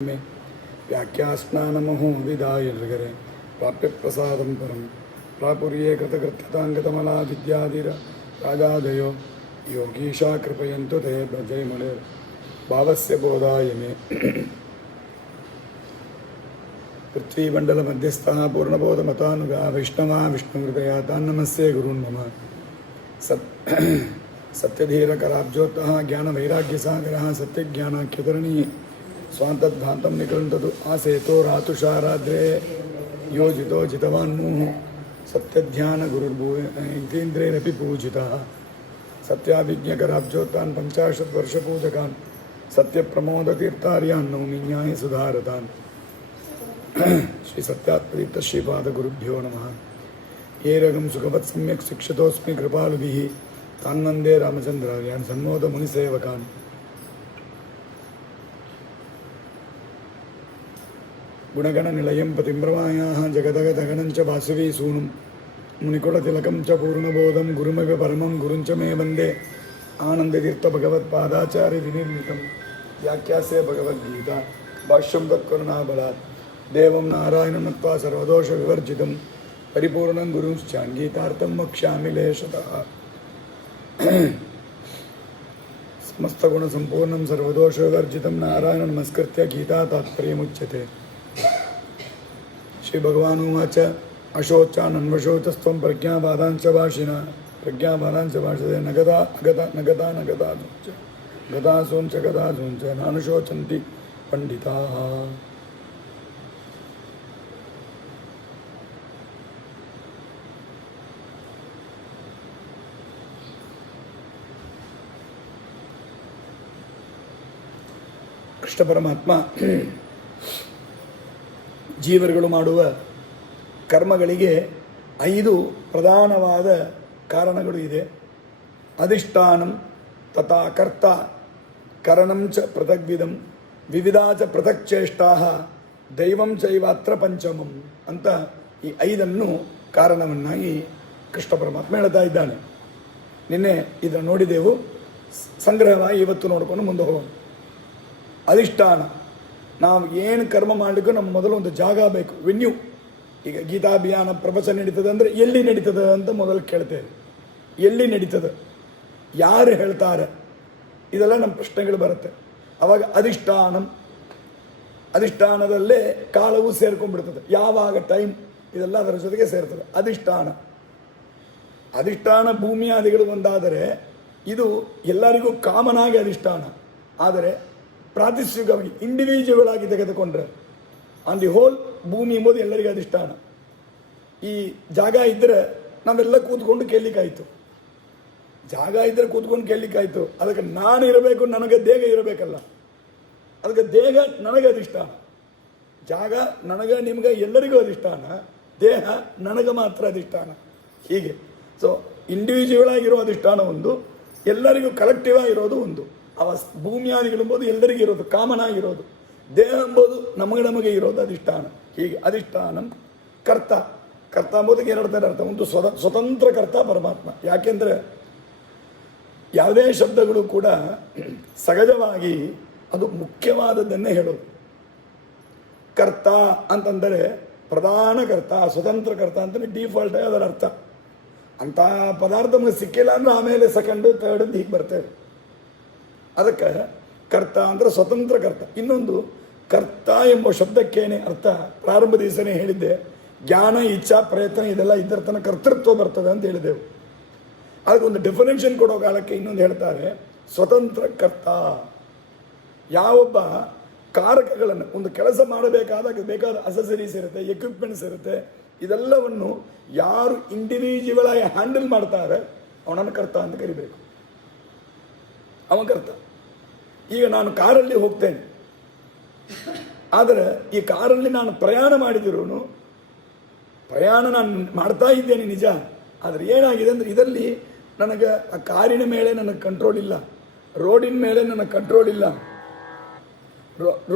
में व्याख्यास्नानमहो विदाय नगरे प्राप्य प्रसादं परं प्रापुर्ये कृतकृत्यताङ्गतमला विद्याधिराजादयो योगीशा कृपयन्तु ते भजैमणिर्भावस्य बोधाय मे पृथ्वीमण्डलमध्यस्थः पूर्णबोधमतानुगा वैष्णवा विष्णुहृदया तान् नमस्ये गुरून् मम सत्यधीरकराब्जोत्तः ज्ञानवैराग्यसागरः सत्यज्ञानाख्यतरणी स्वान्तद्धान्तं निकृन्ततु आसेतो रातुषाराद्रे योजितो जितवान्मुः सत्यध्यानगुरुर्भूतेन्द्रेरपि पूजितः सत्याभिज्ञकराब्जोत्तान् 50 वर्षपूजकान् सत्यप्रमोदतीर्थार्यान् नौमि न्यायसुधारतान् श्री सत्यात्मदीप्त श्रीपादगुरुभ्यो नमः। ये रगं सुखवत् सम्यक् शिक्षितोऽस्मि कृपालुभिः तान् वन्दे रामचन्द्रार्यान् सन्मोदमुनिसेवकान्। गुणगणनिलयं पतिम्प्रमायाः जगदगदगणं च वासवी सूनुं मुनिकुलतिलकं च पूर्णबोधं गुरुमिव परमं गुरुञ्च मे वन्दे आनन्दतीर्थभगवत्पादाचार्यविनिर्मितं व्याख्यास्य भगवद्गीता भाष्यं तत्करुणाबलात् देवं नारायणं नत्वा सर्वदोषविवर्जितं परिपूर्णं गुरुंश्चाङ्गीतार्थं वक्ष्यामि लेशतः। समस्तगुणसम्पूर्णं सर्वदोषविवर्जितं नारायणं नमस्कृत्य गीता तात्पर्यमुच्यते। श्री भगवान उवाच अशोचानन्वशोचस्त्वं प्रज्ञावादाञ्च भाषिणा प्रज्ञावादाञ्च भाषते न गदा अगता न गता न गतासुञ्च गतासूञ्च गतासूञ्च नानुशोचन्ति पंडिताः। ಕೃಷ್ಣ ಪರಮಾತ್ಮ ಜೀವರುಗಳು ಮಾಡುವ ಕರ್ಮಗಳಿಗೆ 5 ಪ್ರಧಾನವಾದ ಕಾರಣಗಳು ಇದೆ. ಅಧಿಷ್ಠಾನಂ ತಥಾ ಕರ್ತ ಕರಣಂ ಚ ಪೃಥಗ್ವಿಧಂ ವಿವಿಧಾ ಚ ಪೃಥಕ್ ಚೇಷ್ಟಾ ದೈವಂ ಚೈವಾತ್ರ ಪಂಚಮಂ ಅಂತ ಈ 5 ಕಾರಣವನ್ನಾಗಿ ಕೃಷ್ಣ ಪರಮಾತ್ಮ ಹೇಳ್ತಾ ಇದ್ದಾನೆ. ನಿನ್ನೆ ಇದನ್ನು ನೋಡಿದೆವು, ಸಂಗ್ರಹವಾಗಿ ಇವತ್ತು ನೋಡ್ಕೊಂಡು ಮುಂದೆ ಹೋಗೋಣ. ಅಧಿಷ್ಠಾನ, ನಾವು ಏನು ಕರ್ಮ ಮಾಡಲಿಕ್ಕೂ ನಮ್ಮ ಮೊದಲು ಒಂದು ಜಾಗ ಬೇಕು, ವೆನ್ಯೂ. ಈಗ ಗೀತಾಭಿಯಾನ ಪ್ರವಚನ ನಡೀತದೆ ಅಂದರೆ ಎಲ್ಲಿ ನಡೀತದೆ ಅಂತ ಮೊದಲು ಕೇಳ್ತೇವೆ. ಎಲ್ಲಿ ನಡೀತದೆ, ಯಾರು ಹೇಳ್ತಾರೆ, ಇದೆಲ್ಲ ನಮ್ಮ ಪ್ರಶ್ನೆಗಳು ಬರುತ್ತೆ. ಅವಾಗ ಅಧಿಷ್ಠಾನದಲ್ಲೇ ಕಾಲವು ಸೇರ್ಕೊಂಡ್ಬಿಡ್ತದೆ. ಯಾವಾಗ ಟೈಮ್ ಇದೆಲ್ಲ ಅದರ ಜೊತೆಗೆ ಸೇರ್ತದೆ. ಅಧಿಷ್ಠಾನ ಭೂಮಿಯಾದಿಗಳು ಒಂದಾದರೆ ಇದು ಎಲ್ಲರಿಗೂ ಕಾಮನ್ ಆಗಿ ಅಧಿಷ್ಠಾನ. ಆದರೆ ಪ್ರಾತಿಷ್ಠಿಕವಾಗಿ ಇಂಡಿವಿಜುವಲ್ ಆಗಿ ತೆಗೆದುಕೊಂಡ್ರೆ ಆನ್ ದಿ ಹೋಲ್ ಭೂಮಿ ಎಂಬುದು ಎಲ್ಲರಿಗೂ ಅಧಿಷ್ಠಾನ. ಈ ಜಾಗ ಇದ್ದರೆ ನಾವೆಲ್ಲ ಕೂತ್ಕೊಂಡು ಕೇಳಲಿಕ್ಕಾಯ್ತು. ಜಾಗ ಇದ್ದರೆ ಕೂತ್ಕೊಂಡು ಕೇಳಲಿಕ್ಕಾಯ್ತು. ಅದಕ್ಕೆ ನಾನು ಇರಬೇಕು, ನನಗೆ ದೇಹ ಇರಬೇಕಲ್ಲ. ಅದಕ್ಕೆ ದೇಹ ನನಗೆ ಅಧಿಷ್ಠಾನ, ಜಾಗ ನನಗೆ ನಿಮ್ಗೆ ಎಲ್ಲರಿಗೂ ಅಧಿಷ್ಠಾನ, ದೇಹ ನನಗೆ ಮಾತ್ರ ಅಧಿಷ್ಠಾನ. ಹೀಗೆ ಸೊ ಇಂಡಿವಿಜುವಲ್ ಆಗಿರೋ ಅಧಿಷ್ಠಾನ ಒಂದು, ಎಲ್ಲರಿಗೂ ಕಲೆಕ್ಟಿವ್ ಆಗಿರೋದು ಒಂದು. ಅವ ಭೂಮಿಯಾದಿಗಳು ಎಂಬುದು ಎಲ್ಲರಿಗೂ ಇರೋದು, ಕಾಮನ್ ಆಗಿರೋದು. ದೇಹ ಎಂಬುದು ನಮಗೆ ಇರೋದು ಅಧಿಷ್ಠಾನ. ಹೀಗೆ ಅಧಿಷ್ಠಾನಂ ಕರ್ತ ಎಂಬುದಕ್ಕೆ 2 ಥರ ಅರ್ಥ. ಒಂದು ಸ್ವತಂತ್ರ ಕರ್ತ ಪರಮಾತ್ಮ. ಯಾಕೆಂದರೆ ಯಾವುದೇ ಶಬ್ದಗಳು ಕೂಡ ಸಹಜವಾಗಿ ಅದು ಮುಖ್ಯವಾದದ್ದನ್ನೇ ಹೇಳೋದು. ಕರ್ತ ಅಂತಂದರೆ ಪ್ರಧಾನ ಕರ್ತ, ಸ್ವತಂತ್ರ ಕರ್ತ ಅಂತಲೇ ಡಿಫಾಲ್ಟ್ ಆಗಿ ಅದರ ಅರ್ಥ. ಅಂಥ ಪದಾರ್ಥ ನಮಗೆ ಸಿಕ್ಕಿಲ್ಲ ಅಂದರೆ ಆಮೇಲೆ ಸೆಕೆಂಡು ಥರ್ಡ್ ಅಂತ ಹೀಗೆ ಬರ್ತೇವೆ. ಅದಕ್ಕೆ ಕರ್ತ ಅಂದರೆ ಸ್ವತಂತ್ರ ಕರ್ತ. ಇನ್ನೊಂದು ಕರ್ತ ಎಂಬ ಶಬ್ದಕ್ಕೇನೆ ಅರ್ಥ ಪ್ರಾರಂಭ ದಿವಸನೇ ಹೇಳಿದ್ದೆ, ಜ್ಞಾನ ಇಚ್ಛಾ ಪ್ರಯತ್ನ ಇದೆಲ್ಲ ಇದ್ದರ ತನಕ ಕರ್ತೃತ್ವ ಬರ್ತದೆ ಅಂತ ಹೇಳಿದೆವು. ಅದಕ್ಕೊಂದು ಡೆಫಿನೇಷನ್ ಕೊಡೋ ಕಾಲಕ್ಕೆ ಇನ್ನೊಂದು ಹೇಳ್ತಾರೆ, ಸ್ವತಂತ್ರ ಕರ್ತ. ಯಾವೊಬ್ಬ ಕಾರಕಗಳನ್ನು ಒಂದು ಕೆಲಸ ಮಾಡಬೇಕಾದಾಗ ಬೇಕಾದ ಅಸೆಸರೀಸ್ ಇರುತ್ತೆ, ಎಕ್ವಿಪ್ಮೆಂಟ್ಸ್ ಇರುತ್ತೆ, ಇದೆಲ್ಲವನ್ನು ಯಾರು ಇಂಡಿವಿಜುವಲ್ ಆಗಿ ಹ್ಯಾಂಡಲ್ ಮಾಡ್ತಾರೆ ಅವನನ್ನು ಕರ್ತ ಅಂತ ಕರಿಬೇಕು. ಅವನ ಕರ್ತ. ಈಗ ನಾನು ಕಾರಲ್ಲಿ ಹೋಗ್ತೇನೆ, ಆದರೆ ಈ ಕಾರಲ್ಲಿ ನಾನು ಪ್ರಯಾಣ ಮಾಡಿದಿರೂ ಪ್ರಯಾಣ ನಾನು ಮಾಡ್ತಾ ಇದ್ದೇನೆ ನಿಜ. ಆದರೆ ಏನಾಗಿದೆ ಅಂದರೆ ಇದರಲ್ಲಿ ನನಗೆ ಆ ಕಾರಿನ ಮೇಲೆ ನನಗೆ ಕಂಟ್ರೋಲ್ ಇಲ್ಲ, ರೋಡಿನ ಮೇಲೆ ನನಗೆ ಕಂಟ್ರೋಲ್ ಇಲ್ಲ,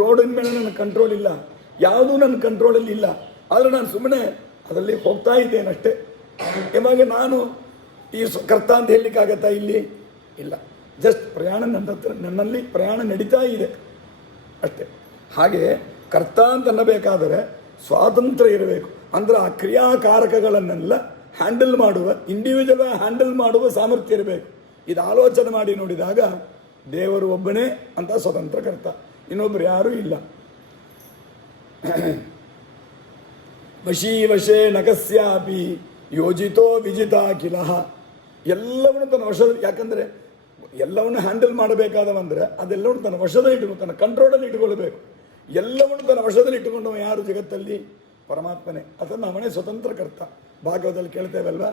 ರೋಡಿನ ಮೇಲೆ ನನಗೆ ಕಂಟ್ರೋಲ್ ಇಲ್ಲ, ಯಾವುದೂ ನನ್ನ ಕಂಟ್ರೋಲಲ್ಲಿ ಇಲ್ಲ. ಆದರೆ ನಾನು ಸುಮ್ಮನೆ ಅದರಲ್ಲಿ ಹೋಗ್ತಾ ಇದ್ದೇನೆ ಅಷ್ಟೇ. ಇವಾಗ ನಾನು ಈ ಕರ್ತ ಅಂತ ಹೇಳಲಿಕ್ಕಾಗತ್ತಾ? ಇಲ್ಲಿ ಇಲ್ಲ. ಜಸ್ಟ್ ಪ್ರಯಾಣ ನನ್ನಲ್ಲಿ ಪ್ರಯಾಣ ನಡೀತಾ ಇದೆ ಅಷ್ಟೇ. ಹಾಗೆ ಕರ್ತ ಅಂತ ಅನ್ನಬೇಕಾದರೆ ಸ್ವಾತಂತ್ರ್ಯ ಇರಬೇಕು. ಅಂದರೆ ಆ ಕ್ರಿಯಾಕಾರಕಗಳನ್ನೆಲ್ಲ ಹ್ಯಾಂಡಲ್ ಮಾಡುವ, ಇಂಡಿವಿಜುವಲ್ ಹ್ಯಾಂಡಲ್ ಮಾಡುವ ಸಾಮರ್ಥ್ಯ ಇರಬೇಕು. ಇದು ಆಲೋಚನೆ ಮಾಡಿ ನೋಡಿದಾಗ ದೇವರು ಒಬ್ಬನೇ ಅಂತ ಸ್ವತಂತ್ರ ಕರ್ತ, ಇನ್ನೊಬ್ಬರು ಯಾರೂ ಇಲ್ಲ. ವಶೀ ವಶೇ ನಕಸ್ಯಾಪಿ ಯೋಜಿತೋ ವಿಜಿತ ಕಿಲಹ. ಎಲ್ಲವನ್ನು ತನ್ನ ವಶದಲ್ಲಿ, ಯಾಕಂದರೆ ಎಲ್ಲವನ್ನು ಹ್ಯಾಂಡಲ್ ಮಾಡಬೇಕಾದವಂದರೆ ಅದೆಲ್ಲವನ್ನು ತನ್ನ ವಶದಲ್ಲಿ ಇಟ್ಟುಕೊಂಡು, ತನ್ನ ಕಂಟ್ರೋಲಲ್ಲಿ ಇಟ್ಟುಕೊಳ್ಬೇಕು. ಎಲ್ಲವನ್ನು ತನ್ನ ವಶದಲ್ಲಿ ಇಟ್ಟುಕೊಂಡವ ಯಾರು ಜಗತ್ತಲ್ಲಿ? ಪರಮಾತ್ಮನೇ. ಅದನ್ನು ಅವನೇ ಸ್ವತಂತ್ರ ಕರ್ತ. ಭಾಗವತದಲ್ಲಿ ಕೇಳ್ತೇವಲ್ವ,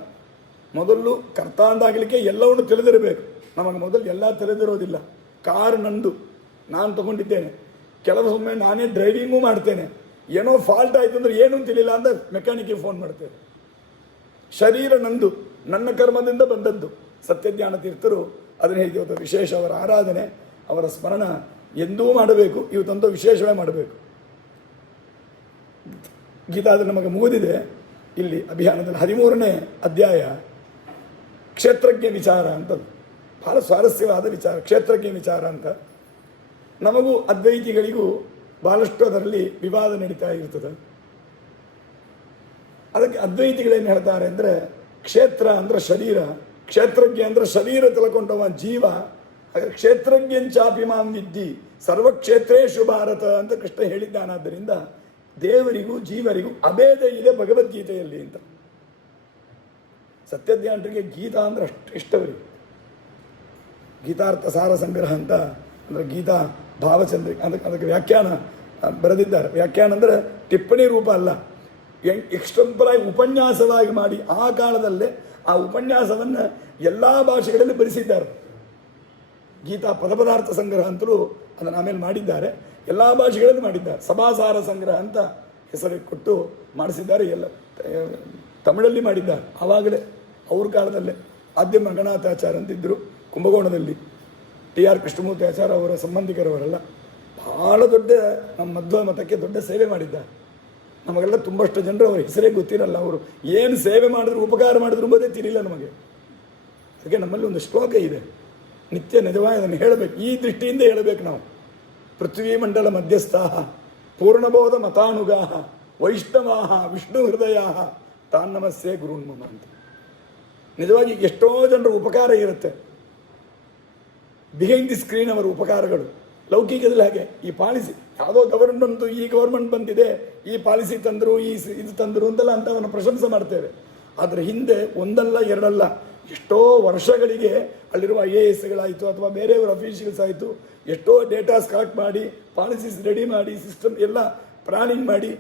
ಮೊದಲು ಕರ್ತ ಅಂದಾಗಲಿಕ್ಕೆ ಎಲ್ಲವನ್ನು ತಿಳಿದಿರಬೇಕು. ನಮಗೆ ಮೊದಲು ಎಲ್ಲ ತಿಳಿದಿರೋದಿಲ್ಲ. ಕಾರ್ ನಂದು, ನಾನು ತಗೊಂಡಿದ್ದೇನೆ. ಕೆಲವು ಸಮಯ ನಾನೇ ಡ್ರೈವಿಂಗು ಮಾಡ್ತೇನೆ. ಏನೋ ಫಾಲ್ಟ್ ಆಯಿತು ಅಂದರೆ ಏನೂ ತಿಳಿಲ್ಲ ಅಂತ ಮೆಕ್ಯಾನಿಕ್ಗೆ ಫೋನ್ ಮಾಡ್ತೇವೆ. ಶರೀರ ನಂದು, ನನ್ನ ಕರ್ಮದಿಂದ ಬಂದದ್ದು. ಸತ್ಯಜ್ಞಾನ ತೀರ್ಥರು ಅದನ್ನು ಹೇಳ್ತೀವಿ. ವಿಶೇಷ ಅವರ ಆರಾಧನೆ, ಅವರ ಸ್ಮರಣ ಎಂದೂ ಮಾಡಬೇಕು. ಇವತ್ತಂತೂ ವಿಶೇಷವೇ ಮಾಡಬೇಕು. ಗೀತಾದ ನಮಗೆ ಮುಗಿದಿದೆ. ಇಲ್ಲಿ ಅಭಿಯಾನದಲ್ಲಿ 13ನೇ ಅಧ್ಯಾಯ ಕ್ಷೇತ್ರಜ್ಞ ವಿಚಾರ ಅಂತದ್ದು. ಬಹಳ ಸ್ವಾರಸ್ಯವಾದ ವಿಚಾರ, ಕ್ಷೇತ್ರಜ್ಞ ವಿಚಾರ ಅಂತ. ನಮಗೂ ಅದ್ವೈತಿಗಳಿಗೂ ಬಹಳಷ್ಟು ಅದರಲ್ಲಿ ವಿವಾದ ನಡೀತಾ ಇರ್ತದೆ. ಅದಕ್ಕೆ ಅದ್ವೈತಿಗಳೇನು ಹೇಳ್ತಾರೆ ಅಂದರೆ, ಕ್ಷೇತ್ರ ಅಂದರೆ ಶರೀರ, ಕ್ಷೇತ್ರಜ್ಞ ಅಂದರೆ ಶರೀರ ತಿಳ್ಕೊಂಡವ ಜೀವ. ಕ್ಷೇತ್ರಜ್ಞಂಚಾಪಿ ಮಾಂ ವಿದ್ಧಿ ಸರ್ವಕ್ಷೇತ್ರೇಷು ಭಾರತ ಅಂತ ಕೃಷ್ಣ ಹೇಳಿದ್ದಾನಾದ್ದರಿಂದ ದೇವರಿಗೂ ಜೀವರಿಗೂ ಅಭೇದ ಇದೆ ಭಗವದ್ಗೀತೆಯಲ್ಲಿ ಅಂತ. ಸತ್ಯಜ್ಞಾನರಿಗೆ ಗೀತಾ ಅಂದರೆ ಅಷ್ಟು ಇಷ್ಟವರಿಗೆ. ಗೀತಾರ್ಥ ಸಾರ ಸಂಗ್ರಹ ಅಂತ ಅಂದರೆ ಗೀತಾ ಭಾವಚಂದ್ರ ಅದಕ್ಕೆ ವ್ಯಾಖ್ಯಾನ ಬರೆದಿದ್ದಾರೆ. ವ್ಯಾಖ್ಯಾನ ಅಂದರೆ ಟಿಪ್ಪಣಿ ರೂಪ ಅಲ್ಲ, ಎಕ್ಸ್ಟೆಂಪರಾಗಿ ಉಪನ್ಯಾಸವಾಗಿ ಮಾಡಿ ಆ ಕಾಲದಲ್ಲೇ ಆ ಉಪನ್ಯಾಸವನ್ನು ಎಲ್ಲ ಭಾಷೆಗಳಲ್ಲಿ ಬರೆಸಿದ್ದಾರೆ. ಗೀತಾ ಪದಪದಾರ್ಥ ಸಂಗ್ರಹ ಅಂತಲೂ ಅದನ್ನು ಆಮೇಲೆ ಮಾಡಿದ್ದಾರೆ. ಎಲ್ಲ ಭಾಷೆಗಳಲ್ಲಿ ಮಾಡಿದ್ದಾರೆ. ಸಭಾಸಾರ ಸಂಗ್ರಹ ಅಂತ ಹೆಸರು ಕೊಟ್ಟು ಮಾಡಿಸಿದ್ದಾರೆ. ಎಲ್ಲ ತಮಿಳಲ್ಲಿ ಮಾಡಿದ್ದಾರೆ. ಆವಾಗಲೇ ಅವ್ರ ಕಾಲದಲ್ಲೇ ಆದ್ಯ ಮಂಗನಾಥಾಚಾರ ಅಂತಿದ್ದರು ಕುಂಭಕೋಣದಲ್ಲಿ. TR ಕೃಷ್ಣಮೂರ್ತಿ ಆಚಾರ ಅವರ ಸಂಬಂಧಿಕರವರೆಲ್ಲ ಭಾಳ ದೊಡ್ಡ ನಮ್ಮ ಮಧ್ವ ಮತಕ್ಕೆ ದೊಡ್ಡ ಸೇವೆ ಮಾಡಿದ್ದಾರೆ. ನಮಗೆಲ್ಲ ತುಂಬಷ್ಟು ಜನರು ಅವ್ರ ಹೆಸರೇ ಗೊತ್ತಿರಲ್ಲ. ಅವರು ಏನು ಸೇವೆ ಮಾಡಿದ್ರು, ಉಪಕಾರ ಮಾಡಿದ್ರು ಎಂಬುದೇ ತಿಳಿಲ್ಲ ನಮಗೆ. ಅದಕ್ಕೆ ನಮ್ಮಲ್ಲಿ ಒಂದು ಶ್ಲೋಕ ಇದೆ, ನಿತ್ಯ ನಿಜವಾಗಿ ಅದನ್ನು ಹೇಳಬೇಕು. ಈ ದೃಷ್ಟಿಯಿಂದ ಹೇಳಬೇಕು ನಾವು. ಪೃಥ್ವೀ ಮಂಡಲ ಮಧ್ಯಸ್ಥಾ ಪೂರ್ಣಬೋಧ ಮತಾನುಗಾ ವೈಷ್ಣವಾ ವಿಷ್ಣು ಹೃದಯ ತಾನ್ನಮಸ್ಸೆ ಗುರುನ್ಮಮ ಅಂತ. ನಿಜವಾಗಿ ಎಷ್ಟೋ ಜನರ ಉಪಕಾರ ಇರುತ್ತೆ ಬಿಹೈಂಡ್ ದಿ ಸ್ಕ್ರೀನ್. ಅವರ ಉಪಕಾರಗಳು ಲೌಕಿಕದಲ್ಲಿ ಹಾಗೆ. ಈ ಪಾಲಿಸಿ ಯಾವುದೋ ಗವರ್ಮೆಂಟ್, ಈ ಗವರ್ಮೆಂಟ್ ಬಂದಿದೆ, ಈ ಪಾಲಿಸಿ ತಂದರು, ಇದು ತಂದರು ಅಂತೆಲ್ಲ ಅಂತ ಅವನ್ನ ಪ್ರಶಂಸೆ ಮಾಡ್ತೇವೆ. ಆದರೆ ಹಿಂದೆ ಒಂದಲ್ಲ ಎರಡಲ್ಲ ಎಷ್ಟೋ ವರ್ಷಗಳಿಗೆ ಅಲ್ಲಿರುವ IASಗಳಾಯಿತು ಅಥವಾ ಬೇರೆಯವರ ಅಫಿಷಿಯಲ್ಸ್ ಆಯಿತು, ಎಷ್ಟೋ ಡೇಟಾಸ್ ಕಲೆಕ್ಟ್ ಮಾಡಿ ಪಾಲಿಸೀಸ್ ರೆಡಿ ಮಾಡಿ ಸಿಸ್ಟಮ್ ಎಲ್ಲ ಪ್ಲಾನಿಂಗ್ ಮಾಡಿ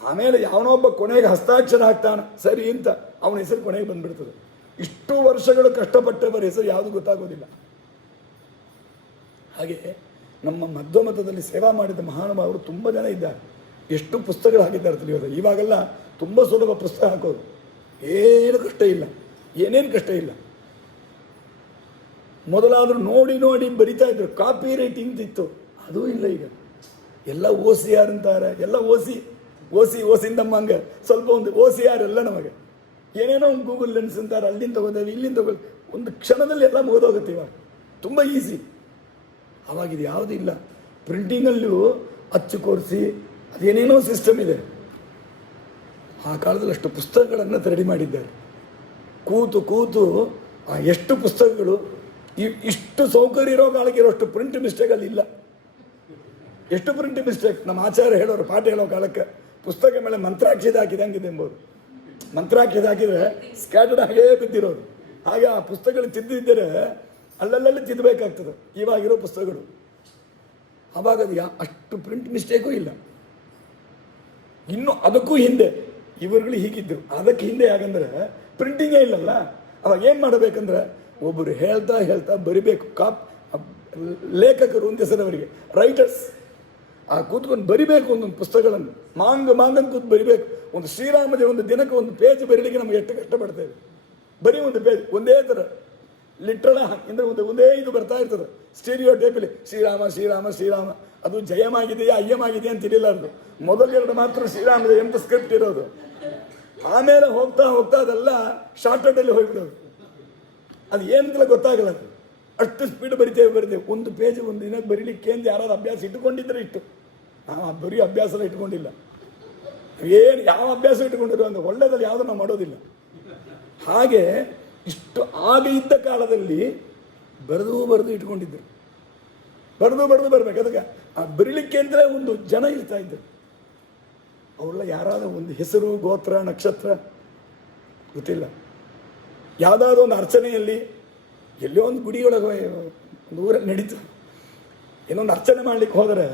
ಆಮೇಲೆ ಯಾವನೊಬ್ಬ ಕೊನೆಗೆ ಹಸ್ತಾಕ್ಷರ ಹಾಕ್ತಾನೆ ಸರಿ ಅಂತ ಅವನ ಹೆಸರು ಕೊನೆಗೆ ಬಂದ್ಬಿಡ್ತದೆ. ಇಷ್ಟು ವರ್ಷಗಳು ಕಷ್ಟಪಟ್ಟವರ ಹೆಸರು ಯಾವುದು ಗೊತ್ತಾಗೋದಿಲ್ಲ. ಹಾಗೆ ನಮ್ಮ ಮಧ್ವ ಮತದಲ್ಲಿ ಸೇವಾ ಮಾಡಿದ ಮಹಾನುಭಾವರು ತುಂಬ ಜನ ಇದ್ದಾರೆ. ಎಷ್ಟು ಪುಸ್ತಕಗಳು ಹಾಕಿದ್ದಾರೆ ತಿಳಿಯೋದು. ಇವಾಗೆಲ್ಲ ತುಂಬ ಸುಲಭ ಪುಸ್ತಕ ಹಾಕೋದು, ಏನು ಕಷ್ಟ ಇಲ್ಲ, ಏನೇನು ಕಷ್ಟ ಇಲ್ಲ. ಮೊದಲಾದರೂ ನೋಡಿ ನೋಡಿ ಬರಿತಾ ಇದ್ರು, ಕಾಪಿ ರೈಟಿಂಗ್ ಇತ್ತು, ಅದೂ ಇಲ್ಲ ಈಗ. ಎಲ್ಲ OCR ಅಂತಾರೆ, ಎಲ್ಲ ಓಸಿಂದಮ್ಮ ಹಂಗೆ ಸ್ವಲ್ಪ ಒಂದು OCR ಎಲ್ಲ ನಮಗೆ ಏನೇನೋ ಒಂದು ಗೂಗಲ್ ಲೆನ್ಸ್ ಅಂತಾರೆ, ಅಲ್ಲಿಂದ ತಗೋತೇವೆ ಇಲ್ಲಿಂದ ತಗೋದು, ಒಂದು ಕ್ಷಣದಲ್ಲಿ ಎಲ್ಲ ಮುಗಿದೋಗುತ್ತೆ. ಇವಾಗ ತುಂಬ ಈಸಿ. ಅವಾಗಿದು ಯಾವುದೂ ಇಲ್ಲ. ಪ್ರಿಂಟಿಂಗಲ್ಲೂ ಅಚ್ಚು ಕೋರಿಸಿ ಅದೇನೇನೋ ಸಿಸ್ಟಮ್ ಇದೆ. ಆ ಕಾಲದಲ್ಲಿ ಅಷ್ಟು ಪುಸ್ತಕಗಳನ್ನು ರೆಡಿ ಮಾಡಿದ್ದಾರೆ. ಕೂತು ಎಷ್ಟು ಪುಸ್ತಕಗಳು, ಇಷ್ಟು ಸೌಕರ್ಯ ಇರೋ ಕಾಲಕ್ಕೆ ಇರೋಷ್ಟು ಪ್ರಿಂಟ್ ಮಿಸ್ಟೇಕ್ ಅಲ್ಲಿ ಇಲ್ಲ. ಎಷ್ಟು ಪ್ರಿಂಟ್ ಮಿಸ್ಟೇಕ್. ನಮ್ಮ ಆಚಾರ್ಯ ಹೇಳೋರು ಪಾಠ ಹೇಳೋ ಕಾಲಕ್ಕೆ ಪುಸ್ತಕ ಮೇಲೆ ಮಂತ್ರಾಕ್ಷಿದ ಹಾಕಿದೆ ಹಂಗಿದೆ ಎಂಬುದು. ಮಂತ್ರಾಕ್ಷಿದ ಹಾಕಿದರೆ ಸ್ಕ್ಯಾಟರ್ಡ್ ಹಾಗೇ ಬಿದ್ದಿರೋದು. ಹಾಗೆ ಆ ಪುಸ್ತಕಗಳು ತಿದ್ದಿದ್ದರೆ ಅಲ್ಲಲ್ಲಿ ತಿದ್ದಬೇಕಾಗ್ತದೆ ಇವಾಗಿರೋ ಪುಸ್ತಕಗಳು. ಆವಾಗ ಅದು ಅಷ್ಟು ಪ್ರಿಂಟ್ ಮಿಸ್ಟೇಕೂ ಇಲ್ಲ. ಇನ್ನು ಅದಕ್ಕೂ ಹಿಂದೆ ಇವರುಗಳು ಹೀಗಿದ್ದರು. ಅದಕ್ಕೆ ಹಿಂದೆ ಯಾಕಂದರೆ ಪ್ರಿಂಟಿಂಗೇ ಇಲ್ಲಲ್ಲ. ಅವಾಗ ಏನು ಮಾಡಬೇಕಂದ್ರೆ ಒಬ್ಬರು ಹೇಳ್ತಾ ಬರಿಬೇಕು. ಲೇಖಕರು ಒಂದು ಹೆಸರವರಿಗೆ ರೈಟರ್ಸ್ ಆ ಕೂತ್ಕೊಂಡು ಬರಿಬೇಕು ಒಂದೊಂದು ಪುಸ್ತಕಗಳನ್ನು ಮಾಂಗನ್ ಕೂತು ಬರಿಬೇಕು. ಒಂದು ಶ್ರೀರಾಮದೇ ಒಂದು ದಿನಕ್ಕೆ ಒಂದು ಪೇಜ್ ಬರೀಲಿಕ್ಕೆ ನಮಗೆ ಎಷ್ಟು ಕಷ್ಟಪಡ್ತೇವೆ. ಬರೀ ಒಂದು ಪೇಜ್ ಒಂದೇ ಥರ ಲಿಟ್ರಲ್ ಅಂದರೆ ಒಂದೇ ಇದು ಬರ್ತಾ ಇರ್ತದೆ ಸ್ಟೀರಿಯೋ ಟೇಪಲ್ಲಿ ಶ್ರೀರಾಮ. ಅದು ಜಯಮಾಗಿದೆಯಾ ಅಯ್ಯಮಾಗಿದೆಯಾ ಅಂತ ತಿಳಿಲಾರ್ದು. ಮೊದಲು ಎರಡು ಮಾತ್ರ ಶ್ರೀರಾಮದ ಎಂತ ಸ್ಕ್ರಿಪ್ಟ್ ಇರೋದು. ಆಮೇಲೆ ಹೋಗ್ತಾ ಅದೆಲ್ಲ ಶಾರ್ಟ್ಕಟ್ಟಲ್ಲಿ ಹೋಗ್ಬಿಡೋದು. ಅದು ಏನಂತಲೇ ಗೊತ್ತಾಗಲ್ಲ. ಅದು ಅಷ್ಟು ಸ್ಪೀಡ್ ಬರಿತೇವೆ. ಒಂದು ಪೇಜ್ ಒಂದು ದಿನಕ್ಕೆ ಬರೀಲಿಕ್ಕೆ ಅಂತ ಯಾರಾದ್ರು ಅಭ್ಯಾಸ ಇಟ್ಟುಕೊಂಡಿದ್ರೆ ಇಟ್ಟು. ಬರೀ ಅಭ್ಯಾಸ ಎಲ್ಲ ಇಟ್ಕೊಂಡಿಲ್ಲ. ಏನು ಯಾವ ಅಭ್ಯಾಸ ಇಟ್ಕೊಂಡಿರೋ ಅಂದ್ರೆ ಒಳ್ಳೆಯದಲ್ಲಿ ಯಾವುದೂ ನಾವು ಮಾಡೋದಿಲ್ಲ. ಹಾಗೆ ಇಷ್ಟು ಆಗ ಇದ್ದ ಕಾಲದಲ್ಲಿ ಬರೆದು ಇಟ್ಕೊಂಡಿದ್ದರು. ಬರೆದು ಬರಬೇಕು. ಅದಕ್ಕೆ ಆ ಬರೀಲಿಕ್ಕೆ ಅಂದರೆ ಒಂದು ಜನ ಇರ್ತಾ ಇದ್ದರು. ಅವರೆಲ್ಲ ಯಾರಾದರೂ ಒಂದು ಹೆಸರು, ಗೋತ್ರ, ನಕ್ಷತ್ರ ಗೊತ್ತಿಲ್ಲ. ಯಾವುದಾದ್ರೂ ಒಂದು ಅರ್ಚನೆಯಲ್ಲಿ ಎಲ್ಲೋ ಒಂದು ಗುಡಿಯೊಳಗೆ ಒಂದು ಊರಲ್ಲಿ ನಡೀತು, ಏನೊಂದು ಅರ್ಚನೆ ಮಾಡ್ಲಿಕ್ಕೆ ಹೋದರೆ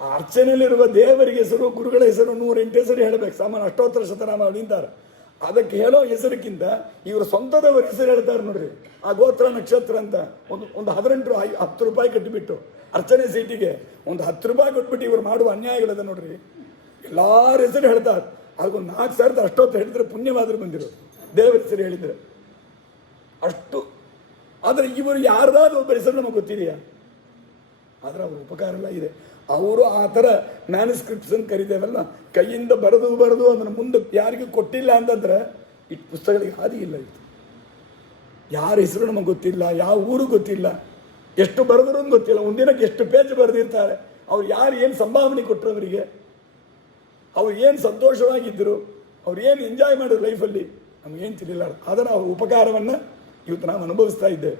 ಆ ಅರ್ಚನೆಯಲ್ಲಿರುವ ದೇವರಿಗೆ ಹೆಸರು, ಗುರುಗಳ ಹೆಸರು 108 ಹೆಸರು ಹೇಳಬೇಕು. ಸಾಮಾನ್ಯ ಅಷ್ಟೋತ್ತರ ಶತನಾಮ ನಿಂತಾರೆ. ಅದಕ್ಕೆ ಹೇಳೋ ಹೆಸರಿಗಿಂತ ಇವರು ಸ್ವಂತದವ್ರ ಹೆಸರು ಹೇಳ್ತಾರೆ ನೋಡ್ರಿ. ಆ ಗೋತ್ರ ನಕ್ಷತ್ರ ಅಂತ ಒಂದು 10 ರೂಪಾಯಿ ಕಟ್ಟಿಬಿಟ್ಟು ಅರ್ಚನೆ ಸೀಟಿಗೆ ಒಂದು 10 ರೂಪಾಯಿ ಕೊಟ್ಬಿಟ್ಟು ಇವರು ಮಾಡುವ ಅನ್ಯಾಯಗಳದ ನೋಡ್ರಿ. ಎಲ್ಲಾರ ಹೆಸರು ಹೇಳ್ತಾರೆ. ಅದಕ್ಕೊಂದು 4 ಸಾವಿರದ ಅಷ್ಟೊತ್ತು ಹೇಳಿದ್ರೆ ಪುಣ್ಯವಾದರೂ ಬಂದಿರೋ ದೇವರ ಹೆಸರು ಹೇಳಿದರೆ ಅಷ್ಟು. ಆದರೆ ಇವರು ಯಾರ್ದಾದ್ರು ಒಬ್ಬರ ಹೆಸರು ನಮಗೆ ಗೊತ್ತಿದೆಯಾ? ಆದರೆ ಅವ್ರ ಉಪಕಾರ ಎಲ್ಲ ಇದೆ. ಅವರು ಆ ಥರ ಮ್ಯಾನುಸ್ಕ್ರಿಪ್ಟ್ಸ್ ಅಂತ ಕರಿತೇವಲ್ಲ, ಕೈಯಿಂದ ಬರೆದು ಅದನ್ನು ಮುಂದೆ ಯಾರಿಗೂ ಕೊಟ್ಟಿಲ್ಲ ಅಂತಂದ್ರೆ ಇಟ್ಟು ಪುಸ್ತಕಗಳಿಗೆ ಹಾದಿ ಇಲ್ಲ. ಇತ್ತು ಯಾರ ಹೆಸರು ನಮಗೆ ಗೊತ್ತಿಲ್ಲ, ಯಾವ ಊರು ಗೊತ್ತಿಲ್ಲ, ಎಷ್ಟು ಬರೆದ್ರು ಗೊತ್ತಿಲ್ಲ, ಒಂದಿನಕ್ಕೆ ಎಷ್ಟು ಪೇಜ್ ಬರೆದಿರ್ತಾರೆ, ಅವ್ರು ಯಾರು ಏನು ಸಂಭಾವನೆ ಕೊಟ್ಟರು, ಅವರಿಗೆ ಅವ್ರು ಏನು ಸಂತೋಷವಾಗಿದ್ದರು, ಅವ್ರು ಏನು ಎಂಜಾಯ್ ಮಾಡಿದ್ರು ಲೈಫಲ್ಲಿ, ನಮಗೇನು ತಿಳಿಲ್ಲ. ಅದನ್ನು ಅವ್ರ ಉಪಕಾರವನ್ನು ಇವತ್ತು ನಾವು ಅನುಭವಿಸ್ತಾ ಇದ್ದೇವೆ.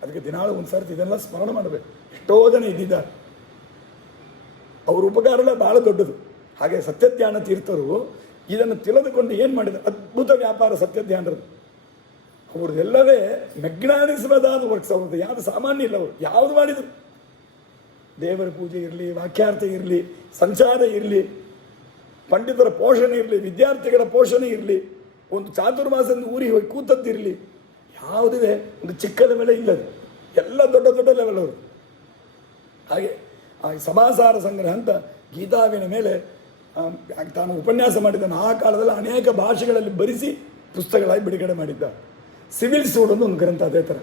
ಅದಕ್ಕೆ ದಿನಾಳು ಒಂದು ಸರ್ತಿ ಇದೆಲ್ಲ ಸ್ಮರಣೆ ಮಾಡಬೇಕು. ಎಷ್ಟೋ ಜನ ಇದ್ದಿದ್ದಾರೆ, ಅವ್ರ ಉಪಕಾರ ಎಲ್ಲ ಭಾಳ ದೊಡ್ಡದು. ಹಾಗೆ ಸತ್ಯಧ್ಯಾನ ತೀರ್ಥರು ಇದನ್ನು ತಿಳಿದುಕೊಂಡು ಏನು ಮಾಡಿದ್ರು, ಅದ್ಭುತ ವ್ಯಾಪಾರ ಸತ್ಯಧ್ಯಾನರದು. ಅವ್ರದ್ದೆಲ್ಲವೇ ಮೆಗ್ನಾನಿಸಬಹುದಾದ ವರ್ಕ್ಸ್. ಅವ್ರದ್ದು ಯಾವುದು ಸಾಮಾನ್ಯ ಇಲ್ಲ. ಅವರು ಯಾವುದು ಮಾಡಿದರು, ದೇವರ ಪೂಜೆ ಇರಲಿ, ವಾಕ್ಯಾರ್ಥ ಇರಲಿ, ಸಂಚಾರ ಇರಲಿ, ಪಂಡಿತರ ಪೋಷಣೆ ಇರಲಿ, ವಿದ್ಯಾರ್ಥಿಗಳ ಪೋಷಣೆ ಇರಲಿ, ಒಂದು ಚಾತುರ್ಮಾಸದ ಊರಿಗೆ ಹೋಗಿ ಕೂತದ್ದಿರಲಿ, ಯಾವುದೇ ಒಂದು ಚಿಕ್ಕ ಲೆವೆಲ್ ಇಲ್ಲದು, ಎಲ್ಲ ದೊಡ್ಡ ದೊಡ್ಡ ಲೆವೆಲ್ ಅವರು. ಹಾಗೆ ಆ ಸಮಾಸಾರ ಸಂಗ್ರಹ ಅಂತ ಗೀತಾವಿನ ಮೇಲೆ ತಾನು ಉಪನ್ಯಾಸ ಮಾಡಿದ್ದಾನೆ. ಆ ಕಾಲದಲ್ಲಿ ಅನೇಕ ಭಾಷೆಗಳಲ್ಲಿ ಬರೆಸಿ ಪುಸ್ತಕಗಳಾಗಿ ಬಿಡುಗಡೆ ಮಾಡಿದ್ದಾರೆ. ಸಿವಿಲ್ ಸೂಟ್ ಅಂತ ಒಂದು ಗ್ರಂಥ, ಅದೇ ಥರ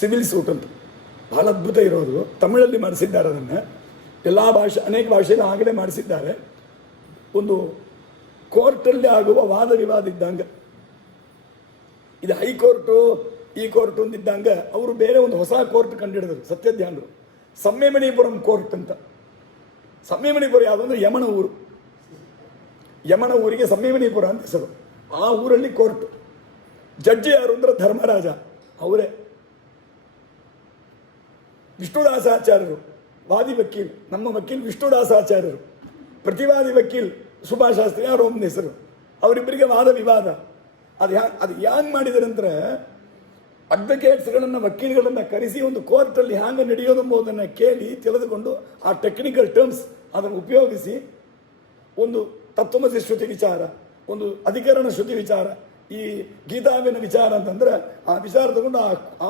ಸಿವಿಲ್ ಸೂಟ್ ಅಂತ ಭಾಳ ಅದ್ಭುತ ಇರೋದು. ತಮಿಳಲ್ಲಿ ಮಾಡಿಸಿದ್ದಾರೆ ಅದನ್ನು, ಎಲ್ಲ ಭಾಷೆ ಅನೇಕ ಭಾಷೆಯಲ್ಲಿ ಆಗಲೇ ಮಾಡಿಸಿದ್ದಾರೆ. ಒಂದು ಕೋರ್ಟಲ್ಲಿ ಆಗುವ ವಾದ ವಿವಾದ ಇದ್ದಂಗೆ, ಇದು ಹೈಕೋರ್ಟು ಈ ಕೋರ್ಟು ಅಂದಿದ್ದಂಗೆ ಅವರು ಬೇರೆ ಒಂದು ಹೊಸ ಕೋರ್ಟ್ ಕಂಡುಹಿಡಿದರು ಸತ್ಯಧ್ಯಾನರು. ಸಂಯಮಣಿಪುರಂ ಕೋರ್ಟ್ ಅಂತ. ಸಂಯಮಣಿಪುರ ಯಾವುದು ಅಂದರೆ ಯಮನ ಊರು. ಯಮನ ಊರಿಗೆ ಸಂಯಮಣಿಪುರ ಅಂತ ಹೆಸರು. ಆ ಊರಲ್ಲಿ ಕೋರ್ಟ್. ಜಡ್ಜಿ ಯಾರು ಅಂದರೆ ಧರ್ಮರಾಜ ಅವರೇ. ವಿಷ್ಣುದಾಸಾಚಾರ್ಯರು ವಾದಿ ವಕೀಲ್, ನಮ್ಮ ವಕೀಲ್ ವಿಷ್ಣುದಾಸಾಚಾರ್ಯರು. ಪ್ರತಿವಾದಿ ವಕೀಲ್ ಸುಭಾಷಾಸ್ತ್ರಿ ಯಾರೋ ಒಂದು ಹೆಸರು. ಅವರಿಬ್ಬರಿಗೆ ವಾದ ವಿವಾದ. ಅದು ಹ್ಯಾಂಗೆ ಮಾಡಿದಾರಂದ್ರೆ, ಅಡ್ವೊಕೇಟ್ಸ್ಗಳನ್ನು, ವಕೀಲಗಳನ್ನು ಕರೆಸಿ ಒಂದು ಕೋರ್ಟಲ್ಲಿ ಹ್ಯಾಂಗೆ ನಡೆಯೋದು ಎಂಬುದನ್ನು ಕೇಳಿ ತಿಳಿದುಕೊಂಡು ಆ ಟೆಕ್ನಿಕಲ್ ಟರ್ಮ್ಸ್ ಅದನ್ನು ಉಪಯೋಗಿಸಿ ಒಂದು ತತ್ವಮಸಿ ಶ್ರುತಿ ವಿಚಾರ, ಒಂದು ಅಧಿಕರಣ ಶ್ರುತಿ ವಿಚಾರ, ಈ ಗೀತಾವಿನ ವಿಚಾರ ಅಂತಂದ್ರೆ ಆ ವಿಚಾರ ತಗೊಂಡು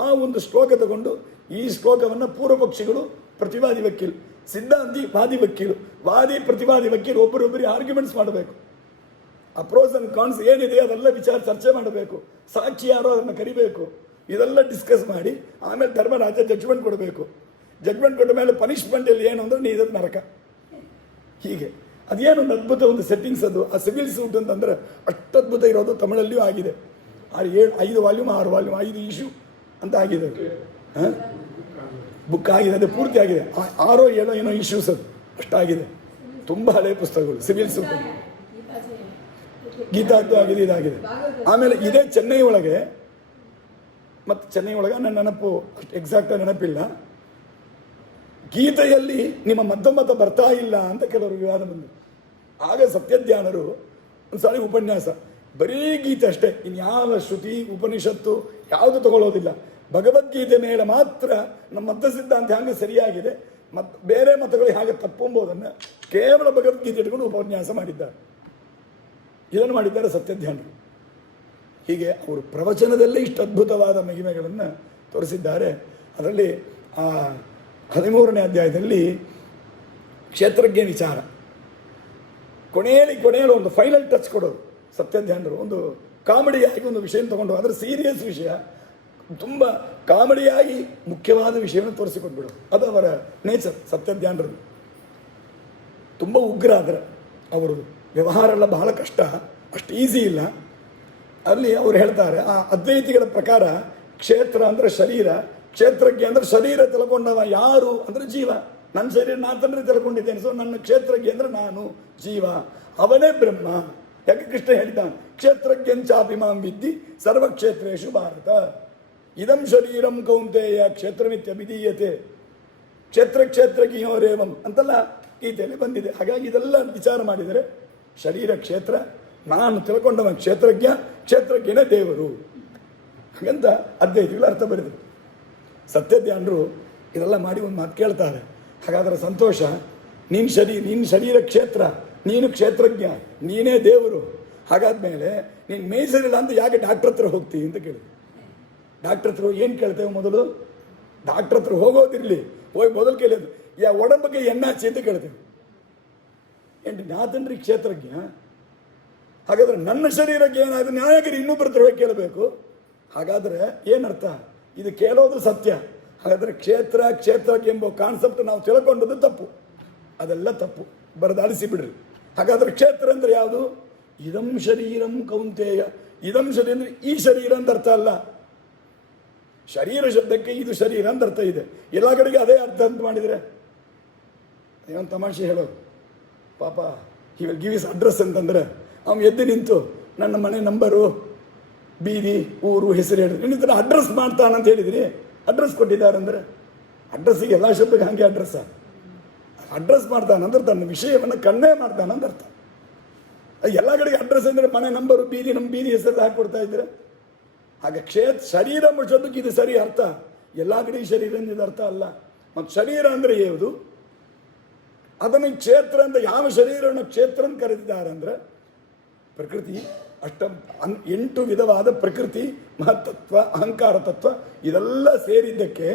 ಆ ಒಂದು ಶ್ಲೋಕ ತಗೊಂಡು ಈ ಶ್ಲೋಕವನ್ನು ಪೂರ್ವ ಪಕ್ಷಿಗಳು ಪ್ರತಿವಾದಿ ವಕೀಲ್, ಸಿದ್ಧಾಂತಿ ವಾದಿ ವಕೀಲು, ವಾದಿ ಪ್ರತಿವಾದಿ ವಕೀಲು ಒಬ್ಬರೊಬ್ಬರಿಗೆ ಆರ್ಗ್ಯುಮೆಂಟ್ಸ್ ಮಾಡಬೇಕು. ಆ ಪ್ರೋಸ್ ಅಂಡ್ ಕಾನ್ಸ್ ಏನಿದೆ ಅದೆಲ್ಲ ವಿಚಾರ ಚರ್ಚೆ ಮಾಡಬೇಕು. ಸಾಕ್ಷಿ ಯಾರೋ ಅದನ್ನು ಕರಿಬೇಕು. ಇದೆಲ್ಲ ಡಿಸ್ಕಸ್ ಮಾಡಿ ಆಮೇಲೆ ಧರ್ಮರಾಜ ಜಡ್ಜ್ಮೆಂಟ್ ಕೊಡಬೇಕು. ಜಡ್ಜ್ಮೆಂಟ್ ಕೊಟ್ಟ ಮೇಲೆ ಪನಿಷ್ಮೆಂಟ್ ಇಲ್ಲಿ ಏನು ಅಂದರೆ ನೀ ಇದಕ್ಕೆ ನರಕ. ಹೀಗೆ ಅದೇನೊಂದು ಅದ್ಭುತ ಒಂದು ಸೆಟ್ಟಿಂಗ್ಸ್ ಅದು. ಆ ಸಿವಿಲ್ ಸೂಟ್ ಅಂತಂದರೆ ಅಷ್ಟು ಅದ್ಭುತ ಇರೋದು. ತಮಿಳಲ್ಲಿಯೂ ಆಗಿದೆ. 5 ವಾಲ್ಯೂಮ್ 6 ವಾಲ್ಯೂಮ್ 5 ಇಶ್ಯೂ ಅಂತ ಆಗಿದೆ. ಬುಕ್ ಆಗಿದೆ, ಅದು ಪೂರ್ತಿ ಆಗಿದೆ. 6 7 ಏನೋ ಇಶ್ಯೂಸ್ ಅದು ಅಷ್ಟಾಗಿದೆ. ತುಂಬ ಹಳೆಯ ಪುಸ್ತಕಗಳು ಸಿವಿಲ್ ಸೂಟ್. ಗೀತಾದ್ದು ಆಗಿದೆ, ಇದಾಗಿದೆ. ಆಮೇಲೆ ಇದೇ ಚೆನ್ನೈ ಒಳಗೆ, ಮತ್ತು ಚೆನ್ನೈ ಒಳಗೆ ನನ್ನ ನೆನಪು ಅಷ್ಟು ಎಕ್ಸಾಕ್ಟಾಗಿ ನೆನಪಿಲ್ಲ, ಗೀತೆಯಲ್ಲಿ ನಿಮ್ಮ ಮಧ್ಯಮತ ಬರ್ತಾ ಇಲ್ಲ ಅಂತ ಕೆಲವರು ವಿವಾದ ಬಂದರು. ಆಗ ಸತ್ಯಧ್ಯಾನರು ಒಂದು ಸಾರಿ ಉಪನ್ಯಾಸ, ಬರೀ ಗೀತೆ ಅಷ್ಟೇ, ಇನ್ಯಾವ ಶ್ರುತಿ ಉಪನಿಷತ್ತು ಯಾವುದು ತಗೊಳ್ಳೋದಿಲ್ಲ, ಭಗವದ್ಗೀತೆ ಮೇಲೆ ಮಾತ್ರ ನಮ್ಮ ಮತ ಸಿದ್ಧಾಂತ ಹೇಗೆ ಸರಿಯಾಗಿದೆ ಮತ್ತು ಬೇರೆ ಮತಗಳು ಹೇಗೆ ತಪ್ಪು ಎಂಬುದನ್ನು ಕೇವಲ ಭಗವದ್ಗೀತೆ ಇಟ್ಕೊಂಡು ಉಪನ್ಯಾಸ ಮಾಡಿದ್ದಾರೆ. ಇದನ್ನು ಮಾಡಿದ್ದಾರೆ ಸತ್ಯಧ್ಯಾನರು. ಹೀಗೆ ಅವರು ಪ್ರವಚನದಲ್ಲೇ ಇಷ್ಟು ಅದ್ಭುತವಾದ ಮಹಿಮೆಗಳನ್ನು ತೋರಿಸಿದ್ದಾರೆ. ಅದರಲ್ಲಿ ಆ 13ನೇ ಅಧ್ಯಾಯದಲ್ಲಿ ಕ್ಷೇತ್ರಜ್ಞ ವಿಚಾರ ಕೊನೆಯಲ್ಲಿ ಒಂದು ಫೈನಲ್ ಟಚ್ ಕೊಡೋದು ಸತ್ಯಧ್ಯಾನರು. ಒಂದು ಕಾಮಿಡಿಯಾಗಿ ಒಂದು ವಿಷಯ ತಗೊಂಡು, ಅಂದರೆ ಸೀರಿಯಸ್ ವಿಷಯ ತುಂಬ ಕಾಮಿಡಿಯಾಗಿ ಮುಖ್ಯವಾದ ವಿಷಯವನ್ನು ತೋರಿಸಿಕೊಟ್ಬಿಡೋದು. ಅದು ಅವರ ನೇಚರ್ ಸತ್ಯಧ್ಯಾನರು. ತುಂಬ ಉಗ್ರ. ಆದರೆ ಅವರದು ವ್ಯವಹಾರ ಎಲ್ಲ ಬಹಳ ಕಷ್ಟ, ಅಷ್ಟು ಈಸಿ ಇಲ್ಲ. ಅಲ್ಲಿ ಅವರು ಹೇಳ್ತಾರೆ, ಆ ಅದ್ವೈತಿಗಳ ಪ್ರಕಾರ ಕ್ಷೇತ್ರ ಅಂದರೆ ಶರೀರ, ಕ್ಷೇತ್ರಜ್ಞ ಅಂದರೆ ಶರೀರ ತಿಳ್ಕೊಂಡವ ಯಾರು ಅಂದರೆ ಜೀವ. ನನ್ನ ಶರೀರ ನಾನು ತಂದ್ರೆ ತಿಳ್ಕೊಂಡಿದ್ದೇನೆ. ಸೊ ನನ್ನ ಕ್ಷೇತ್ರಜ್ಞ ಅಂದರೆ ನಾನು ಜೀವ, ಅವನೇ ಬ್ರಹ್ಮ. ಯಾಕೆ ಕೃಷ್ಣ ಹೇಳಿದ್ದಾನೆ, ಕ್ಷೇತ್ರಜ್ಞಂಚಾಪಿಮಾಂ ವಿದ್ಧಿ ಸರ್ವಕ್ಷೇತ್ರೇಷು ಭಾರತ, ಇದಂ ಶರೀರಂ ಕೌಂತೆಯ ಕ್ಷೇತ್ರಮಿತ್ಯಭಿಧೀಯತೆ, ಕ್ಷೇತ್ರಜ್ಞೋರೇವಂ ಅಂತೆಲ್ಲ ಗೀತೆಯಲ್ಲಿ ಬಂದಿದೆ. ಹಾಗಾಗಿ ಇದೆಲ್ಲ ವಿಚಾರ ಮಾಡಿದರೆ ಶರೀರ ಕ್ಷೇತ್ರ, ನಾನು ತಿಳ್ಕೊಂಡವ ಕ್ಷೇತ್ರಜ್ಞನೇ ದೇವರು. ಹಾಗಂತ ಅದ್ವೈತಿಗಳು ಅರ್ಥ ಬರೆದರು. ಸತ್ಯಜ್ಞಾನರು ಇದೆಲ್ಲ ಮಾಡಿ ಒಂದು ಮಾತು ಕೇಳ್ತಾರೆ. ಹಾಗಾದರೆ ಸಂತೋಷ, ನಿನ್ನ ಶರೀರ ಕ್ಷೇತ್ರ, ನೀನು ಕ್ಷೇತ್ರಜ್ಞ, ನೀನೇ ದೇವರು. ಹಾಗಾದ್ಮೇಲೆ ನೀನು ಮೇಯ್ಸರಿಲ್ಲ ಅಂತ ಯಾಕೆ ಡಾಕ್ಟ್ರ್ ಹತ್ರ ಹೋಗ್ತೀವಿ ಅಂತ ಕೇಳಿದ್ರು. ಡಾಕ್ಟ್ರ್ ಹತ್ರ ಏನು ಕೇಳ್ತೇವೆ ಮೊದಲು? ಡಾಕ್ಟ್ರ್ ಹತ್ರ ಹೋಗೋದಿರಲಿ, ಹೋಗಿ ಮೊದಲು ಕೇಳೋದು ಒಡಂಬಕ್ಕೆ ಎಣ್ಣಾಚಿ ಅಂತ ಕೇಳ್ತೇವೆ. ನಾತನ್ರಿ ಕ್ಷೇತ್ರಜ್ಞ, ಹಾಗಾದ್ರೆ ನನ್ನ ಶರೀರಕ್ಕೆ ಏನಾದರೂ ನ್ಯಾಯಗಿರಿ ಇನ್ನೊಬ್ಬರ ಹತ್ರ ಹೋಗಿ ಕೇಳಬೇಕು. ಹಾಗಾದರೆ ಏನರ್ಥ? ಇದು ಕೇಳೋದು ಸತ್ಯ. ಹಾಗಾದರೆ ಕ್ಷೇತ್ರಕ್ಕೆ ಎಂಬ ಕಾನ್ಸೆಪ್ಟ್ ನಾವು ತಿಳ್ಕೊಂಡದ್ದು ತಪ್ಪು. ಅದೆಲ್ಲ ತಪ್ಪು, ಬರೆದಾಡಿಸಿ ಬಿಡ್ರಿ. ಹಾಗಾದ್ರೆ ಕ್ಷೇತ್ರ ಅಂದರೆ ಯಾವುದು? ಇದಂ ಶರೀರಂ ಕೌಂತೆಯ. ಇದಂ ಶರೀರ ಅಂದರೆ ಈ ಶರೀರ ಅಂತ ಅರ್ಥ ಅಲ್ಲ. ಶರೀರ ಶಬ್ದಕ್ಕೆ ಇದು ಶರೀರ ಅಂತ ಅರ್ಥ ಇದೆ. ಎಲ್ಲ ಕಡೆಗೆ ಅದೇ ಅರ್ಥ ಅಂತ ಮಾಡಿದರೆ ಏನು ತಮಾಷೆ ಹೇಳೋರು. ಪಾಪ he will give is address ಅಂತಂದರೆ ಅವ್ನು ಎದ್ದು ನಿಂತು ನನ್ನ ಮನೆ ನಂಬರು, ಬೀದಿ, ಊರು, ಹೆಸರು ಹೇಳಿದ್ರು. ಇನ್ನಿತರ ಅಡ್ರೆಸ್ ಮಾಡ್ತಾನಂತ ಹೇಳಿದ್ರಿ. ಅಡ್ರೆಸ್ ಕೊಟ್ಟಿದ್ದಾರಂದ್ರೆ ಅಡ್ರೆಸ್ಸಿಗೆ ಎಲ್ಲ ಶಬ್ದಕ್ಕೆ ಹಾಗೆ ಅಡ್ರೆಸ್ ಮಾಡ್ತಾನಂದ್ರೆ ತನ್ನ ವಿಷಯವನ್ನು ಕಣ್ಣೇ ಮಾಡ್ತಾನಂತ ಅರ್ಥ. ಎಲ್ಲ ಕಡೆಗೆ ಅಡ್ರೆಸ್ ಅಂದರೆ ಮನೆ ನಂಬರು, ಬೀದಿ, ನಮ್ಮ ಬೀದಿ ಹೆಸರು ಹಾಕಿಕೊಡ್ತಾ ಇದ್ರೆ ಹಾಗೆ ಶರೀರ ಶಬ್ದಕ್ಕೆ ಇದು ಸರಿ ಅರ್ಥ. ಎಲ್ಲ ಕಡೆ ಶರೀರ ಇದು ಅರ್ಥ ಅಲ್ಲ. ಮತ್ತು ಶರೀರ ಅಂದರೆ ಯಾವುದು? ಅದನ್ನು ಕ್ಷೇತ್ರ ಅಂತ ಯಾವ ಶರೀರವನ್ನು ಕ್ಷೇತ್ರ ಅಂತ ಕರೆದಿದ್ದಾರೆ ಅಂದರೆ ಪ್ರಕೃತಿ 8 ವಿಧವಾದ ಪ್ರಕೃತಿ, ಮಹತ್ತತ್ವ, ಅಹಂಕಾರ ತತ್ವ ಇದೆಲ್ಲ ಸೇರಿದ್ದಕ್ಕೆ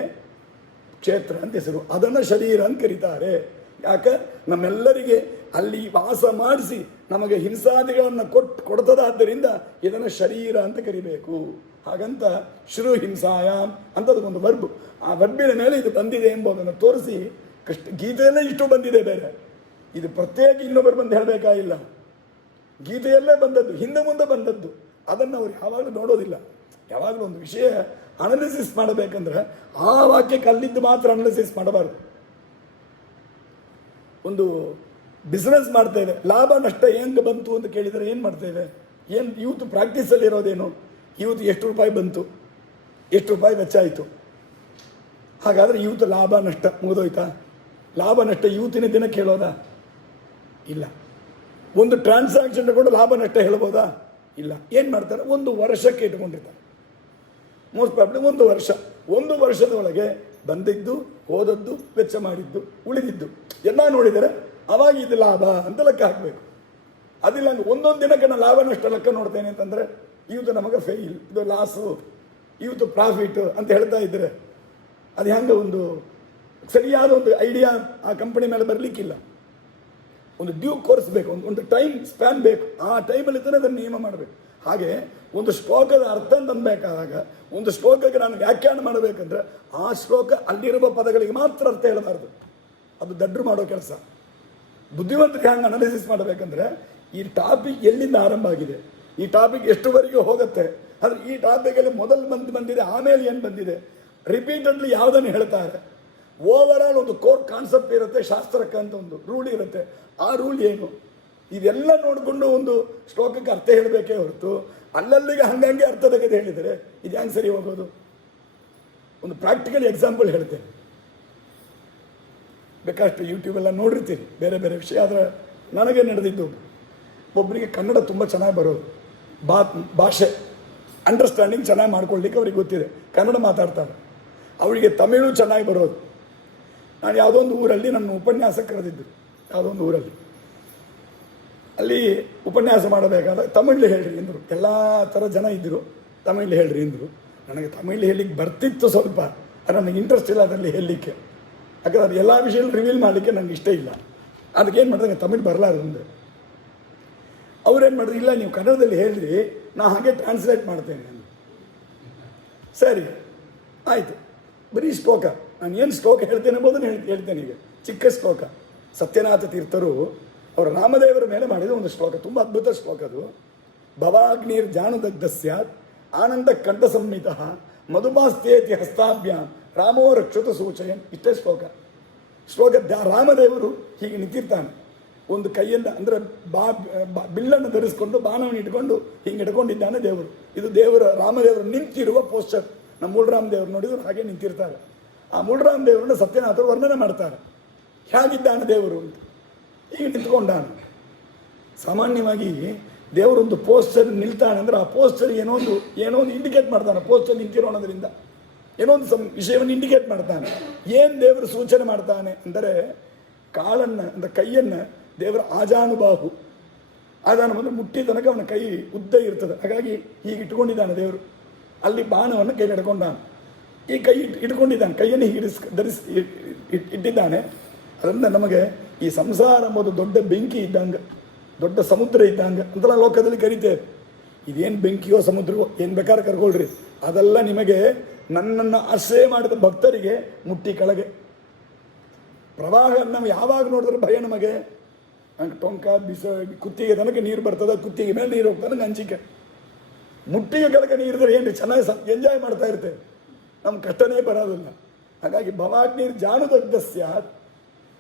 ಕ್ಷೇತ್ರ ಅಂತ ಹೆಸರು. ಅದನ್ನು ಶರೀರ ಅಂತ ಕರೀತಾರೆ. ಯಾಕೆ? ನಮ್ಮೆಲ್ಲರಿಗೆ ಅಲ್ಲಿ ವಾಸ ಮಾಡಿಸಿ ನಮಗೆ ಹಿಂಸಾದಿಗಳನ್ನು ಕೊಡ್ತದಾದ್ದರಿಂದ ಇದನ್ನು ಶರೀರ ಅಂತ ಕರಿಬೇಕು. ಹಾಗಂತ ಶ್ರು ಹಿಂಸಾಯಾಮ್ ಅಂತದಕ್ಕೊಂದು ವರ್ಬ್. ಆ ವರ್ಬಿನ ಮೇಲೆ ಇದು ಬಂದಿದೆ ಎಂಬುದನ್ನು ತೋರಿಸಿ ಗೀತೆಯಲ್ಲೇ ಇಷ್ಟು ಬಂದಿದೆ. ಬೇರೆ ಇದು ಪ್ರತ್ಯೇಕ ಇನ್ನೊಬ್ಬರು ಬಂದು ಹೇಳಬೇಕಾಗಿಲ್ಲ. ಗೀತೆಯಲ್ಲೇ ಬಂದದ್ದು, ಹಿಂದೆ ಮುಂದೆ ಬಂದದ್ದು. ಅದನ್ನು ಅವ್ರು ಯಾವಾಗಲೂ ನೋಡೋದಿಲ್ಲ. ಯಾವಾಗಲೂ ಒಂದು ವಿಷಯ ಅನಾಲಿಸಿಸ್ ಮಾಡಬೇಕಂದ್ರೆ ಆ ವಾಕ್ಯಕ್ಕೆ ಅಲ್ಲಿದ್ದು ಮಾತ್ರ ಅನಾಲಿಸಿಸ್ ಮಾಡಬಾರ್ದು. ಒಂದು ಬಿಸ್ನೆಸ್ ಮಾಡ್ತೇವೆ, ಲಾಭ ನಷ್ಟ ಹೆಂಗೆ ಬಂತು ಅಂತ ಕೇಳಿದರೆ ಏನು ಮಾಡ್ತೇವೆ? ಏನು ಇವತ್ತು ಪ್ರಾಕ್ಟೀಸಲ್ಲಿ ಇರೋದೇನು? ಇವತ್ತು ಎಷ್ಟು ರೂಪಾಯಿ ಬಂತು, ಎಷ್ಟು ರೂಪಾಯಿ ವೆಚ್ಚ ಆಯಿತು. ಹಾಗಾದರೆ ಇವತ್ತು ಲಾಭ ನಷ್ಟ ಮುಗಿದೋಯ್ತಾ? ಲಾಭ ನಷ್ಟ ಇವತ್ತಿನ ದಿನಕ್ಕೆ ಹೇಳೋದಾ? ಇಲ್ಲ. ಒಂದು ಟ್ರಾನ್ಸಾಕ್ಷನ್ ತಗೊಂಡು ಲಾಭ ನಷ್ಟ ಹೇಳ್ಬೋದಾ? ಇಲ್ಲ. ಏನು ಮಾಡ್ತಾರೆ? ಒಂದು ವರ್ಷಕ್ಕೆ ಇಟ್ಕೊಂಡಿರ್ತಾರೆ. ಮೋಸ್ಟ್ ಪ್ರಾಬ್ಲಿ ಒಂದು ವರ್ಷದ ಒಳಗೆ ಬಂದಿದ್ದು, ಹೋದದ್ದು, ವೆಚ್ಚ ಮಾಡಿದ್ದು, ಉಳಿದಿದ್ದು ಎಲ್ಲ ನೋಡಿದರೆ ಅವಾಗ ಇದು ಲಾಭ ಅಂತ ಲೆಕ್ಕ ಹಾಕಬೇಕು. ಅದಿಲ್ಲ ಹಂಗೆ ಒಂದೊಂದು ದಿನಕ್ಕೆ ನಾನು ಲಾಭ ನಷ್ಟ ಲೆಕ್ಕ ನೋಡ್ತೇನೆ ಅಂತಂದರೆ ಇವತ್ತು ನಮಗೆ ಫೇಲ್, ಇದು ಲಾಸು, ಇವತ್ತು ಪ್ರಾಫಿಟ್ ಅಂತ ಹೇಳ್ತಾ ಇದ್ದರೆ ಅದು ಹೆಂಗೆ ಒಂದು ಸರಿಯಾದ ಒಂದು ಐಡಿಯಾ ಆ ಕಂಪನಿ ಮೇಲೆ ಬರಲಿಕ್ಕಿಲ್ಲ. ಒಂದು ಡ್ಯೂ ಕೋರ್ಸ್ ಬೇಕು, ಒಂದು ಟೈಮ್ ಸ್ಪ್ಯಾನ್ ಬೇಕು. ಆ ಟೈಮಲ್ಲಿ ಇದ್ದರೆ ಅದನ್ನು ನಿಯಮ ಮಾಡಬೇಕು. ಹಾಗೆ ಒಂದು ಶ್ಲೋಕದ ಅರ್ಥ ಅಂತಂದಬೇಕಾದಾಗ ಒಂದು ಶ್ಲೋಕಕ್ಕೆ ನಾನು ವ್ಯಾಖ್ಯಾನ ಮಾಡಬೇಕಂದ್ರೆ ಆ ಶ್ಲೋಕ ಅಲ್ಲಿರುವ ಪದಗಳಿಗೆ ಮಾತ್ರ ಅರ್ಥ ಹೇಳಬಾರ್ದು. ಅದು ದಡ್ರು ಮಾಡೋ ಕೆಲಸ. ಬುದ್ಧಿವಂತರಿಗೆ ಹಂಗೆ ಅನಾಲಿಸಿಸ್ ಮಾಡಬೇಕಂದ್ರೆ ಈ ಟಾಪಿಕ್ ಎಲ್ಲಿಂದ ಆರಂಭ ಆಗಿದೆ, ಈ ಟಾಪಿಕ್ ಎಷ್ಟುವರೆಗೆ ಹೋಗುತ್ತೆ, ಆದರೆ ಈ ಟಾಪಿಕಲ್ಲಿ ಮೊದಲು ಬಂದಿದೆ, ಆಮೇಲೆ ಏನು ಬಂದಿದೆ, ರಿಪೀಟೆಡ್ಲಿ ಯಾವುದನ್ನು ಹೇಳ್ತಾರೆ. ಓವರ್ ಆಲ್ ಒಂದು ಕೋರ್ ಕಾನ್ಸೆಪ್ಟ್ ಇರುತ್ತೆ, ಶಾಸ್ತ್ರಕ್ಕೆ ಅಂತ ಒಂದು ರೂಲ್ ಇರುತ್ತೆ. ಆ ರೂಲ್ ಏನು? ಇದೆಲ್ಲ ನೋಡಿಕೊಂಡು ಒಂದು ಶ್ಲೋಕಕ್ಕೆ ಅರ್ಥ ಹೇಳಬೇಕೇ ಹೊರತು ಅಲ್ಲಲ್ಲಿಗೆ ಹಂಗಂಗೆ ಅರ್ಥ ತೆಗೆದು ಹೇಳಿದರೆ ಇದು ಹೆಂಗೆ ಸರಿ ಹೋಗೋದು? ಒಂದು ಪ್ರಾಕ್ಟಿಕಲ್ ಎಕ್ಸಾಂಪಲ್ ಹೇಳ್ತೇನೆ. ಬೇಕಷ್ಟು ಯೂಟ್ಯೂಬೆಲ್ಲ ನೋಡಿರ್ತೀರಿ ಬೇರೆ ಬೇರೆ ವಿಷಯ. ಆದರೆ ನನಗೆ ನಡೆದಿದ್ದು, ಒಬ್ಬರಿಗೆ ಕನ್ನಡ ತುಂಬ ಚೆನ್ನಾಗಿ ಬರೋದು, ಭಾಷೆ ಅಂಡರ್ಸ್ಟ್ಯಾಂಡಿಂಗ್ ಚೆನ್ನಾಗಿ ಮಾಡ್ಕೊಳ್ಳಿಕ್ಕೆ ಅವ್ರಿಗೆ ಗೊತ್ತಿದೆ, ಕನ್ನಡ ಮಾತಾಡ್ತಾರೆ. ಅವರಿಗೆ ತಮಿಳು ಚೆನ್ನಾಗಿ ಬರೋದು. ನಾನು ಯಾವುದೋ ಒಂದು ಊರಲ್ಲಿ ನನ್ನ ಉಪನ್ಯಾಸ ಕರೆದಿದ್ದು, ಯಾವುದೋ ಒಂದು ಊರಲ್ಲಿ. ಅಲ್ಲಿ ಉಪನ್ಯಾಸ ಮಾಡಬೇಕಾದಾಗ ತಮಿಳು ಹೇಳ್ರಿ ಅಂದರು. ಎಲ್ಲ ಥರ ಜನ ಇದ್ದರು. ತಮಿಳು ಹೇಳ್ರಿ ಅಂದರು. ನನಗೆ ತಮಿಳು ಹೇಳಲಿಕ್ಕೆ ಬರ್ತಿತ್ತು ಸ್ವಲ್ಪ, ಆದರೆ ನನಗೆ ಇಂಟ್ರೆಸ್ಟ್ ಇಲ್ಲ ಅದರಲ್ಲಿ ಹೇಳಲಿಕ್ಕೆ. ಯಾಕಂದ್ರೆ ಅದು ಎಲ್ಲ ವಿಷಯ ರಿವೀಲ್ ಮಾಡಲಿಕ್ಕೆ ನನಗೆ ಇಷ್ಟ ಇಲ್ಲ. ಅದಕ್ಕೆ ಏನು ಮಾಡಿದ್ರೆ ತಮಿಳು ಬರಲಾರ್ದು ಮುಂದೆ. ಅವ್ರೇನು ಮಾಡಿದ್ರು, ಇಲ್ಲ ನೀವು ಕನ್ನಡದಲ್ಲಿ ಹೇಳಿರಿ, ನಾ ಹಾಗೆ ಟ್ರಾನ್ಸ್ಲೇಟ್ ಮಾಡ್ತೇನೆ ನಾನು. ಸರಿ ಆಯಿತು. ಬರೀ ಶ್ಲೋಕ, ನಾನು ಏನು ಶ್ಲೋಕ ಹೇಳ್ತೇನೆ ಎಂಬುದನ್ನು ಹೇಳ್ತೇನೆ. ಈಗ ಚಿಕ್ಕ ಶ್ಲೋಕ. ಸತ್ಯನಾಥ ತೀರ್ಥರು ಅವರ ರಾಮದೇವರ ಮೇಲೆ ಮಾಡಿದ ಒಂದು ಶ್ಲೋಕ, ತುಂಬ ಅದ್ಭುತ ಶ್ಲೋಕ ಅದು. ಭವಾಗ್ನಿರ್ ಜಾನುದಗ್ಧ ಸ್ಯಾತ್ ಆನಂದ ಕಂಠ ಸಂಹಿತ ಮಧುಮಾಸ್ತೇತಿ ಹಸ್ತಾಭ್ಯಾಂ ರಾಮೋ ರಕ್ಷತ ಸೂಚಯನ್. ಇಷ್ಟೇ ಶ್ಲೋಕ. ಶ್ಲೋಕ ರಾಮದೇವರು ಹೀಗೆ ನಿಂತಿರ್ತಾನೆ, ಒಂದು ಕೈಯನ್ನು ಅಂದರೆ ಬಿಲ್ಲನ್ನು ಧರಿಸ್ಕೊಂಡು ಬಾಣವನ್ನು ಇಟ್ಕೊಂಡು ಹಿಂಗೆ ಇಟ್ಕೊಂಡಿದ್ದಾನೆ ದೇವರು. ಇದು ರಾಮದೇವರು ನಿಂತಿರುವ ಪೋಸ್ಟರ್. ನಮ್ಮ ಮೂಳರಾಮ ದೇವರು ನೋಡಿದ್ರು ಹಾಗೆ ನಿಂತಿರ್ತಾರೆ. ಆ ಮೂಳರಾಮ ದೇವರನ್ನು ಸತ್ಯನಾಥರು ವರ್ಣನೆ ಮಾಡ್ತಾರೆ, ಹೇಗಿದ್ದಾನೆ ದೇವರು ಅಂತ. ಹೀಗೆ ನಿಂತ್ಕೊಂಡಾನೆ. ಸಾಮಾನ್ಯವಾಗಿ ದೇವರೊಂದು ಪೋಸ್ಟರ್ ನಿಲ್ತಾನೆ ಅಂದರೆ ಆ ಪೋಸ್ಟರ್ ಏನೋ ಒಂದು ಇಂಡಿಕೇಟ್ ಮಾಡ್ತಾನೆ. ಪೋಸ್ಟರ್ ನಿಂತಿರೋಣದ್ರಿಂದ ಏನೋ ಒಂದು ವಿಷಯವನ್ನು ಇಂಡಿಕೇಟ್ ಮಾಡ್ತಾನೆ. ಏನು ದೇವರು ಸೂಚನೆ ಮಾಡ್ತಾನೆ ಅಂದರೆ ಕಾಲನ್ನು ಅಂದರೆ ಕೈಯನ್ನು ದೇವರ ಆಜಾನುಬಾಹು, ಅಂದರೆ ಮುಟ್ಟಿ ತನಕ ಅವನ ಕೈ ಉದ್ದ ಇರ್ತದೆ. ಹಾಗಾಗಿ ಹೀಗೆ ಇಟ್ಕೊಂಡಿದ್ದಾನೆ ದೇವರು. ಅಲ್ಲಿ ಬಾಣವನ್ನು ಕೈ ಹಿಡ್ಕೊಂಡಾನೆ. ಈ ಕೈ ಇಟ್ಕೊಂಡಿದ್ದಾನೆ, ಕೈಯನ್ನು ಹೀಗೆ ಇಟ್ಟಿದ್ದಾನೆ. ಅದರಿಂದ ನಮಗೆ ಈ ಸಂಸಾರ ಎಂಬುದು ದೊಡ್ಡ ಬೆಂಕಿ ಇದ್ದಂಗೆ, ದೊಡ್ಡ ಸಮುದ್ರ ಇದ್ದಂಗೆ ಅಂತೆಲ್ಲ ಲೋಕದಲ್ಲಿ ಕರಿತೇವೆ. ಇದೇನು ಬೆಂಕಿಯೋ ಸಮುದ್ರವೋ ಏನು ಬೇಕಾದ್ರೆ ಕರ್ಕೊಳ್ರಿ, ಅದೆಲ್ಲ ನಿಮಗೆ ನನ್ನನ್ನು ಆಶ್ರಯ ಮಾಡಿದ ಭಕ್ತರಿಗೆ ಮುಟ್ಟಿ ಕೆಳಗೆ. ಪ್ರವಾಹ ನಾವು ಯಾವಾಗ ನೋಡಿದ್ರೆ ಭಯ ನಮಗೆ. ನಂಗೆ ಟೊಂಕ ಕುತ್ತಿಗೆ ತನಕ ನೀರು ಬರ್ತದೆ, ಕುತ್ತಿಗೆ ಮೇಲೆ ನೀರು ಹೋಗ್ತದೆ, ಅಂಜಿಕೆ. ಮುಟ್ಟಿಗೆ ಕೆಳಗೆ ನೀರಿದ್ರೆ ಏನು ಚೆನ್ನಾಗಿ ಎಂಜಾಯ್ ಮಾಡ್ತಾ ಇರ್ತೇವೆ, ನಮ್ಮ ಕಷ್ಟನೇ ಬರೋದಿಲ್ಲ. ಹಾಗಾಗಿ ಭವಾಗ್ನೀರು ಜಾನುದಗ್ಧಸ್ಯ,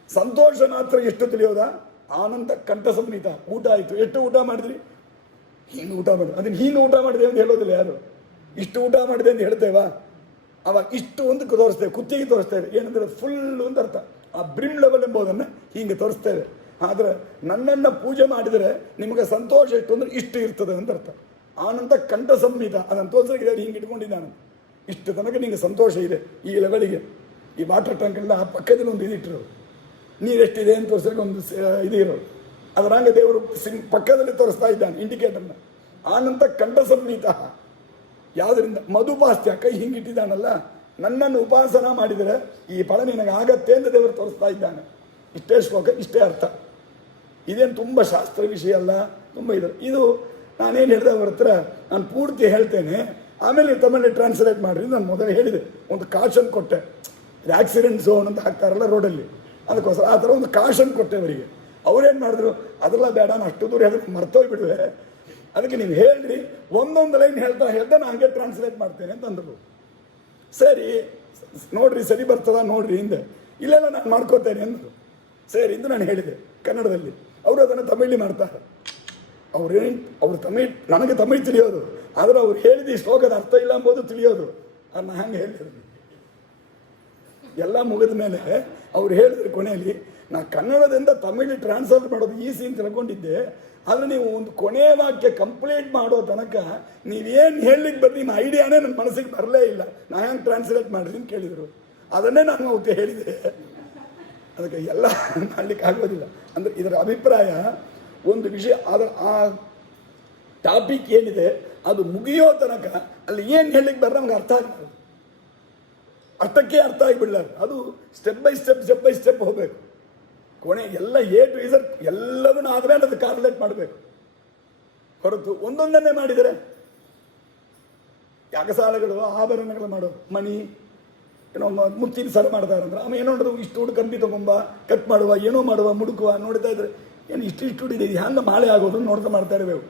ಸಂತೋಷ ಮಾತ್ರ ಎಷ್ಟು ತಿಳಿಯೋದ, ಆನಂದ ಕಂಠ ಸಂಹಿತ. ಊಟ ಆಯಿತು, ಎಷ್ಟು ಊಟ ಮಾಡಿದ್ರಿ, ಹಿಂಗೆ ಊಟ ಮಾಡಿದ್ರಿ, ಅದನ್ನು ಹಿಂಗೆ ಊಟ ಮಾಡಿದೆ ಅಂತ ಹೇಳೋದಿಲ್ಲ ಯಾರು. ಇಷ್ಟು ಊಟ ಮಾಡಿದೆ ಅಂತ ಹೇಳ್ತೇವಾ, ಅವಾಗ ಇಷ್ಟು ಒಂದು ತೋರಿಸ್ತೇವೆ, ಕುತ್ತಿಗೆ ತೋರಿಸ್ತೇವೆ. ಏನಂದರೆ ಫುಲ್ಲು ಅಂತ ಅರ್ಥ. ಆ ಬ್ರಿಮ್ ಲೆವೆಲ್ ಎಂಬುದನ್ನು ಹೀಗೆ ತೋರಿಸ್ತೇವೆ. ಆದರೆ ನನ್ನನ್ನು ಪೂಜೆ ಮಾಡಿದರೆ ನಿಮಗೆ ಸಂತೋಷ ಎಷ್ಟು ಅಂದರೆ ಇಷ್ಟು ಇರ್ತದೆ ಅಂತ ಅರ್ಥ. ಆನಂದ ಕಂಠ ಸಂಹಿತ ಅದನ್ನು ತೋರಿಸೋಕೆ ಹಿಂಗೆ ಇಟ್ಕೊಂಡಿದ್ದಾನೆ. ಇಷ್ಟು ತನಕ ನಿಮಗೆ ಸಂತೋಷ ಇದೆ ಈ ಲೆವೆಲಿಗೆ. ಈ ವಾಟರ್ ಟ್ಯಾಂಕ್ ಎಲ್ಲ ಆ ಪಕ್ಕದಲ್ಲಿ ಒಂದು ಇದಿಟ್ಟರು, ನೀರೆಷ್ಟಿದೆ ಅಂತ ತೋರಿಸೋಕೆ ಒಂದು ಇದು ಇರೋರು. ಅದರಂಗೆ ದೇವರು ಪಕ್ಕದಲ್ಲಿ ತೋರಿಸ್ತಾ ಇದ್ದಾನೆ ಇಂಡಿಕೇಟರ್ನ. ಆನಂದ ಕಂಠ ಸಂಹಿತ. ಯಾವುದರಿಂದ? ಮಧುಪಾಸ್ತ್ಯ, ಕೈ ಹಿಂಗಿಟ್ಟಿದ್ದಾನಲ್ಲ, ನನ್ನನ್ನು ಉಪಾಸನ ಮಾಡಿದರೆ ಈ ಫಲ ನಿನಗೆ ಆಗತ್ತೆ ಅಂತ ದೇವರು ತೋರಿಸ್ತಾ ಇದ್ದಾನೆ. ಇಷ್ಟೇ ಶ್ಲೋಕ, ಇಷ್ಟೇ ಅರ್ಥ. ಇದೇನು ತುಂಬ ಶಾಸ್ತ್ರ ವಿಷಯ ಅಲ್ಲ, ತುಂಬ ಇದು ನಾನೇನು ಹೇಳಿದೆ ಅವ್ರ ಹತ್ರ, ನಾನು ಪೂರ್ತಿ ಹೇಳ್ತೇನೆ, ಆಮೇಲೆ ತಮ್ಮಲ್ಲಿ ಟ್ರಾನ್ಸ್ಲೇಟ್ ಮಾಡಿರಿ. ನಾನು ಮೊದಲೇ ಹೇಳಿದೆ, ಒಂದು ಕಾಷನ್ ಕೊಟ್ಟೆ. ಆಕ್ಸಿಡೆಂಟ್ ಝೋನ್ ಅಂತ ಹಾಕ್ತಾರಲ್ಲ ರೋಡಲ್ಲಿ, ಅದಕ್ಕೋಸ್ಕರ ಆ ಥರ ಒಂದು ಕಾಷನ್ ಕೊಟ್ಟೆ ಅವರಿಗೆ. ಅವ್ರೇನು ಮಾಡಿದ್ರು, ಅದೆಲ್ಲ ಬೇಡ, ನಾನು ಅಷ್ಟು ದೂರ ಹೇಳಿದ್ರೆ ಮರ್ತೋಗ್ಬಿಡುವೆ, ಅದಕ್ಕೆ ನೀವು ಹೇಳ್ರಿ, ಒಂದೊಂದು ಲೈನ್ ಹೇಳ್ತಾ ನಾನು ಹಾಗೆ ಟ್ರಾನ್ಸ್ಲೇಟ್ ಮಾಡ್ತೇನೆ ಅಂತ ಅಂದರು. ಸರಿ ನೋಡ್ರಿ, ಸರಿ ಬರ್ತದ ನೋಡ್ರಿ ಹಿಂದೆ, ಇಲ್ಲೆಲ್ಲ ನಾನು ಮಾಡ್ಕೋತೇನೆ ಅಂದರು. ಸರಿ ಎಂದು ನಾನು ಹೇಳಿದೆ ಕನ್ನಡದಲ್ಲಿ. ಅವರು ಅದನ್ನು ತಮಿಳಿ ಮಾಡ್ತಾರೆ. ಅವ್ರು ತಮಿಳ್, ನನಗೆ ತಮಿಳ್ ತಿಳಿಯೋದು, ಆದರೆ ಅವ್ರು ಹೇಳಿದ ಈ ಶ್ಲೋಕದ ಅರ್ಥ ಇಲ್ಲ ಎಂಬುದು ತಿಳಿಯೋದು. ಅದನ್ನ ಹಂಗೆ ಹೇಳಿದ್ರು. ಎಲ್ಲ ಮುಗಿದ ಮೇಲೆ ಅವ್ರು ಹೇಳಿದ್ರು ಕೊನೆಯಲ್ಲಿ, ನಾ ಕನ್ನಡದಿಂದ ತಮಿಳು ಟ್ರಾನ್ಸ್ಲೇಟ್ ಮಾಡೋದು ಈಸಿ ಅಂತ ತಿಳ್ಕೊಂಡಿದ್ದೆ, ಆದರೆ ನೀವು ಒಂದು ಕೊನೆಯ ವಾಕ್ಯ ಕಂಪ್ಲೀಟ್ ಮಾಡೋ ತನಕ ನೀವೇನು ಹೇಳಲಿಕ್ಕೆ ಬರ್ರಿ, ನಿಮ್ಮ ಐಡಿಯಾನೇ ನನ್ನ ಮನಸ್ಸಿಗೆ ಬರಲೇ ಇಲ್ಲ, ನಾ ಹೆಂಗೆ ಟ್ರಾನ್ಸ್ಲೇಟ್ ಮಾಡಿರಿ ಅಂತ ಕೇಳಿದರು. ಅದನ್ನೇ ನಾನು ಅವತ್ತು ಹೇಳಿದೆ. ಅದಕ್ಕೆ ಎಲ್ಲ ಮಾಡಲಿಕ್ಕೆ ಆಗೋದಿಲ್ಲ. ಅಂದರೆ ಇದರ ಅಭಿಪ್ರಾಯ, ಒಂದು ವಿಷಯ ಅದರ ಆ ಟಾಪಿಕ್ ಏನಿದೆ ಅದು ಮುಗಿಯೋ ತನಕ ಅಲ್ಲಿ ಏನು ಹೇಳಲಿಕ್ಕೆ ಬರ್ರೆ ನಮ್ಗೆ ಅರ್ಥ ಆಗ್ತದೆ, ಅಷ್ಟಕ್ಕೆ ಅರ್ಥ ಆಗಿಬಿಡ್ಲಾರ. ಅದು ಸ್ಟೆಪ್ ಬೈ ಸ್ಟೆಪ್ ಹೋಗಬೇಕು. ಕೊನೆ ಎಲ್ಲ A to Z ಎಲ್ಲವನ್ನೂ ಆದ್ಮೇಲೆ ಅದು ಕಾರ್ಲೇಟ್ ಮಾಡಬೇಕು. ಹೊರತು ಒಂದೊಂದನ್ನೇ ಮಾಡಿದರೆ ಯಾಗಸಾಲೆಗಳು, ಆಭರಣಗಳು ಮಾಡೋದು, ಮಣಿ ಏನೋ ಮುತ್ತಿನ ಸರ ಮಾಡ್ತಾರೆ ಅಂದ್ರೆ ಆಮೇಲೆ ಏನೋ ನೋಡೋದು, ಇಷ್ಟು ಹುಡು ಕಂಬಿ ತಗೊಂಬ, ಕಟ್ ಮಾಡುವ, ಏನೋ ಮಾಡುವ, ಮುಡುಕುವ, ನೋಡ್ತಾ ಇದ್ರೆ ಏನು ಇಷ್ಟು ಹುಡಿದೆ, ಇದು ಹ್ಯಾಂಗ ಮಾಳೆ ಆಗೋದು ನೋಡ್ತಾ ಮಾಡ್ತಾ ಇರಬೇಕು.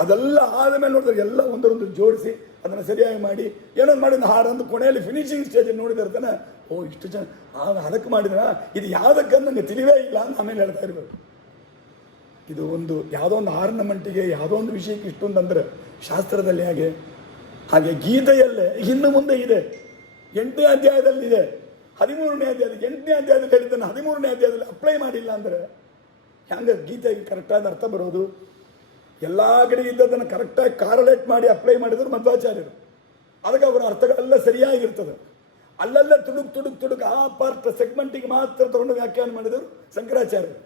ಅದೆಲ್ಲ ಆದಮೇಲೆ ನೋಡಿದ್ರೆ ಎಲ್ಲ ಒಂದರೊಂದು ಜೋಡಿಸಿ ಅದನ್ನು ಸರಿಯಾಗಿ ಮಾಡಿ ಏನೋ ಮಾಡಿದ ಹಾರ ಅಂತ ಕೊನೆಯಲ್ಲಿ ಫಿನಿಶಿಂಗ್ ಸ್ಟೇಜಲ್ಲಿ ನೋಡಿದಿರ್ತಾನೆ, ಓ ಇಷ್ಟು ಜನ ಅದಕ್ಕೆ ಮಾಡಿದ್ರ, ಇದು ಯಾವುದಕ್ಕಂತ ನನಗೆ ತಿಳಿವೇ ಇಲ್ಲ ಅಂತ ಆಮೇಲೆ ಹೇಳ್ತಾ ಇರಬೇಕು. ಇದು ಒಂದು ಯಾವುದೋ ಒಂದು ಆರ್ನಮೆಂಟಿಗೆ, ಯಾವುದೋ ಒಂದು ವಿಷಯಕ್ಕೆ ಇಷ್ಟೊಂದು ಶಾಸ್ತ್ರದಲ್ಲಿ ಹಾಗೆ ಗೀತೆಯಲ್ಲೇ ಇನ್ನು ಮುಂದೆ ಇದೆ. 8ನೇ ಅಧ್ಯಾಯದಲ್ಲಿ ಇದೆ, 13ನೇ ಅಧ್ಯಾಯದಲ್ಲಿ, 8ನೇ ಅಧ್ಯಾಯದಲ್ಲಿ ಹೇಳಿದ್ದನ್ನು 13ನೇ ಅಧ್ಯಾಯದಲ್ಲಿ ಅಪ್ಲೈ ಮಾಡಿಲ್ಲ ಅಂದರೆ ಹೆಂಗೆ ಗೀತೆಗೆ ಕರೆಕ್ಟಾದ ಅರ್ಥ ಬರೋದು? ಎಲ್ಲ ಕಡೆ ಇದ್ದದನ್ನು ಕರೆಕ್ಟಾಗಿ ಕಾರಲೇಟ್ ಮಾಡಿ ಅಪ್ಲೈ ಮಾಡಿದ್ರು ಮಧ್ವಾಚಾರ್ಯರು. ಅದಕ್ಕೆ ಅವರ ಅರ್ಥಗಳೆಲ್ಲ ಸರಿಯಾಗಿರ್ತದೆ. ಅಲ್ಲೆಲ್ಲ ತುಡುಕ್ ಆ ಪಾರ್ಟ್ ಸೆಗ್ಮೆಂಟಿಗೆ ಮಾತ್ರ ತಗೊಂಡು ವ್ಯಾಖ್ಯಾನ ಮಾಡಿದರು ಶಂಕರಾಚಾರ್ಯರು.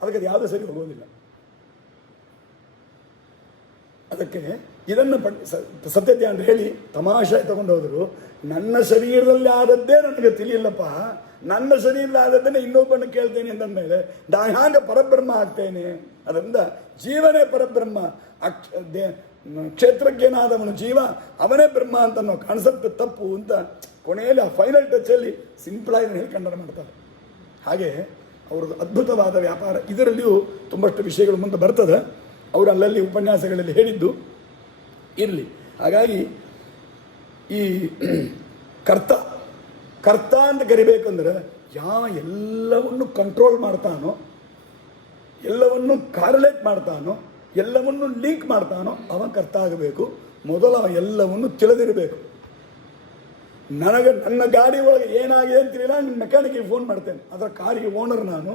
ಅದಕ್ಕೆ ಅದು ಯಾವುದೂ ಸರಿ ಹೋಗೋದಿಲ್ಲ. ಅದಕ್ಕೆ ಇದನ್ನು ಸತ್ಯಜ್ಞಾನ ಹೇಳಿ ತಮಾಷೆ ತಗೊಂಡು ಹೋದರು. ನನ್ನ ಶರೀರದಲ್ಲಿ ಆದದ್ದೇ ನನಗೆ ತಿಳಿಯಿಲ್ಲಪ್ಪ, ನನ್ನ ಶರೀರದಲ್ಲಿ ಆದದ್ದನ್ನೇ ಇನ್ನೊಬ್ಬನ ಕೇಳ್ತೇನೆ ಅಂದಮೇಲೆ ನಾ ಹ್ಯಾಂಗ ಪರಬ್ರಹ್ಮ ಆಗ್ತೇನೆ? ಅದರಿಂದ ಜೀವನೇ ಪರಬ್ರಹ್ಮ, ಕ್ಷೇತ್ರಜ್ಞನಾದವನು ಜೀವ, ಅವನೇ ಬ್ರಹ್ಮ ಅಂತ ನಾವು ಕಾನ್ಸೆಪ್ಟ್ ತಪ್ಪು ಅಂತ ಕೊನೆಯಲ್ಲಿ ಆ ಫೈನಲ್ ಟಚಲ್ಲಿ ಸಿಂಪಲಾಗಿ ಹೇಳಿ ಖಂಡನ ಮಾಡ್ತಾರೆ. ಹಾಗೆ ಅವ್ರದ್ದು ಅದ್ಭುತವಾದ ವ್ಯಾಪಾರ. ಇದರಲ್ಲಿಯೂ ತುಂಬಷ್ಟು ವಿಷಯಗಳು ಮುಂದೆ ಬರ್ತದೆ. ಅವರು ಅಲ್ಲಲ್ಲಿ ಉಪನ್ಯಾಸಗಳಲ್ಲಿ ಹೇಳಿದ್ದು ಇರಲಿ. ಹಾಗಾಗಿ ಈ ಕರ್ತ ಅಂತ ಕರಿಬೇಕಂದ್ರೆ ಎಲ್ಲವನ್ನು ಕಂಟ್ರೋಲ್ ಮಾಡ್ತಾನೋ, ಎಲ್ಲವನ್ನು ಕಾರ್ಲೇಟ್ ಮಾಡ್ತಾನೋ, ಎಲ್ಲವನ್ನು ಲಿಂಕ್ ಮಾಡ್ತಾನೋ ಅವನ ಕರ್ತ ಆಗಬೇಕು. ಮೊದಲು ಅವ ಎಲ್ಲವನ್ನು ತಿಳಿದಿರಬೇಕು. ನನ್ನ ಗಾಡಿ ಒಳಗೆ ಏನಾಗಿದೆ ಅಂತಿಲ್ಲ, ನನ್ನ ಮೆಕ್ಯಾನಿಕ್ಗೆ ಫೋನ್ ಮಾಡ್ತೇನೆ. ಅದರ ಕಾರಿಗೆ ಓನರ್ ನಾನು,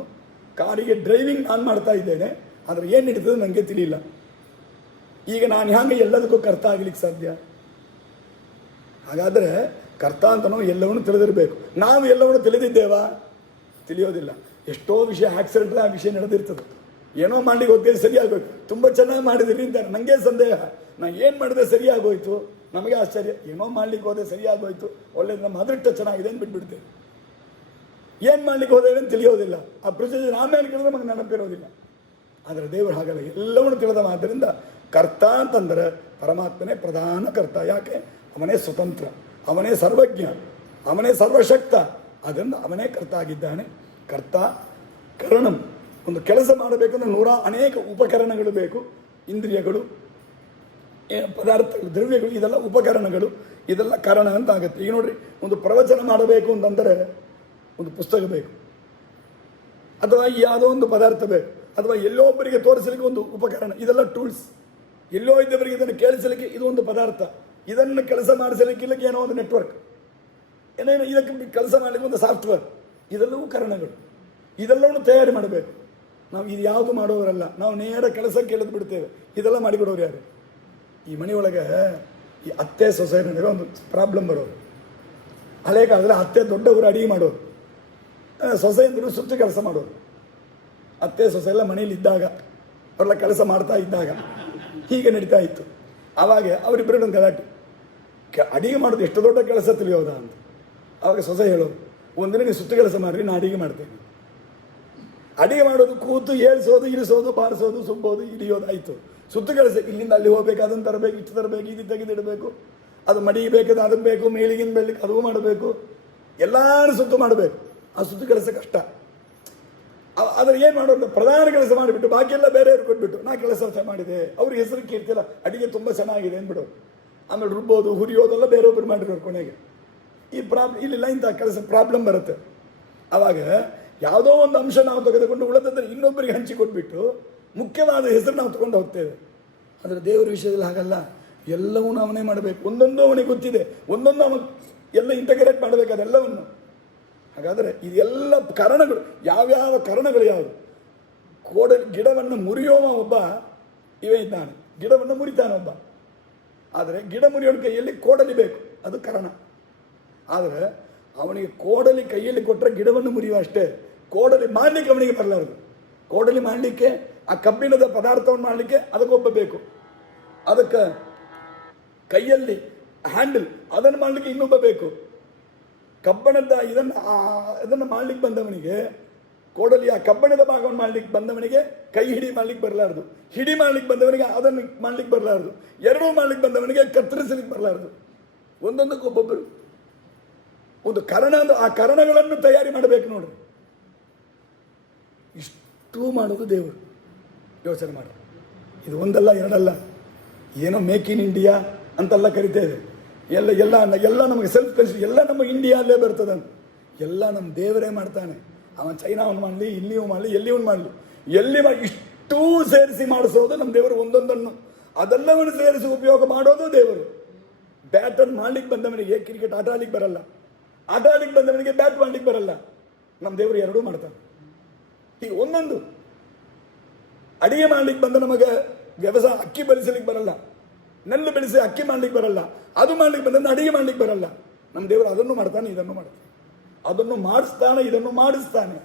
ಕಾರಿಗೆ ಡ್ರೈವಿಂಗ್ ನಾನು ಮಾಡ್ತಾ ಇದ್ದೇನೆ. ಆದರೆ ಏನು ನಡೀತದೆ ನನಗೆ ತಿಳಿಯಿಲ್ಲ. ಈಗ ನಾನು ಹ್ಯಾಂಗೆ ಎಲ್ಲದಕ್ಕೂ ಕರ್ತ ಆಗಲಿಕ್ಕೆ ಸಾಧ್ಯ? ಹಾಗಾದರೆ ಕರ್ತ ಅಂತ ನಾವು ಎಲ್ಲವನ್ನು ತಿಳಿದಿರಬೇಕು. ನಾವು ಎಲ್ಲವನ್ನು ತಿಳಿದಿದ್ದೇವಾ? ತಿಳಿಯೋದಿಲ್ಲ. ಎಷ್ಟೋ ವಿಷಯ ಆಕ್ಸಿಡೆಂಟ್ ಆ ವಿಷಯ ನಡೆದಿರ್ತದೆ. ಏನೋ ಮಾಡಲಿಕ್ಕೆ ಹೋಗ್ತೇವೆ, ಸರಿಯಾಗೋಯ್ತು, ತುಂಬ ಚೆನ್ನಾಗಿ ಮಾಡಿದಿರಿ ಅಂತಾರೆ. ನನಗೆ ಸಂದೇಹ, ನಾನು ಏನು ಮಾಡಿದೆ ಸರಿಯಾಗೋಯ್ತು, ನಮಗೆ ಆಶ್ಚರ್ಯ. ಏನೋ ಮಾಡ್ಲಿಕ್ಕೆ ಹೋದೆ ಸರಿಯಾಗೋಯ್ತು, ಒಳ್ಳೇದು, ನಮ್ಮ ಅದೃಷ್ಟ ಚೆನ್ನಾಗಿದೆ ಅಂತ ಬಿಟ್ಬಿಡ್ತೇವೆ. ಏನು ಮಾಡ್ಲಿಕ್ಕೆ ಹೋದೇವೆ ಅಂತ ತಿಳಿಯೋದಿಲ್ಲ. ಆ ಪ್ರೊಸೀಜರ್ ಆಮೇಲೆ ಕೇಳಿದ್ರೆ ನಮಗೆ ನೆನಪಿರೋದಿಲ್ಲ. ಆದರೆ ದೇವರು ಹಾಗಲ್ಲ, ಎಲ್ಲವನ್ನು ತಿಳಿದ. ಆದ್ದರಿಂದ ಕರ್ತ ಅಂತಂದರೆ ಪರಮಾತ್ಮನೇ ಪ್ರಧಾನ ಕರ್ತ. ಯಾಕೆ? ಅವನೇ ಸ್ವತಂತ್ರ, ಅವನೇ ಸರ್ವಜ್ಞ, ಅವನೇ ಸರ್ವಶಕ್ತ. ಅದರಿಂದ ಅವನೇ ಕರ್ತ ಆಗಿದ್ದಾನೆ. ಕರ್ತ ಕರಣಂ. ಒಂದು ಕೆಲಸ ಮಾಡಬೇಕಂದ್ರೆ ಅನೇಕ ಉಪಕರಣಗಳು ಬೇಕು. ಇಂದ್ರಿಯಗಳು, ಪದಾರ್ಥಗಳು, ದ್ರವ್ಯಗಳು, ಇದೆಲ್ಲ ಉಪಕರಣಗಳು, ಇದೆಲ್ಲ ಕಾರಣ ಅಂತ ಆಗುತ್ತೆ. ಈಗ ನೋಡ್ರಿ, ಒಂದು ಪ್ರವಚನ ಮಾಡಬೇಕು ಅಂತಂದರೆ ಒಂದು ಪುಸ್ತಕ ಬೇಕು, ಅಥವಾ ಯಾವುದೋ ಒಂದು ಪದಾರ್ಥ ಬೇಕು, ಅಥವಾ ಎಲ್ಲೋ ಒಬ್ಬರಿಗೆ ತೋರಿಸಲಿಕ್ಕೆ ಒಂದು ಉಪಕರಣ. ಇದೆಲ್ಲ ಟೂಲ್ಸ್. ಎಲ್ಲೋ ಇದ್ದವರಿಗೆ ಇದನ್ನು ಕೇಳಿಸಲಿಕ್ಕೆ ಇದು ಒಂದು ಪದಾರ್ಥ. ಇದನ್ನು ಕೆಲಸ ಮಾಡಿಸಲಿಕ್ಕೆ ಏನೋ ಒಂದು ನೆಟ್ವರ್ಕ್, ಏನೇನು ಇದಕ್ಕೆ ಕೆಲಸ ಮಾಡಲಿಕ್ಕೆ ಒಂದು ಸಾಫ್ಟ್ವೇರ್. ಇದೆಲ್ಲವೂ ಕಾರಣಗಳು. ಇದೆಲ್ಲವನ್ನು ತಯಾರಿ ಮಾಡಬೇಕು. ನಾವು ಇದು ಯಾವುದು ಮಾಡೋರಲ್ಲ, ನಾವು ನೇರ ಕೆಲಸಕ್ಕೆ ಇಳಿದು ಬಿಡ್ತೇವೆ. ಇದೆಲ್ಲ ಮಾಡಿಕೊಡೋರು ಯಾರು? ಈ ಮನೆಯೊಳಗೆ ಈ ಅತ್ತೆ ಸೊಸೆ ನಡುವೆ ಒಂದು ಪ್ರಾಬ್ಲಮ್ ಬರೋರು. ಹಳೆ ಕಾಲದಲ್ಲಿ ಅತ್ತೆ ದೊಡ್ಡವರು ಅಡಿಗೆ ಮಾಡೋರು, ಸೊಸೆಯಂದರು ಸುತ್ತು ಕೆಲಸ ಮಾಡೋರು. ಅತ್ತೆ ಸೊಸೆ ಎಲ್ಲ ಮನೇಲಿ ಇದ್ದಾಗ, ಅವರೆಲ್ಲ ಕೆಲಸ ಮಾಡ್ತಾ ಇದ್ದಾಗ ಹೀಗೆ ನಡೀತಾ ಇತ್ತು. ಆವಾಗ ಅವರಿಬ್ಬರನ್ನು ಗಲಾಟೆ, ಅಡಿಗೆ ಮಾಡೋದು ಎಷ್ಟು ದೊಡ್ಡ ಕೆಲಸ ತಿಳಿಯೋದಾ ಅಂತ. ಆವಾಗ ಸೊಸೆ ಹೇಳೋದು, ಒಂದಿನ ನೀವು ಸುತ್ತು ಕೆಲಸ ಮಾಡಿರಿ, ನಾನು ಅಡಿಗೆ ಮಾಡ್ತೇನೆ. ಅಡಿಗೆ ಮಾಡೋದು ಕೂತು ಏಳಿಸೋದು, ಇಳಿಸೋದು, ಬಾರಿಸೋದು, ಸುಬ್ಬೋದು, ಇಳಿಯೋದು ಆಯಿತು. ಸುತ್ತು ಕೆಲಸ ಇಲ್ಲಿಂದ ಅಲ್ಲಿ ಹೋಗ್ಬೇಕು, ಅದನ್ನು ತರಬೇಕು, ಇಷ್ಟು ತರಬೇಕು, ಇದು ತೆಗೆದಿಡಬೇಕು, ಅದು ಮಡಿಬೇಕಾದ ಅದಕ್ಕೆ ಬೇಕು, ಮೇಲಿಗಿನ ಬೆಳ್ಳಿಗೆ ಅದು ಮಾಡಬೇಕು, ಎಲ್ಲರೂ ಸುತ್ತು ಮಾಡಬೇಕು. ಆ ಸುತ್ತು ಕೆಲಸ ಕಷ್ಟ. ಆದರೆ ಏನು ಮಾಡೋದು? ಪ್ರಧಾನ ಕೆಲಸ ಮಾಡಿಬಿಟ್ಟು ಬಾಕಿಯೆಲ್ಲ ಬೇರೆಯವ್ರು ಕೊಟ್ಬಿಟ್ಟು ನಾ ಕೆಲಸ ಮಾಡಿದೆ, ಅವ್ರಿಗೆ ಹೆಸರು ಕೀರ್ತಿಲ್ಲ, ಅಡಿಗೆ ತುಂಬ ಚೆನ್ನಾಗಿದೆ ಅಂದ್ಬಿಡೋರು. ಆಮೇಲೆ ರುಬ್ಬೋದು, ಹುರಿಯೋದೆಲ್ಲ ಬೇರೆಯೊಬ್ಬರು ಮಾಡಿರೋರು. ಕೊನೆಗೆ ಈ ಇಲ್ಲಿಲ್ಲ, ಇಂಥ ಕೆಲಸ ಪ್ರಾಬ್ಲಮ್ ಬರುತ್ತೆ. ಆವಾಗ ಯಾವುದೋ ಒಂದು ಅಂಶ ನಾವು ತೆಗೆದುಕೊಂಡು ಉಳಿದಂದ್ರೆ ಇನ್ನೊಬ್ಬರಿಗೆ ಹಂಚಿಕೊಟ್ಬಿಟ್ಟು ಮುಖ್ಯವಾದ ಹೆಸರು ನಾವು ತಗೊಂಡು ಹೋಗ್ತೇವೆ. ಆದರೆ ದೇವರ ವಿಷಯದಲ್ಲಿ ಹಾಗಲ್ಲ. ಎಲ್ಲವೂ ಅವನೇ ಮಾಡಬೇಕು. ಒಂದೊಂದು ಅವನಿಗೆ ಗೊತ್ತಿದೆ, ಒಂದೊಂದು ಅವನು ಎಲ್ಲ ಇಂಟಗ್ರೇಟ್ ಮಾಡಬೇಕು ಅದೆಲ್ಲವನ್ನು. ಹಾಗಾದರೆ ಇದೆಲ್ಲ ಕಾರಣಗಳು. ಯಾವ್ಯಾವ ಕಾರಣಗಳು ಯಾವುದು? ಗಿಡವನ್ನು ಮುರಿಯೋವ ಒಬ್ಬ ಇವೇ ಇದ್ದಾನೆ, ಗಿಡವನ್ನು ಮುರಿತಾನೆ ಒಬ್ಬ. ಆದರೆ ಗಿಡ ಮುರಿಯೋಣ ಕೈಯಲ್ಲಿ ಕೋಡಲಿ ಬೇಕು, ಅದು ಕಾರಣ. ಆದರೆ ಅವನಿಗೆ ಕೋಡಲಿ ಕೈಯಲ್ಲಿ ಕೊಟ್ಟರೆ ಗಿಡವನ್ನು ಮುರಿಯುವ ಅಷ್ಟೇ. ಕೋಡಲಿ ಮಾಡಲಿಕ್ಕೆ ಅವನಿಗೆ ಬರಲಾರದು. ಕೋಡಲಿ ಮಾಡಲಿಕ್ಕೆ, ಆ ಕಬ್ಬಿಣದ ಪದಾರ್ಥವನ್ನು ಮಾಡಲಿಕ್ಕೆ ಅದಕ್ಕೊಬ್ಬ ಬೇಕು. ಅದಕ್ಕೆ ಕೈಯಲ್ಲಿ ಹ್ಯಾಂಡಲ್ ಅದನ್ನು ಮಾಡಲಿಕ್ಕೆ ಇನ್ನೊಬ್ಬ ಬೇಕು. ಕಬ್ಬಣದ ಇದನ್ನು ಮಾಡಲಿಕ್ಕೆ ಬಂದವನಿಗೆ, ಕೋಡಲಿ ಆ ಕಬ್ಬಣದ ಭಾಗವನ್ನು ಮಾಡಲಿಕ್ಕೆ ಬಂದವನಿಗೆ ಕೈ ಹಿಡಿ ಮಾಡಲಿಕ್ಕೆ ಬರಲಾರದು. ಹಿಡಿ ಮಾಡಲಿಕ್ಕೆ ಬಂದವನಿಗೆ ಅದನ್ನು ಮಾಡಲಿಕ್ಕೆ ಬರಲಾರದು. ಎರಡೂ ಮಾಡಲಿಕ್ಕೆ ಬಂದವನಿಗೆ ಕತ್ತರಿಸಲಿಕ್ಕೆ ಬರಲಾರದು. ಒಂದೊಂದಕ್ಕೊಬ್ಬೊಬ್ಬರು ಒಂದು ಕಾರಣ. ಆ ಕಾರಣಗಳನ್ನು ತಯಾರಿ ಮಾಡಬೇಕು. ನೋಡ್ರಿ, ಇಷ್ಟು ಮಾಡೋದು ದೇವರು. ಯೋಚನೆ ಮಾಡಿ, ಇದು ಒಂದಲ್ಲ ಎರಡಲ್ಲ. ಏನೋ ಮೇಕ್ ಇನ್ ಇಂಡಿಯಾ ಅಂತೆಲ್ಲ ಕರಿತೇವೆ. ಎಲ್ಲ ನಮಗೆ ಸೆಲ್ಫ್ ಕನ್ಸಿ, ಎಲ್ಲ ನಮ್ಮ ಇಂಡಿಯಾಲ್ಲೇ ಬರ್ತದಂತ. ಎಲ್ಲ ನಮ್ಮ ದೇವರೇ ಮಾಡ್ತಾನೆ. ಅವನು ಚೈನಾವನ್ನು ಮಾಡಲಿ, ಇಲ್ಲಿಯೂ ಮಾಡಲಿ, ಎಲ್ಲಿಯೂ ಮಾಡಲಿ, ಇಷ್ಟೂ ಸೇರಿಸಿ ಮಾಡಿಸೋದು ನಮ್ಮ ದೇವರು. ಒಂದೊಂದನ್ನು ಅದೆಲ್ಲವನ್ನು ಸೇರಿಸಿ ಉಪಯೋಗ ಮಾಡೋದು ದೇವರು. ಬ್ಯಾಟನ್ನು ಮಾಡ್ಲಿಕ್ಕೆ ಬಂದವನಿಗೆ ಕ್ರಿಕೆಟ್ ಆಟ ಆಡ್ಲಿಕ್ಕೆ ಬರಲ್ಲ, ಆಟ ಆಡ್ಲಿಕ್ಕೆ ಬಂದವನಿಗೆ ಬ್ಯಾಟ್ ಮಾಡ್ಲಿಕ್ಕೆ ಬರಲ್ಲ. ನಮ್ಮ ದೇವರು ಎರಡೂ ಮಾಡ್ತಾನೆ. ಈಗ ಒಂದೊಂದು ಅಡಿಗೆ ಮಾಡ್ಲಿಕ್ಕೆ ಬಂದ ನಮಗೆ ವ್ಯವಸಾಯ ಅಕ್ಕಿ ಬೆಳೆಸಲಿಕ್ಕೆ ಬರಲ್ಲ, ನೆಲ್ಲು ಬೆಳೆಸಿ ಅಕ್ಕಿ ಮಾಡ್ಲಿಕ್ಕೆ ಬರಲ್ಲ, ಅದು ಮಾಡ್ಲಿಕ್ಕೆ ಬಂದ ಅಡಿಗೆ ಮಾಡ್ಲಿಕ್ಕೆ ಬರಲ್ಲ. ನಮ್ಮ ದೇವರು ಅದನ್ನು ಮಾಡ್ತಾನೆ, ಇದನ್ನು ಮಾಡ್ತಾನೆ, ಅದನ್ನು ಮಾಡಿಸ್ತಾನೆ, ಇದನ್ನು ಮಾಡಿಸ್ತಾನೆ.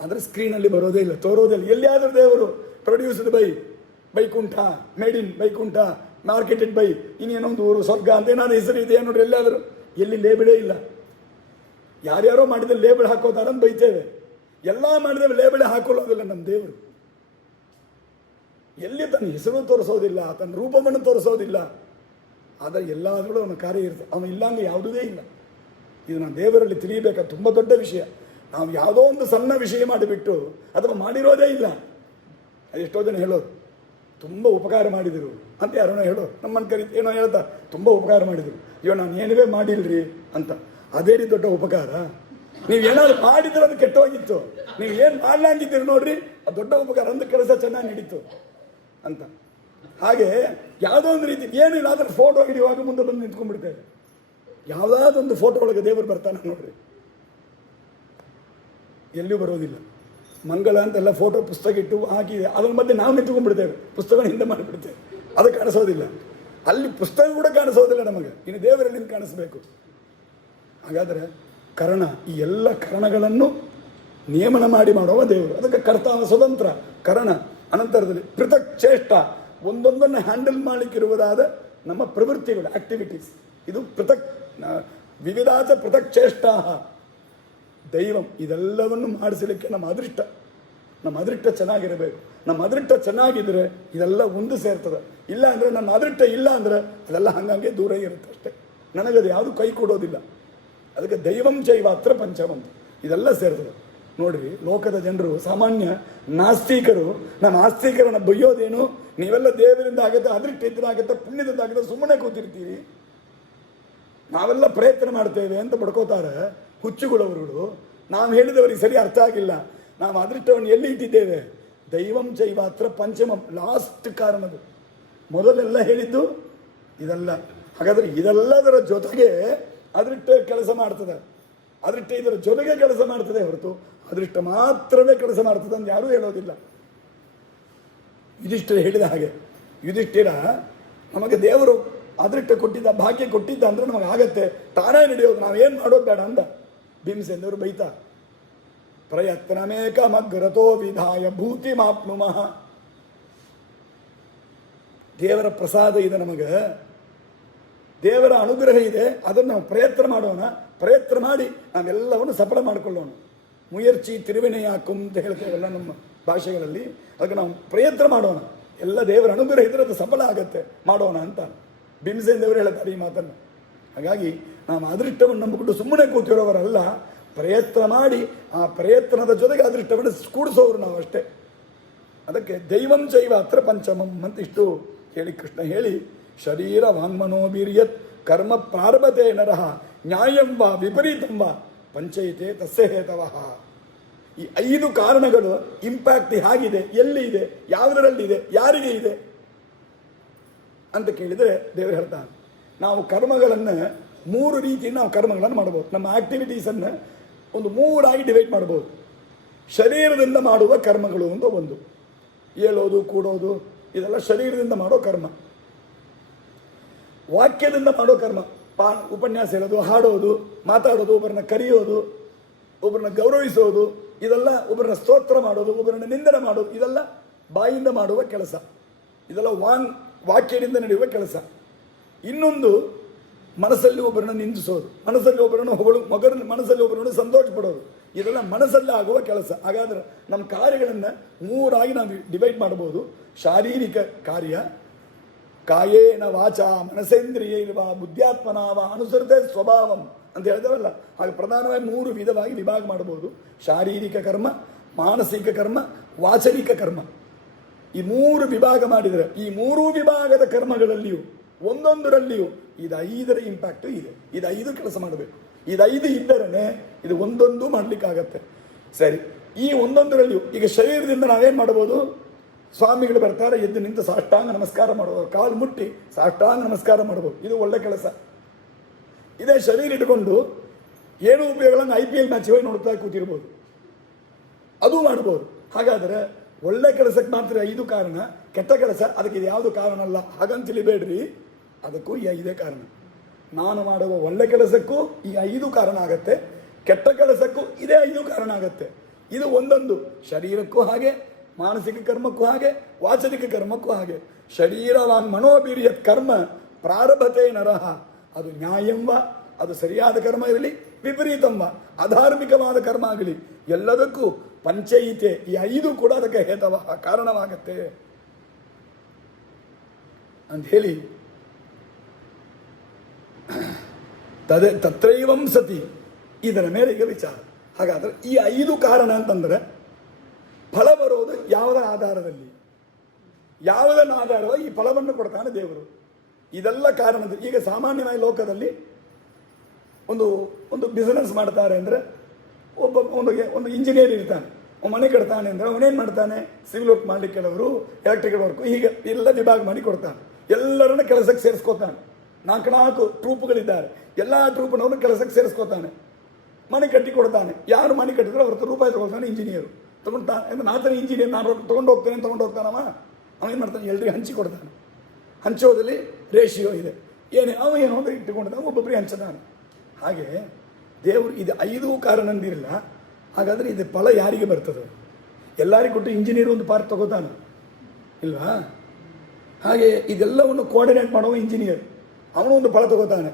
ಆದರೆ ಸ್ಕ್ರೀನಲ್ಲಿ ಬರೋದೇ ಇಲ್ಲ, ತೋರೋದೇ ಇಲ್ಲ. ಎಲ್ಲಿಯಾದರೂ ದೇವರು produced by Baikuntha, made in Baikuntha, marketed by ಇನ್ನೇನೋ ಒಂದು ಊರು ಸ್ವರ್ಗ ಅಂತ ಏನಾದ್ರು ಹೆಸರು ಇದೆಯಾ ನೋಡ್ರಿ. ಎಲ್ಲಾದರೂ ಎಲ್ಲಿ ಲೇಬಲೇ ಇಲ್ಲ. ಯಾರ್ಯಾರೋ ಮಾಡಿದ ಲೇಬಲ್ ಹಾಕೋತಾರಂತ ಬೈತೇವೆ. ಎಲ್ಲ ಮಾಡಿದ ಲೇಬಲೇ ಹಾಕೊಳ್ಳೋದಿಲ್ಲ ನಮ್ಮ ದೇವರು. ಎಲ್ಲಿ ತನ್ನ ಹೆಸರು ತೋರಿಸೋದಿಲ್ಲ, ತನ್ನ ರೂಪವನ್ನು ತೋರಿಸೋದಿಲ್ಲ. ಆದರೆ ಎಲ್ಲಾದರೂ ಅವನ ಕಾರ್ಯ ಇರ್ತದೆ. ಅವನು ಇಲ್ಲಾಂದ್ರೆ ಯಾವುದೇ ಇಲ್ಲ. ಇದು ನಾನು ದೇವರಲ್ಲಿ ತಿಳಿಯಬೇಕಾದ ತುಂಬ ದೊಡ್ಡ ವಿಷಯ. ನಾವು ಯಾವುದೋ ಒಂದು ಸಣ್ಣ ವಿಷಯ ಮಾಡಿಬಿಟ್ಟು ಅಥವಾ ಮಾಡಿರೋದೇ ಇಲ್ಲ. ಎಷ್ಟೋ ಜನ ಹೇಳೋದು ತುಂಬ ಉಪಕಾರ ಮಾಡಿದರು ಅಂತ ಯಾರೋ ಹೇಳೋರು. ನಮ್ಮನ್ನು ಕರೀತಿ ಏನೋ ಹೇಳ್ತಾ ತುಂಬ ಉಪಕಾರ ಮಾಡಿದರು. ಅಯ್ಯೋ ನಾನು ಏನುವೇ ಮಾಡಿಲ್ರಿ ಅಂತ. ಅದೇ ರೀತಿ ದೊಡ್ಡ ಉಪಕಾರ. ನೀವು ಏನಾದ್ರು ಮಾಡಿದ್ರೆ ಅದು ಕೆಟ್ಟೋಗಿತ್ತು, ನೀವು ಏನು ಮಾಡ್ಲಾಂಗಿದ್ದೀರಿ ನೋಡ್ರಿ ಅದು ದೊಡ್ಡ ಉಪಕಾರ, ಅಂದ ಕೆಲಸ ಚೆನ್ನಾಗಿ ನಡೀತು ಅಂತ. ಹಾಗೆ ಯಾವುದೋ ಒಂದು ರೀತಿ ಏನಿಲ್ಲ ಆದರೆ ಫೋಟೋ ಹಿಡಿಯುವಾಗ ಮುಂದೆ ಬಂದು ನಿಂತ್ಕೊಂಡ್ಬಿಡ್ತೇವೆ. ಯಾವುದಾದೊಂದು ಫೋಟೋ ಒಳಗೆ ದೇವರು ಬರ್ತಾನೆ ನೋಡ್ರಿ, ಎಲ್ಲಿಯೂ ಬರೋದಿಲ್ಲ. ಮಂಗಳ ಅಂತೆಲ್ಲ ಫೋಟೋ ಪುಸ್ತಕ ಇಟ್ಟು ಹಾಕಿ ಅದ್ರ ಮಧ್ಯೆ ನಾವು ನಿಂತ್ಕೊಂಡ್ಬಿಡ್ತೇವೆ, ಪುಸ್ತಕ ಹಿಂದೆ ಮಾಡಿಬಿಡ್ತೇವೆ, ಅದು ಕಾಣಿಸೋದಿಲ್ಲ. ಅಲ್ಲಿ ಪುಸ್ತಕ ಕೂಡ ಕಾಣಿಸೋದಿಲ್ಲ ನಮಗೆ, ಇನ್ನು ದೇವರಲ್ಲಿ ಕಾಣಿಸ್ಬೇಕು. ಹಾಗಾದರೆ ಕರ್ಣ, ಈ ಎಲ್ಲ ಕರ್ಣಗಳನ್ನು ನಿಯಮನ ಮಾಡಿ ಮಾಡುವ ದೇವರು, ಅದಕ್ಕೆ ಕರ್ತಾವ ಸ್ವತಂತ್ರ ಕರ್ಣ. ಅನಂತರದಲ್ಲಿ ಪೃಥಕ್ ಚೇಷ್ಟ, ಒಂದೊಂದನ್ನು ಹ್ಯಾಂಡಲ್ ಮಾಡಲಿಕ್ಕಿರುವುದಾದ ನಮ್ಮ ಪ್ರವೃತ್ತಿಗಳು, ಆಕ್ಟಿವಿಟೀಸ್, ಇದು ಪೃಥಕ್ ವಿವಿಧಾಚ ಪೃಥಕ್ ಚೇಷ್ಟಾ ದೈವಂ. ಇದೆಲ್ಲವನ್ನು ಮಾಡಿಸಲಿಕ್ಕೆ ನಮ್ಮ ಅದೃಷ್ಟ ಚೆನ್ನಾಗಿರಬೇಕು. ನಮ್ಮ ಅದೃಷ್ಟ ಚೆನ್ನಾಗಿದ್ದರೆ ಇದೆಲ್ಲ ಒಂದು ಸೇರ್ತದೆ. ಇಲ್ಲ ಅಂದರೆ ನನ್ನ ಅದೃಷ್ಟ ಇಲ್ಲ ಅಂದರೆ ಅದೆಲ್ಲ ಹಂಗಂಗೆ ದೂರ ಇರುತ್ತೆ ಅಷ್ಟೇ, ನನಗದು ಯಾವುದು ಕೈ ಕೊಡೋದಿಲ್ಲ. ಅದಕ್ಕೆ ದೈವಂ ಚೈವಾತ್ರ ಪಂಚಮಂ ಇದೆಲ್ಲ ಸೇರ್ತದೆ. ನೋಡ್ರಿ, ಲೋಕದ ಜನರು ಸಾಮಾನ್ಯ ನಾಸ್ತಿಕರು, ನಮ್ಮ ಆಸ್ತಿಕರನ್ನ ಬೈಯೋದೇನು, ನೀವೆಲ್ಲ ದೇವರಿಂದ ಆಗುತ್ತೆ, ಅದೃಷ್ಟ ಇದ್ದಾಗುತ್ತೆ, ಪುಣ್ಯದಿಂದ ಆಗುತ್ತೆ, ಸುಮ್ಮನೆ ಕೂತಿರ್ತೀರಿ, ನಾವೆಲ್ಲ ಪ್ರಯತ್ನ ಮಾಡ್ತೇವೆ ಅಂತ ಬಡ್ಕೋತಾರೆ ಹುಚ್ಚುಗಳವರುಗಳು. ನಾವು ಹೇಳಿದವರಿಗೆ ಸರಿ ಅರ್ಥ ಆಗಿಲ್ಲ. ನಾವು ಅದೃಷ್ಟವನ್ನು ಎಲ್ಲಿ ಇಟ್ಟಿದ್ದೇವೆ? ದೈವಂ ಚೈವಾತ್ರ ಪಂಚಮಂ, ಲಾಸ್ಟ್ ಕಾರಣದು. ಮೊದಲೆಲ್ಲ ಹೇಳಿದ್ದು ಇದೆಲ್ಲ. ಹಾಗಾದರೆ ಇದೆಲ್ಲದರ ಜೊತೆಗೆ ಅದೃಷ್ಟ ಕೆಲಸ ಮಾಡ್ತದೆ, ಅದೃಷ್ಟ ಇದರ ಜೊತೆಗೆ ಕೆಲಸ ಮಾಡ್ತದೆ ಹೊರತು ಅದೃಷ್ಟ ಮಾತ್ರವೇ ಕೆಲಸ ಮಾಡ್ತದೆ ಅಂತ ಯಾರೂ ಹೇಳೋದಿಲ್ಲ. ಯುಧಿಷ್ಠಿರ ಹೇಳಿದ ಹಾಗೆ, ಯುಧಿಷ್ಠಿರ ನಮಗೆ ದೇವರು ಅದೃಷ್ಟ ಕೊಟ್ಟಿದ್ದ, ಭಾಗ್ಯ ಕೊಟ್ಟಿದ್ದ ಅಂದರೆ ನಮಗೆ ಆಗತ್ತೆ, ತಾನೇ ನಡೆಯೋದು, ನಾವೇನು ಮಾಡೋದು ಬೇಡ ಅಂದ. ಭೀಮಸೇನವರು ಬೈತಾ, ಪ್ರಯತ್ನಮೇಕ ಮಗ್ರತೋ ವಿಧಾಯ ಭೂತಿ ಮಾಪ್ನುಮಃ. ದೇವರ ಪ್ರಸಾದ ಇದೆ ನಮಗೆ, ದೇವರ ಅನುಗ್ರಹ ಇದೆ, ಅದನ್ನು ನಾವು ಪ್ರಯತ್ನ ಮಾಡೋಣ, ಪ್ರಯತ್ನ ಮಾಡಿ ನಾವೆಲ್ಲವನ್ನು ಸಫಲ ಮಾಡಿಕೊಳ್ಳೋಣ. ಮುಯರ್ಚಿ ತಿರುವಿನೆಯಾಕುಂ ಅಂತ ಹೇಳ್ತೇವಲ್ಲ ನಮ್ಮ ಭಾಷೆಗಳಲ್ಲಿ, ಅದಕ್ಕೆ ನಾವು ಪ್ರಯತ್ನ ಮಾಡೋಣ, ಎಲ್ಲ ದೇವರ ಅನುಗ್ರಹ ಇದ್ರೆ ಅದು ಸಫಲ ಆಗತ್ತೆ, ಮಾಡೋಣ ಅಂತ ಭೀಮಸೇನ ದೇವರು ಹೇಳ್ತಾರೆ ಈ ಮಾತನ್ನು. ಹಾಗಾಗಿ ನಾವು ಅದೃಷ್ಟವನ್ನು ನಂಬಿಕೊಂಡು ಸುಮ್ಮನೆ ಕೂತಿರೋವರಲ್ಲ, ಪ್ರಯತ್ನ ಮಾಡಿ ಆ ಪ್ರಯತ್ನದ ಜೊತೆಗೆ ಅದೃಷ್ಟವನ್ನು ಕೂಡಿಸೋರು ನಾವು ಅಷ್ಟೇ. ಅದಕ್ಕೆ ದೈವಂ ಚೈವಾತ್ರ ಪಂಚಮಂ ಅಂತ ಇಷ್ಟು ಹೇಳಿ ಕೃಷ್ಣ ಹೇಳಿ, ಶರೀರ ವಾಂಗ್ಮನೋಬೀರ್ಯತ್ ಕರ್ಮ ಪ್ರಾರಭತೆ ನರಹ ನ್ಯಾಯಂ ವಾ ವಿಪರೀತಂ ವಾ ಪಂಚೈತೆ ತಸ್ಯ ಹೇತವಃ. ಈ 5 ಕಾರಣಗಳು ಇಂಪ್ಯಾಕ್ಟ್ ಹೇಗಿದೆ, ಎಲ್ಲಿ ಇದೆ, ಯಾವುದರಲ್ಲಿದೆ, ಯಾರಿಗೆ ಇದೆ ಅಂತ ಕೇಳಿದರೆ ದೇವರು ಹೇಳ್ತಾನೆ, ನಾವು ಕರ್ಮಗಳನ್ನು 3 ರೀತಿಯಿಂದ ನಾವು ಕರ್ಮಗಳನ್ನು ಮಾಡ್ಬೋದು. ನಮ್ಮ ಆಕ್ಟಿವಿಟೀಸನ್ನು ಒಂದು 3 ಡಿವೈಡ್ ಮಾಡ್ಬೋದು. ಶರೀರದಿಂದ ಮಾಡುವ ಕರ್ಮಗಳು ಅಂತ ಒಂದು, ಏಳೋದು ಕೂಡೋದು ಇದೆಲ್ಲ ಶರೀರದಿಂದ ಮಾಡೋ ಕರ್ಮ. ವಾಕ್ಯದಿಂದ ಮಾಡೋ ಕರ್ಮ, ಉಪನ್ಯಾಸ ಹೇಳೋದು, ಹಾಡೋದು, ಮಾತಾಡೋದು, ಒಬ್ಬರನ್ನ ಕರೆಯೋದು, ಒಬ್ಬರನ್ನ ಗೌರವಿಸೋದು, ಇದೆಲ್ಲ ಒಬ್ಬರನ್ನ ಸ್ತೋತ್ರ ಮಾಡೋದು, ಒಬ್ಬರನ್ನ ನಿಂದನೆ ಮಾಡೋದು, ಇದೆಲ್ಲ ಬಾಯಿಂದ ಮಾಡುವ ಕೆಲಸ, ಇದೆಲ್ಲ ವಾಕ್ಯದಿಂದ ನಡೆಯುವ ಕೆಲಸ. ಇನ್ನೊಂದು ಮನಸ್ಸಲ್ಲಿ ಒಬ್ಬರನ್ನ ನಿಂದಿಸೋದು, ಮನಸ್ಸಲ್ಲಿ ಒಬ್ಬರನ್ನು ಮನಸ್ಸಲ್ಲಿ ಒಬ್ಬರನ್ನು ಸಂತೋಷ ಪಡೋದು, ಇದೆಲ್ಲ ಮನಸ್ಸಲ್ಲಿ ಆಗುವ ಕೆಲಸ. ಹಾಗಾದ್ರೆ ನಮ್ಮ ಕಾರ್ಯಗಳನ್ನು 3 ನಾವು ಡಿವೈಡ್ ಮಾಡ್ಬೋದು. ಶಾರೀರಿಕ ಕಾರ್ಯ, ಕಾಯೇನ ವಾಚ ಮನಸೇಂದ್ರಿಯೈರ್ವ ಬುದ್ಧ್ಯಾತ್ಮನಾವ ಅನುಸೃತೆ ಸ್ವಭಾವಂ ಅಂತ ಹೇಳಿದವಲ್ಲ, ಹಾಗೆ ಪ್ರಧಾನವಾಗಿ 3 ವಿಧವಾಗಿ ವಿಭಾಗ ಮಾಡ್ಬೋದು. ಶಾರೀರಿಕ ಕರ್ಮ, ಮಾನಸಿಕ ಕರ್ಮ, ವಾಚನಿಕ ಕರ್ಮ. ಈ 3 ವಿಭಾಗ ಮಾಡಿದರೆ ಈ 3 ವಿಭಾಗದ ಕರ್ಮಗಳಲ್ಲಿಯೂ ಒಂದೊಂದರಲ್ಲಿಯೂ ಇದು 5ರ ಇಂಪ್ಯಾಕ್ಟು ಇದೆ. ಇದು 5 ಕೆಲಸ ಮಾಡಬೇಕು. ಇದು 5 ಇದ್ದರೇ ಇದು ಒಂದೊಂದು ಮಾಡಲಿಕ್ಕಾಗತ್ತೆ. ಸರಿ, ಈ ಒಂದೊಂದರಲ್ಲಿಯೂ ಈಗ ಶರೀರದಿಂದ ನಾವೇನು ಮಾಡ್ಬೋದು? ಸ್ವಾಮಿಗಳು ಬರ್ತಾರೆ, ಎದ್ದು ನಿಂತು ಸಾಷ್ಟಾಂಗ ನಮಸ್ಕಾರ ಮಾಡ್ಬೋದು, ಕಾಲು ಮುಟ್ಟಿ ಸಾಷ್ಟಾಂಗ ನಮಸ್ಕಾರ ಮಾಡ್ಬೋದು, ಇದು ಒಳ್ಳೆ ಕೆಲಸ. ಇದೇ ಶರೀರ ಇಟ್ಕೊಂಡು ಏನು ಉಪಯೋಗಗಳನ್ನು IPL ಮ್ಯಾಚ್ ಹೋಗಿ ನೋಡ್ತಾ ಕೂತಿರ್ಬೋದು, ಅದು ಮಾಡ್ಬೋದು. ಹಾಗಾದರೆ ಒಳ್ಳೆ ಕೆಲಸಕ್ಕೆ ಮಾತ್ರ 5 ಕಾರಣ, ಕೆಟ್ಟ ಕೆಲಸ ಅದಕ್ಕೆ ಇದು ಯಾವುದು ಕಾರಣ ಅಲ್ಲ ಹಾಗಂತ ತಿಳಿಬೇಡ್ರಿ. ಅದಕ್ಕೂ ಈ 5 ಕಾರಣ. ನಾನು ಮಾಡುವ ಒಳ್ಳೆ ಕೆಲಸಕ್ಕೂ ಈ 5 ಕಾರಣ ಆಗತ್ತೆ, ಕೆಟ್ಟ ಕೆಲಸಕ್ಕೂ ಇದೇ 5 ಕಾರಣ ಆಗತ್ತೆ. ಇದು ಒಂದೊಂದು ಶರೀರಕ್ಕೂ ಹಾಗೆ, ಮಾನಸಿಕ ಕರ್ಮಕ್ಕೂ ಹಾಗೆ, ವಾಚನಿಕ ಕರ್ಮಕ್ಕೂ ಹಾಗೆ. ಶರೀರವಾನ್ ಮನೋಬೀರ್ಯತ್ ಕರ್ಮ ಪ್ರಾರಭತೆ ನರಹ, ಅದು ನ್ಯಾಯಂವ, ಅದು ಸರಿಯಾದ ಕರ್ಮ ಇರಲಿ, ವಿಪರೀತಂವ ಅಧಾರ್ಮಿಕವಾದ ಕರ್ಮ ಆಗಲಿ, ಎಲ್ಲದಕ್ಕೂ ಪಂಚೈತೆ ಈ 5 ಕೂಡ ಅದಕ್ಕೆ ಹೇತವ ಕಾರಣವಾಗತ್ತೆ ಅಂತ ಹೇಳಿ ತತ್ರೈವಂ ಸತಿ ಇದರ ಮೇಲೆ ಈಗ ವಿಚಾರ. ಹಾಗಾದರೆ ಈ 5 ಕಾರಣ ಅಂತಂದರೆ ಫಲ ಬರೋದು ಯಾವುದರ ಆಧಾರದಲ್ಲಿ, ಯಾವುದನ್ನು ಆಧಾರವಾಗಿ ಈ ಫಲವನ್ನು ಕೊಡ್ತಾನೆ ದೇವರು. ಇದೆಲ್ಲ ಕಾರಣದ. ಈಗ ಸಾಮಾನ್ಯವಾಗಿ ಲೋಕದಲ್ಲಿ ಒಂದು ಬಿಸಿನೆಸ್ ಮಾಡ್ತಾರೆ ಅಂದರೆ ಒಂದು ಇಂಜಿನಿಯರ್ ಇರ್ತಾನೆ, ಮನೆ ಕಟ್ತಾನೆ ಅಂದರೆ ಅವನೇನು ಮಾಡ್ತಾನೆ, ಸಿವಿಲ್ ವರ್ಕ್ ಮಾಡಲಿಕ್ಕೆ ಕೆಲವರು, ಎಲೆಕ್ಟ್ರಿಕಲ್ ವರ್ಕು, ಹೀಗೆ ಎಲ್ಲ ವಿಭಾಗ ಮಾಡಿ ಕೊಡ್ತಾನೆ. ಎಲ್ಲರನ್ನ ಕೆಲಸಕ್ಕೆ ಸೇರಿಸ್ಕೋತಾನೆ. 4 ಟ್ರೂಪ್ಗಳಿದ್ದಾರೆ, ಎಲ್ಲ ಟ್ರೂಪ್ನವ್ರನ್ನ ಕೆಲಸಕ್ಕೆ ಸೇರಿಸ್ಕೋತಾನೆ, ಮನೆ ಕಟ್ಟಿ ಕೊಡ್ತಾನೆ. ಯಾರು ಮನೆ ಕಟ್ಟಿದ್ರೆ ಅವ್ರ ರೂಪಾಯಿ ತಗೊಳ್ತಾನೆ ಇಂಜಿನಿಯರು ತೊಗೊಳ್ತಾನೆ. ಅಂದರೆ ಆತನ ಇಂಜಿನಿಯರ್ ನಾನು ತೊಗೊಂಡು ಹೋಗ್ತಾನವ ಅವನೇನು ಮಾಡ್ತಾನೆ, ಎಲ್ರಿಗೆ ಹಂಚಿ ಕೊಡ್ತಾನೆ. ಹಂಚೋದಲ್ಲಿ ರೇಷಿಯೋ ಇದೆ, ಅವ ಏನೋ ಅಂದರೆ ಇಟ್ಟುಕೊಂಡಿದ್ದಾನೆ, ಒಬ್ಬೊಬ್ಬರಿಗೆ ಹಂಚತಾನೆ. ಹಾಗೆ ದೇವರು ಇದು 5 ಕಾರಣಂದಿರಲ್ಲ. ಹಾಗಾದರೆ ಇದು ಫಲ ಯಾರಿಗೆ ಬರ್ತದೆ? ಎಲ್ಲರಿಗೂ ಕೊಟ್ಟು ಇಂಜಿನಿಯರ್ ಒಂದು ಪಾರ್ಟ್ ತಗೋತಾನೆ ಇಲ್ವಾ? ಹಾಗೆ ಇದೆಲ್ಲವನ್ನು ಕೋಆರ್ಡಿನೇಟ್ ಮಾಡುವ ಇಂಜಿನಿಯರ್ ಅವನು ಒಂದು ಫಲ ತಗೋತಾನೆ.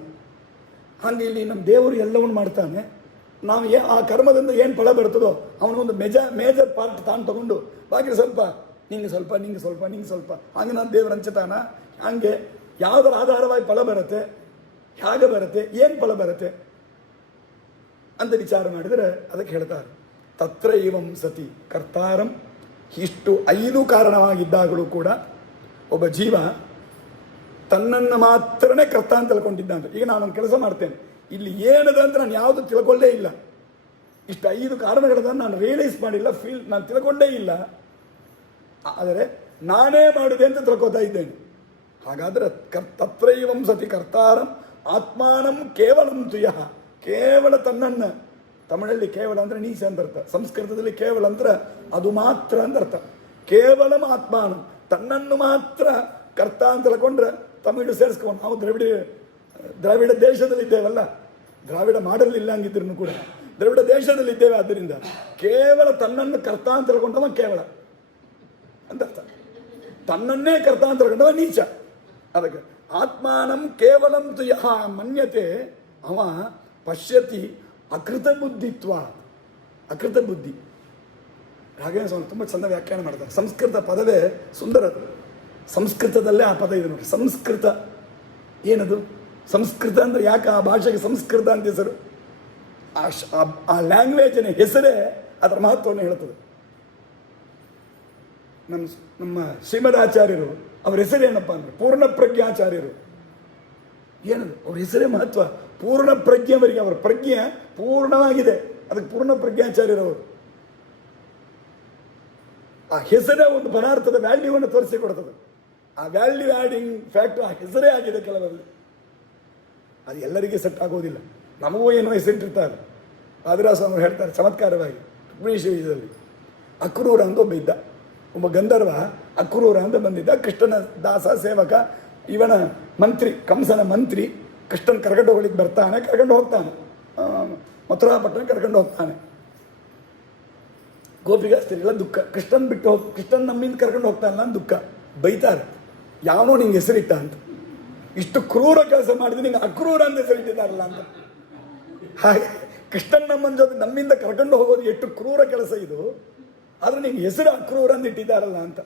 ಹಾಗೆ ಇಲ್ಲಿ ನಮ್ಮ ದೇವರು ಎಲ್ಲವನ್ನು ಮಾಡ್ತಾನೆ. ನಾವು ಆ ಕರ್ಮದಿಂದ ಏನು ಫಲ ಬರ್ತದೋ ಅವನು ಒಂದು ಮೇಜರ್ ಪಾರ್ಟ್ ತಾನು ತಗೊಂಡು ಬಾಕಿ ಸ್ವಲ್ಪ ನಿಂಗೆ ಸ್ವಲ್ಪ ಹಂಗೆ ನಾನು ದೇವರು ಹಂಚತಾನ. ಹಂಗೆ ಯಾವುದರ ಆಧಾರವಾಗಿ ಫಲ ಬರುತ್ತೆ, ಹೇಗೆ ಬರುತ್ತೆ, ಏನು ಫಲ ಬರುತ್ತೆ ಅಂತ ವಿಚಾರ ಮಾಡಿದರೆ ಅದಕ್ಕೆ ಹೇಳ್ತಾರೆ ತತ್ರ ಏವಂ ಸತಿ ಕರ್ತಾರಂ. ಇಷ್ಟು 5 ಕಾರಣವಾಗಿದ್ದಾಗಲೂ ಕೂಡ ಒಬ್ಬ ಜೀವ ತನ್ನನ್ನು ಮಾತ್ರನೇ ಕರ್ತ ಅಂತ ತಿಳ್ಕೊಂಡಿದ್ದಂತೆ. ಈಗ ನಾನೊಂದು ಕೆಲಸ ಮಾಡ್ತೇನೆ, ಇಲ್ಲಿ ಏನದ ಅಂತ ನಾನು ಯಾವುದು ತಿಳ್ಕೊಳ್ಳೇ ಇಲ್ಲ. ಇಷ್ಟು 5 ಕಾರಣಗಳನ್ನು ನಾನು ರಿಯಲೈಸ್ ಮಾಡಿಲ್ಲ, ನಾನು ತಿಳ್ಕೊಂಡೇ ಇಲ್ಲ. ಆದರೆ ನಾನೇ ಮಾಡಿದೆ ಅಂತ ತಿಳ್ಕೊತಾ ಇದ್ದೇನೆ. ಹಾಗಾದರೆ ತತ್ರೈವಂ ಸತಿ ಕರ್ತಾರಂ ಆತ್ಮಾನಂ ಕೇವಲಂ ತುಯ. ಕೇವಲ ತನ್ನನ್ನು, ತಮಿಳಲ್ಲಿ ಕೇವಲ ಅಂದರೆ ನೀಚ ಅಂತ ಅರ್ಥ, ಸಂಸ್ಕೃತದಲ್ಲಿ ಕೇವಲ ಅಂದ್ರೆ ಅದು ಮಾತ್ರ ಅಂತ ಅರ್ಥ. ಕೇವಲಂ ಆತ್ಮಾನಂ, ತನ್ನನ್ನು ಮಾತ್ರ ಕರ್ತ ಅಂತ ತಿಳ್ಕೊಂಡ್ರೆ ತಮಿಳು ಸೇರಿಸ್ಕೊಂಡು ನಾವು ದ್ರಾವಿಡ ದೇಶದಲ್ಲಿದ್ದೇವಲ್ಲ, ದ್ರಾವಿಡ ಮಾಡಲಿಲ್ಲ ಹಂಗಿದ್ರು ಕೂಡ ದ್ರಾವಿಡ ದೇಶದಲ್ಲಿದ್ದೇವೆ. ಆದ್ದರಿಂದ ಕೇವಲ ತನ್ನನ್ನು ಕರ್ತ ಅಂತ ತಿಳ್ಕೊಂಡವ ಕೇವಲ ಅಂತ ಅರ್ಥ. ತನ್ನನ್ನೇ ಕರ್ತ ಅಂತ ತಿಳ್ಕೊಂಡವ ನೀಚ. ಅದಕ್ಕೆ ಆತ್ಮಾನಂ ಕೇವಲಂ ತು ಯಹ ಮನ್ಯತೆ ಅವ ಪಶ್ಯತಿ ಅಕೃತ ಬುದ್ಧಿತ್ವ. ಅಕೃತ ಬುದ್ಧಿ ರಾಘವೇಂದ್ರ ಸ್ವಾಮಿ ತುಂಬ ಚಂದ ವ್ಯಾಖ್ಯಾನ ಮಾಡ್ತಾರೆ. ಸಂಸ್ಕೃತ ಪದವೇ ಸುಂದರ. ಸಂಸ್ಕೃತದಲ್ಲೇ ಆ ಪದ ಇದೆ ನೋಡಿ. ಸಂಸ್ಕೃತ ಏನದು? ಸಂಸ್ಕೃತ ಅಂದರೆ ಯಾಕೆ ಆ ಭಾಷೆಗೆ ಸಂಸ್ಕೃತ ಅಂತ ಹೆಸರು? ಆ ಲ್ಯಾಂಗ್ವೇಜಿನ ಹೆಸರೇ ಅದರ ಮಹತ್ವವನ್ನು ಹೇಳ್ತದೆ. ನಮ್ಮ ಶ್ರೀಮದಾಚಾರ್ಯರು ಅವ್ರ ಹೆಸರೇನಪ್ಪ ಅಂದರೆ ಪೂರ್ಣ ಪ್ರಜ್ಞಾಚಾರ್ಯರು. ಏನದು ಅವ್ರ ಹೆಸರೇ ಮಹತ್ವ. ಪೂರ್ಣ ಪ್ರಜ್ಞೆವರಿಗೆ ಅವರ ಪ್ರಜ್ಞೆ ಪೂರ್ಣವಾಗಿದೆ, ಅದಕ್ಕೆ ಪೂರ್ಣ ಪ್ರಜ್ಞಾಚಾರ್ಯರವರು. ಆ ಹೆಸರೇ ಒಂದು ಪದಾರ್ಥದ ವ್ಯಾಲ್ಯೂವನ್ನು ತೋರಿಸಿಕೊಡ್ತದೆ. ಆ ವ್ಯಾಲ್ಯೂ ಆ್ಯಡಿಂಗ್ ಫ್ಯಾಕ್ಟ್ ಆ ಹೆಸರೇ ಆಗಿದೆ ಕೆಲವರಲ್ಲಿ. ಅದು ಎಲ್ಲರಿಗೆ ಸೆಟ್ ಆಗೋದಿಲ್ಲ. ನಮಗೂ ಏನೋ ಹೆಸರಿಟ್ಟಿರ್ತಾರೆ. ಆದಿರಾಸ್ವಾಮಿ ಹೇಳ್ತಾರೆ ಚಮತ್ಕಾರವಾಗಿ ರುಕ್ಮಿಣೀಶ್ವರದಲ್ಲಿ ಅಕ್ರೂರ ಅಂತ ಒಬ್ಬ ಇದ್ದ, ಒಬ್ಬ ಗಂಧರ್ವ ಅಕ್ರೂರ ಅಂತ ಬಂದಿದ್ದ. ಕೃಷ್ಣನ ದಾಸ ಸೇವಕ, ಇವನ ಮಂತ್ರಿ, ಕಂಸನ ಮಂತ್ರಿ. ಕೃಷ್ಣನ್ ಕರ್ಕೊಂಡು ಹೋಗ್ಲಿಕ್ಕೆ ಬರ್ತಾನೆ, ಕರ್ಕೊಂಡು ಹೋಗ್ತಾನೆ, ಮಥುರಾಪಟ್ಟಣ ಕರ್ಕೊಂಡು ಹೋಗ್ತಾನೆ. ಗೋಪಿಗಾಸ್ತಿರಿಲ್ಲ ದುಃಖ, ಕೃಷ್ಣನ್ ಬಿಟ್ಟು ಕೃಷ್ಣನ್ ನಮ್ಮಿಂದ ಕರ್ಕೊಂಡು ಹೋಗ್ತಾನಲ್ಲ ಅಂತ ದುಃಖ. ಬೈತಾರೆ, ಯಾವನೋ ನಿಂಗೆ ಹೆಸರಿಟ್ಟ ಅಂತ. ಇಷ್ಟು ಕ್ರೂರ ಕೆಲಸ ಮಾಡಿದ್ರೆ ನಿಂಗೆ ಅಕ್ರೂರ ಅಂತ ಹೆಸರಿಟ್ಟಿದ್ದಾರಲ್ಲ ಅಂತ. ಹಾಗೆ ಕೃಷ್ಣನ್ ನಮ್ಮನ ಜೊತೆ ನಮ್ಮಿಂದ ಕರ್ಕೊಂಡು ಹೋಗೋದು ಎಷ್ಟು ಕ್ರೂರ ಕೆಲಸ ಇದು, ಆದರೆ ನಿಂಗೆ ಹೆಸರು ಅಕ್ರೂರ ಅಂತ ಇಟ್ಟಿದ್ದಾರಲ್ಲ ಅಂತ.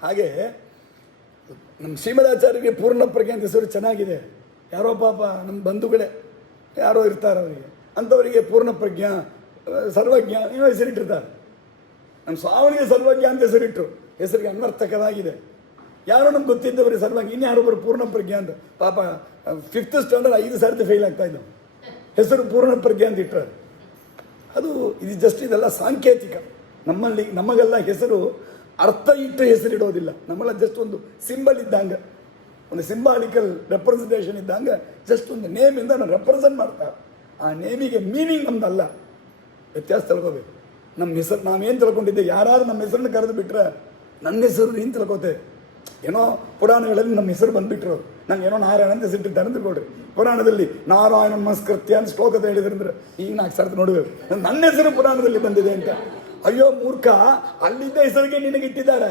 ಹಾಗೆ ನಮ್ಮ ಶ್ರೀಮದಾಚಾರ್ಯರಿಗೆ ಪೂರ್ಣ ಪ್ರಜ್ಞೆ ಅಂತ ಹೆಸರು ಚೆನ್ನಾಗಿದೆ. ಯಾರೋ ಪಾಪ ನಮ್ಮ ಬಂಧುಗಳೇ ಯಾರೋ ಇರ್ತಾರೆ, ಅವರಿಗೆ ಅಂಥವರಿಗೆ ಪೂರ್ಣ ಪ್ರಜ್ಞಾ, ಸರ್ವಜ್ಞ ಏನೋ ಹೆಸರಿಟ್ಟಿರ್ತಾರೆ. ನಮ್ಮ ಸ್ವಾಮಿಗೆ ಸರ್ವಜ್ಞ ಅಂತ ಹೆಸರಿಟ್ಟರು, ಹೆಸರಿಗೆ ಅನರ್ಥಕವಾಗಿದೆ. ಯಾರೋ ನಮ್ಗೆ ಗೊತ್ತಿದ್ದವರಿಗೆ ಸರ್ವಜ್ಞ, ಇನ್ಯಾರೊಬ್ಬರು ಪೂರ್ಣ ಪ್ರಜ್ಞೆ ಅಂತ. ಪಾಪ 5th ಸ್ಟ್ಯಾಂಡರ್ಡ್ 5 ಸಾರ್ತಿ ಫೇಲ್ ಆಗ್ತಾ ಇದ್ದವು, ಹೆಸರು ಪೂರ್ಣ ಪ್ರಜ್ಞೆ ಅಂತ ಇಟ್ಟರೆ. ಅದು ಇದು ಜಸ್ಟ್ ಇದೆಲ್ಲ ಸಾಂಕೇತಿಕ. ನಮಗೆಲ್ಲ ಹೆಸರು ಅರ್ಥ ಇಟ್ಟು ಹೆಸರಿಡೋದಿಲ್ಲ. ನಮ್ಮೆಲ್ಲ ಜಸ್ಟ್ ಒಂದು ಸಿಂಬಲ್ ಇದ್ದಂಗೆ, ಒಂದು ಸಿಂಬಾಲಿಕಲ್ ರೆಪ್ರೆಸೆಂಟೇಷನ್ ಇದ್ದಂಗೆ, ಜಸ್ಟ್ ಒಂದು ನೇಮಿಂದ ನಾವು ರೆಪ್ರೆಸೆಂಟ್ ಮಾಡ್ತಾರೆ. ಆ ನೇಮಿಗೆ ಮೀನಿಂಗ್ ನಮ್ದಲ್ಲ. ವ್ಯತ್ಯಾಸ ತಿಳ್ಕೋಬೇಕು. ನಮ್ಮ ಹೆಸರು ನಾವೇನು ತಿಳ್ಕೊಂಡಿದ್ದೆ, ಯಾರಾದ್ರೂ ನಮ್ಮ ಹೆಸರನ್ನು ಕರೆದು ಬಿಟ್ರೆ ನನ್ನ ಹೆಸರು ನೀನು ತಿಳ್ಕೋತೆ. ಏನೋ ಪುರಾಣಗಳಲ್ಲಿ ನಮ್ಮ ಹೆಸರು ಬಂದುಬಿಟ್ರು, ನಂಗೆ ಏನೋ ನಾರಾಯಣ ಅಂತ ಹೆಸರಿಟ್ಟಿದ್ದಾರೆ ಅಂತ ತಿಳ್ಕೊಡ್ರಿ. ಪುರಾಣದಲ್ಲಿ ನಾರಾಯಣ ನಮಸ್ಕೃತ್ಯ ಅಂತ ಶ್ಲೋಕದ ಹೇಳಿದ್ರಂದ್ರೆ ಈಗ 4 ಸರ್ತಿ ನೋಡಬೇಕು, ನನ್ನ ಹೆಸರು ಪುರಾಣದಲ್ಲಿ ಬಂದಿದೆ ಅಂತ. ಅಯ್ಯೋ ಮೂರ್ಖ, ಅಲ್ಲಿದ್ದ ಹೆಸರಿಗೆ ನಿನಗೆ ಇಟ್ಟಿದ್ದಾರೆ,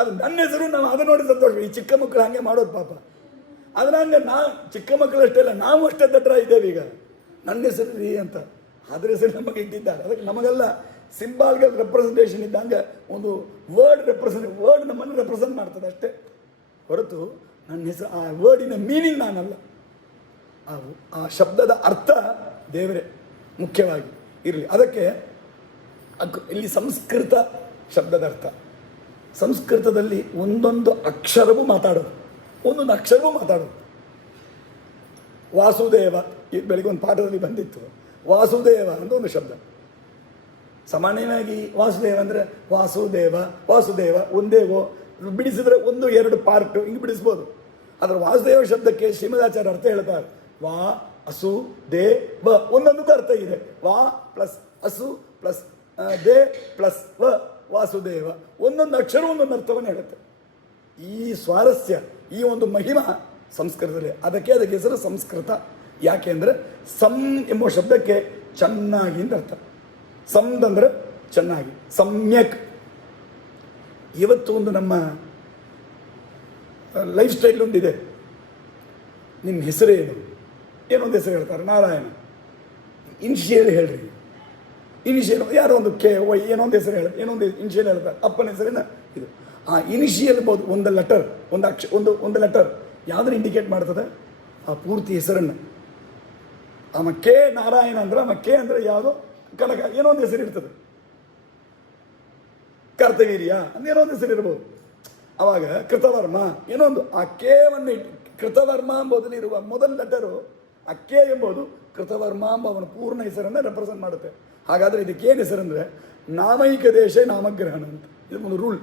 ಅದು ನನ್ನ ಹೆಸರು. ನಾವು ಅದು ನೋಡಿ ಸಂತೋಷ. ಈ ಚಿಕ್ಕ ಮಕ್ಕಳು ಹಾಗೆ ಮಾಡೋದು ಪಾಪ. ಅದನ್ನ ಹಂಗೆ ಚಿಕ್ಕ ಮಕ್ಕಳು ಅಷ್ಟೇ ಅಲ್ಲ, ನಾವು ಅಷ್ಟೇ ದಡ್ರ ಇದ್ದೇವೆ. ಈಗ ನನ್ನ ಹೆಸರು ರೀ ಅಂತ ಅದ್ರ ಹೆಸರು ನಮಗೆ ಇಟ್ಟಿದ್ದಾರೆ. ಅದಕ್ಕೆ ನಮಗೆಲ್ಲ ಸಿಂಬಾಲ್ಗಳ ರೆಪ್ರೆಸೆಂಟೇಷನ್ ಇದ್ದಂಗೆ ಒಂದು ವರ್ಡ್ ನಮ್ಮನ್ನು ರೆಪ್ರೆಸೆಂಟ್ ಮಾಡ್ತದೆ ಅಷ್ಟೇ ಹೊರತು ನನ್ನ ಹೆಸರು, ಆ ವರ್ಡಿನ ಮೀನಿಂಗ್ ನಾನಲ್ಲ. ಆ ಶಬ್ದದ ಅರ್ಥ ದೇವರೇ ಮುಖ್ಯವಾಗಿ ಇರಲಿ. ಅದಕ್ಕೆ ಇಲ್ಲಿ ಸಂಸ್ಕೃತ ಶಬ್ದದ ಅರ್ಥ, ಸಂಸ್ಕೃತದಲ್ಲಿ ಒಂದೊಂದು ಅಕ್ಷರವೂ ಮಾತಾಡೋದು, ಒಂದೊಂದು ಅಕ್ಷರವೂ ಮಾತಾಡೋದು. ವಾಸುದೇವ, ಈ ಬೆಳಿಗ್ಗೆ ಒಂದು ಪಾಠದಲ್ಲಿ ಬಂದಿತ್ತು, ವಾಸುದೇವ ಅಂತ ಒಂದು ಶಬ್ದ. ಸಾಮಾನ್ಯವಾಗಿ ವಾಸುದೇವ ಅಂದರೆ ವಾಸುದೇವ ಒಂದೇವೋ ಬಿಡಿಸಿದ್ರೆ 1-2 ಪಾರ್ಟ್ ಹಿಂಗೆ ಬಿಡಿಸ್ಬೋದು. ಆದರೆ ವಾಸುದೇವ ಶಬ್ದಕ್ಕೆ ಶ್ರೀಮದಾಚಾರ್ಯ ಅರ್ಥ ಹೇಳ್ತಾರೆ. ವಾ ಅಸು ದೇ ವ ಒಂದೊಂದಕ್ಕೂ ಅರ್ಥ ಇದೆ. ವಾ ಪ್ಲಸ್ ಅಸು ಪ್ಲಸ್ ದೇ ಪ್ಲಸ್ ವ ವಾಸುದೇವ, ಒಂದೊಂದು ಅಕ್ಷರ ಒಂದೊಂದು ಅರ್ಥವನ್ನು ಹೇಳುತ್ತೆ. ಈ ಸ್ವಾರಸ್ಯ, ಈ ಒಂದು ಮಹಿಮಾ ಸಂಸ್ಕೃತದಲ್ಲಿ, ಅದಕ್ಕೆ ಹೆಸರು ಸಂಸ್ಕೃತ. ಯಾಕೆ ಅಂದರೆ ಸಂ ಎಂಬ ಶಬ್ದಕ್ಕೆ ಚೆನ್ನಾಗಿ ಅಂತ ಅರ್ಥ. ಸಂದ್ ಅಂದರೆ ಚೆನ್ನಾಗಿ, ಸಮ್ಯಕ್. ಇವತ್ತು ಒಂದು ನಮ್ಮ ಲೈಫ್ ಸ್ಟೈಲ್ ಒಂದಿದೆ. ನಿಮ್ಮ ಹೆಸರೇನು? ಏನೊಂದು ಹೆಸರು ಹೇಳ್ತಾರೆ, ನಾರಾಯಣ. ಇನಿಷಿಯಲ್ ಹೇಳ್ರಿ, ಇನಿಷಿಯಲ್ ಯಾರೋ ಒಂದು ಕೆ ವೈ ಏನೊಂದು ಹೆಸರು ಹೇಳ, ಏನೊಂದು ಇನಿಷಿಯಲ್ ಹೇಳ್ತಾರೆ, ಅಪ್ಪನ ಹೆಸರಿನ ಇದು. ಆ ಇನಿಷಿಯಲ್ ಬೋದು ಒಂದು ಲೆಟರ್, ಒಂದು ಲೆಟರ್ ಯಾವುದನ್ನು ಇಂಡಿಕೇಟ್ ಮಾಡ್ತದೆ? ಆ ಪೂರ್ತಿ ಹೆಸರನ್ನು. ಆಮ ಕೆ ನಾರಾಯಣ ಅಂದ್ರೆ, ಆಮ ಕೆ ಅಂದರೆ ಯಾವುದೋ ಕನಕ, ಏನೋ ಒಂದು ಹೆಸರು ಇರ್ತದೆ. ಕರ್ತವೀರ್ಯ ಅಂತ ಏನೋ ಒಂದು ಹೆಸರು ಇರ್ಬೋದು. ಅವಾಗ ಕೃತವರ್ಮ ಏನೋ ಒಂದು, ಆ ಕೇವನ್ನು ಕೃತವರ್ಮ ಎಂಬುದಲ್ಲಿರುವ ಮೊದಲ ಲೆಟರು, ಆ ಕೆ ಎಂಬುದು ಕೃತವರ್ಮ ಎಂಬ ಅವನ ಪೂರ್ಣ ಹೆಸರನ್ನು ರೆಪ್ರೆಸೆಂಟ್ ಮಾಡುತ್ತೆ. ಹಾಗಾದರೆ ಇದಕ್ಕೇನು ಹೆಸರಂದರೆ ನಾಮೈಕ ದೇಶ ನಾಮಗ್ರಹಣ ಅಂತ. ಇದು ಒಂದು ರೂಲ್.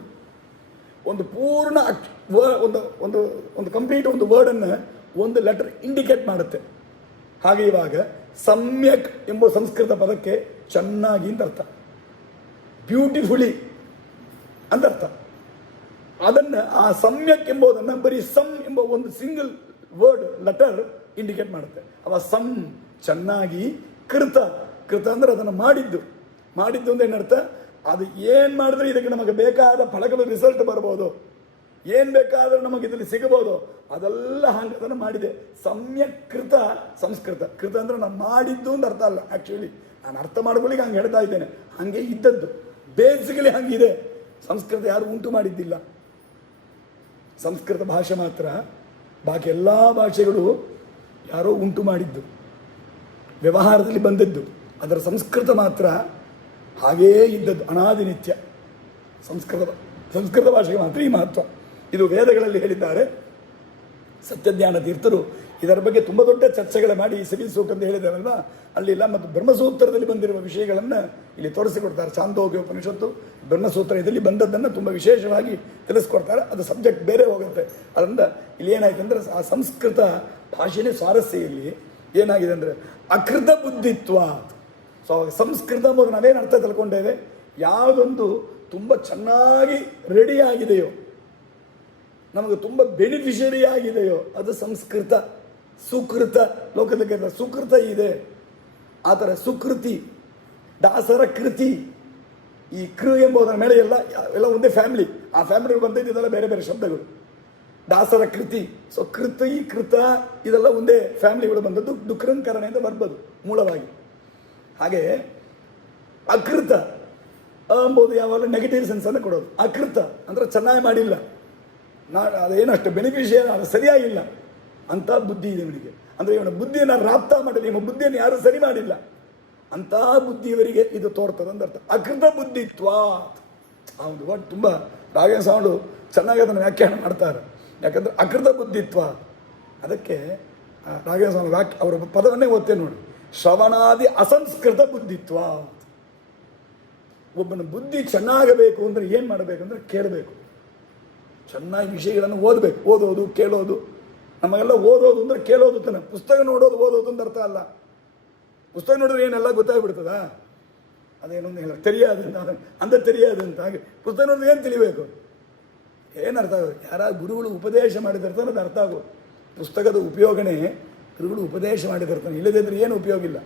ಒಂದು ಪೂರ್ಣ ಒಂದು ಕಂಪ್ಲೀಟ್ ಒಂದು ವರ್ಡನ್ನು ಒಂದು ಲೆಟರ್ ಇಂಡಿಕೇಟ್ ಮಾಡುತ್ತೆ. ಹಾಗೆ ಇವಾಗ ಸಮ್ಯಕ್ ಎಂಬ ಸಂಸ್ಕೃತ ಪದಕ್ಕೆ ಚೆನ್ನಾಗಿ ಅಂತ ಅರ್ಥ, ಬ್ಯೂಟಿಫುಲಿ ಅಂತ ಅರ್ಥ. ಅದನ್ನು ಆ ಸಮ್ಯಕ್ ಎಂಬುದನ್ನು ಬರೀ ಸಮ್ ಎಂಬ ಒಂದು ಸಿಂಗಲ್ ವರ್ಡ್ ಲೆಟರ್ ಇಂಡಿಕೇಟ್ ಮಾಡುತ್ತೆ. ಅವ ಸಮ್ ಚೆನ್ನಾಗಿ, ಕೃತ ಅಂದರೆ ಅದನ್ನು ಮಾಡಿದ್ದು ಅಂತ ಏನರ್ಥ? ಅದು ಏನು ಮಾಡಿದ್ರೆ ಇದಕ್ಕೆ ನಮಗೆ ಬೇಕಾದ ಫಲಗಳು, ರಿಸಲ್ಟ್ ಬರ್ಬೋದು, ಏನು ಬೇಕಾದರೂ ನಮಗೆ ಇದರಲ್ಲಿ ಸಿಗಬಹುದು, ಅದೆಲ್ಲ ಹಾಗೆ ಅದನ್ನು ಮಾಡಿದೆ. ಸಮ್ಯಕ್ ಕೃತ ಸಂಸ್ಕೃತ. ಕೃತ ಅಂದರೆ ನಾನು ಮಾಡಿದ್ದು ಅಂತ ಅರ್ಥ ಅಲ್ಲ. ಆ್ಯಕ್ಚುಲಿ ನಾನು ಅರ್ಥ ಮಾಡ್ಕೊಳ್ಳಿಕ್ಕೆ ಹಂಗೆ ಹೇಳ್ತಾ ಇದ್ದೇನೆ. ಹಾಗೆ ಇದ್ದದ್ದು ಬೇಸಿಕಲಿ ಹಂಗಿದೆ. ಸಂಸ್ಕೃತ ಯಾರು ಉಂಟು ಮಾಡಿದ್ದಿಲ್ಲ, ಸಂಸ್ಕೃತ ಭಾಷೆ ಮಾತ್ರ. ಬಾಕಿ ಎಲ್ಲ ಭಾಷೆಗಳು ಯಾರೋ ಉಂಟು ಮಾಡಿದ್ದು, ವ್ಯವಹಾರದಲ್ಲಿ ಬಂದದ್ದು. ಅದರ ಸಂಸ್ಕೃತ ಮಾತ್ರ ಹಾಗೇ ಇದ್ದದ್ದು, ಅನಾದಿನಿತ್ಯ. ಸಂಸ್ಕೃತ ಭಾಷೆಗೆ ಮಾತ್ರ ಈ ಮಹತ್ವ. ಇದು ವೇದಗಳಲ್ಲಿ ಹೇಳಿದ್ದಾರೆ. ಸತ್ಯಜ್ಞಾನ ತೀರ್ಥರು ಇದರ ಬಗ್ಗೆ ತುಂಬ ದೊಡ್ಡ ಚರ್ಚೆಗಳ ಮಾಡಿ ಸಿವಿಲ್ ಸೂಟ್ ಅಂತ ಹೇಳಿದಾರಲ್ವ, ಅಲ್ಲಿಲ್ಲ. ಮತ್ತು ಬ್ರಹ್ಮಸೂತ್ರದಲ್ಲಿ ಬಂದಿರುವ ವಿಷಯಗಳನ್ನು ಇಲ್ಲಿ ತೋರಿಸಿಕೊಡ್ತಾರೆ. ಚಾಂದೋಗ್ಯ ಉಪನಿಷತ್ತು ಬ್ರಹ್ಮಸೂತ್ರ ಇದರಲ್ಲಿ ಬಂದದ್ದನ್ನು ತುಂಬ ವಿಶೇಷವಾಗಿ ತಿಳಿಸ್ಕೊಡ್ತಾರೆ. ಅದು ಸಬ್ಜೆಕ್ಟ್ ಬೇರೆ ಹೋಗುತ್ತೆ. ಅದರಿಂದ ಇಲ್ಲಿ ಏನಾಯ್ತು ಅಂದರೆ, ಆ ಸಂಸ್ಕೃತ ಭಾಷೆನೇ ಸ್ವಾರಸ್ಯ. ಇಲ್ಲಿ ಏನಾಗಿದೆ ಅಂದರೆ ಅಕೃತ ಬುದ್ಧಿತ್ವ. ಸೊ ಸಂಸ್ಕೃತ ಎಂಬುದು ನಾವೇನು ಅರ್ಥ ತಿಳ್ಕೊಂಡೇವೆ, ಯಾವುದೊಂದು ತುಂಬ ಚೆನ್ನಾಗಿ ರೆಡಿ ಆಗಿದೆಯೋ, ನಮಗೆ ತುಂಬ ಬೆನಿಫಿಷರಿ ಆಗಿದೆಯೋ ಅದು ಸಂಸ್ಕೃತ. ಸುಕೃತ, ಲೋಕದಲ್ಲಿ ಸುಕೃತ ಇದೆ. ಆ ಥರ ಸುಕೃತಿ, ದಾಸರ ಕೃತಿ. ಈ ಕೃ ಎಂಬುದರ ಮೇಲೆ ಎಲ್ಲ ಒಂದೇ ಫ್ಯಾಮಿಲಿ. ಆ ಫ್ಯಾಮಿಲಿಗೆ ಬಂದಿದ್ದೆಲ್ಲ ಬೇರೆ ಬೇರೆ ಶಬ್ದಗಳು. ದಾಸರ ಕೃತಿ. ಸೊ ಕೃತಿ, ಕೃತ ಇದೆಲ್ಲ ಒಂದೇ ಫ್ಯಾಮಿಲಿಗಳು ಬಂದದ್ದು. ದುಃಖರಂಕರಣೆಯಿಂದ ಬರ್ಬೋದು ಮೂಲವಾಗಿ. ಹಾಗೆ ಅಕೃತ ಎಂಬುದು ಯಾವಾಗಲೂ ನೆಗೆಟಿವ್ ಸೆನ್ಸನ್ನು ಕೊಡೋದು. ಅಕೃತ ಅಂದರೆ ಚೆನ್ನಾಗಿ ಮಾಡಿಲ್ಲ, ಅದೇನಷ್ಟು ಬೆನಿಫಿಷಿಯರ್, ಅದು ಸರಿಯಾಗಿಲ್ಲ ಅಂಥ ಬುದ್ಧಿ ಇದೆ ಇವನಿಗೆ. ಅಂದರೆ ಇವನ ಬುದ್ಧಿಯನ್ನು ರಾಪ್ತ ಮಾಡಲಿ, ನಿಮ್ಮ ಬುದ್ಧಿಯನ್ನು ಯಾರೂ ಸರಿ ಮಾಡಿಲ್ಲ, ಅಂಥ ಬುದ್ಧಿಯವರಿಗೆ ಇದು ತೋರ್ತದೆ ಅಂತ ಅರ್ಥ. ಅಕೃತ ಬುದ್ಧಿತ್ವ ಆ ಒಂದು ವರ್ಡ್ ತುಂಬ ರಾಘವೇಂದ್ರ ಸ್ವಾಮಿಗಳು ಚೆನ್ನಾಗಿ ಅದನ್ನು ವ್ಯಾಖ್ಯಾನ ಮಾಡ್ತಾರೆ. ಯಾಕಂದರೆ ಅಕೃತ ಬುದ್ಧಿತ್ವ, ಅದಕ್ಕೆ ರಾಘವೇಂದ್ರ ಸ್ವಾಮಿ ಅವರ ಪದವನ್ನೇ ಓದ್ತೇನೆ ನೋಡಿ. ಶ್ರವಣಾದಿ ಅಸಂಸ್ಕೃತ ಬುದ್ಧಿತ್ವ. ಒಬ್ಬನ ಬುದ್ಧಿ ಚೆನ್ನಾಗಬೇಕು ಅಂದರೆ ಏನು ಮಾಡಬೇಕು ಅಂದರೆ ಕೇಳಬೇಕು, ಚೆನ್ನಾಗಿ ವಿಷಯಗಳನ್ನು ಓದಬೇಕು. ಓದೋದು, ಕೇಳೋದು. ನಮಗೆಲ್ಲ ಓದೋದು ಅಂದರೆ ಕೇಳೋದು ತಾನೆ. ಪುಸ್ತಕ ನೋಡೋದು ಓದೋದು ಅಂತ ಅರ್ಥ ಅಲ್ಲ. ಪುಸ್ತಕ ನೋಡಿದ್ರೆ ಏನೆಲ್ಲ ಗೊತ್ತಾಗ್ಬಿಡ್ತದ? ಅದೇನೊಂದು ಹೇಳ ತಿಳಿயாது ಅಂತ ತಿಳಿயாது ಅಂತ. ಹಾಗೆ ಪುಸ್ತಕ ನೋಡಿದ್ರೆ ಏನು ತಿಳಿಬೇಕು, ಏನು ಅರ್ಥ ಆಗೋದು? ಯಾರ ಗುರುಗಳು ಉಪದೇಶ ಮಾಡಿದಿರ್ತಾನೆ ಅದು ಅರ್ಥ ಆಗೋದು. ಪುಸ್ತಕದ ಉಪಯೋಗನೇ ಗುರುಗಳು ಉಪದೇಶ ಮಾಡಿದಿರ್ತಾನೆ, ಇಲ್ಲದಿದ್ದರೆ ಏನು ಉಪಯೋಗ ಇಲ್ಲ.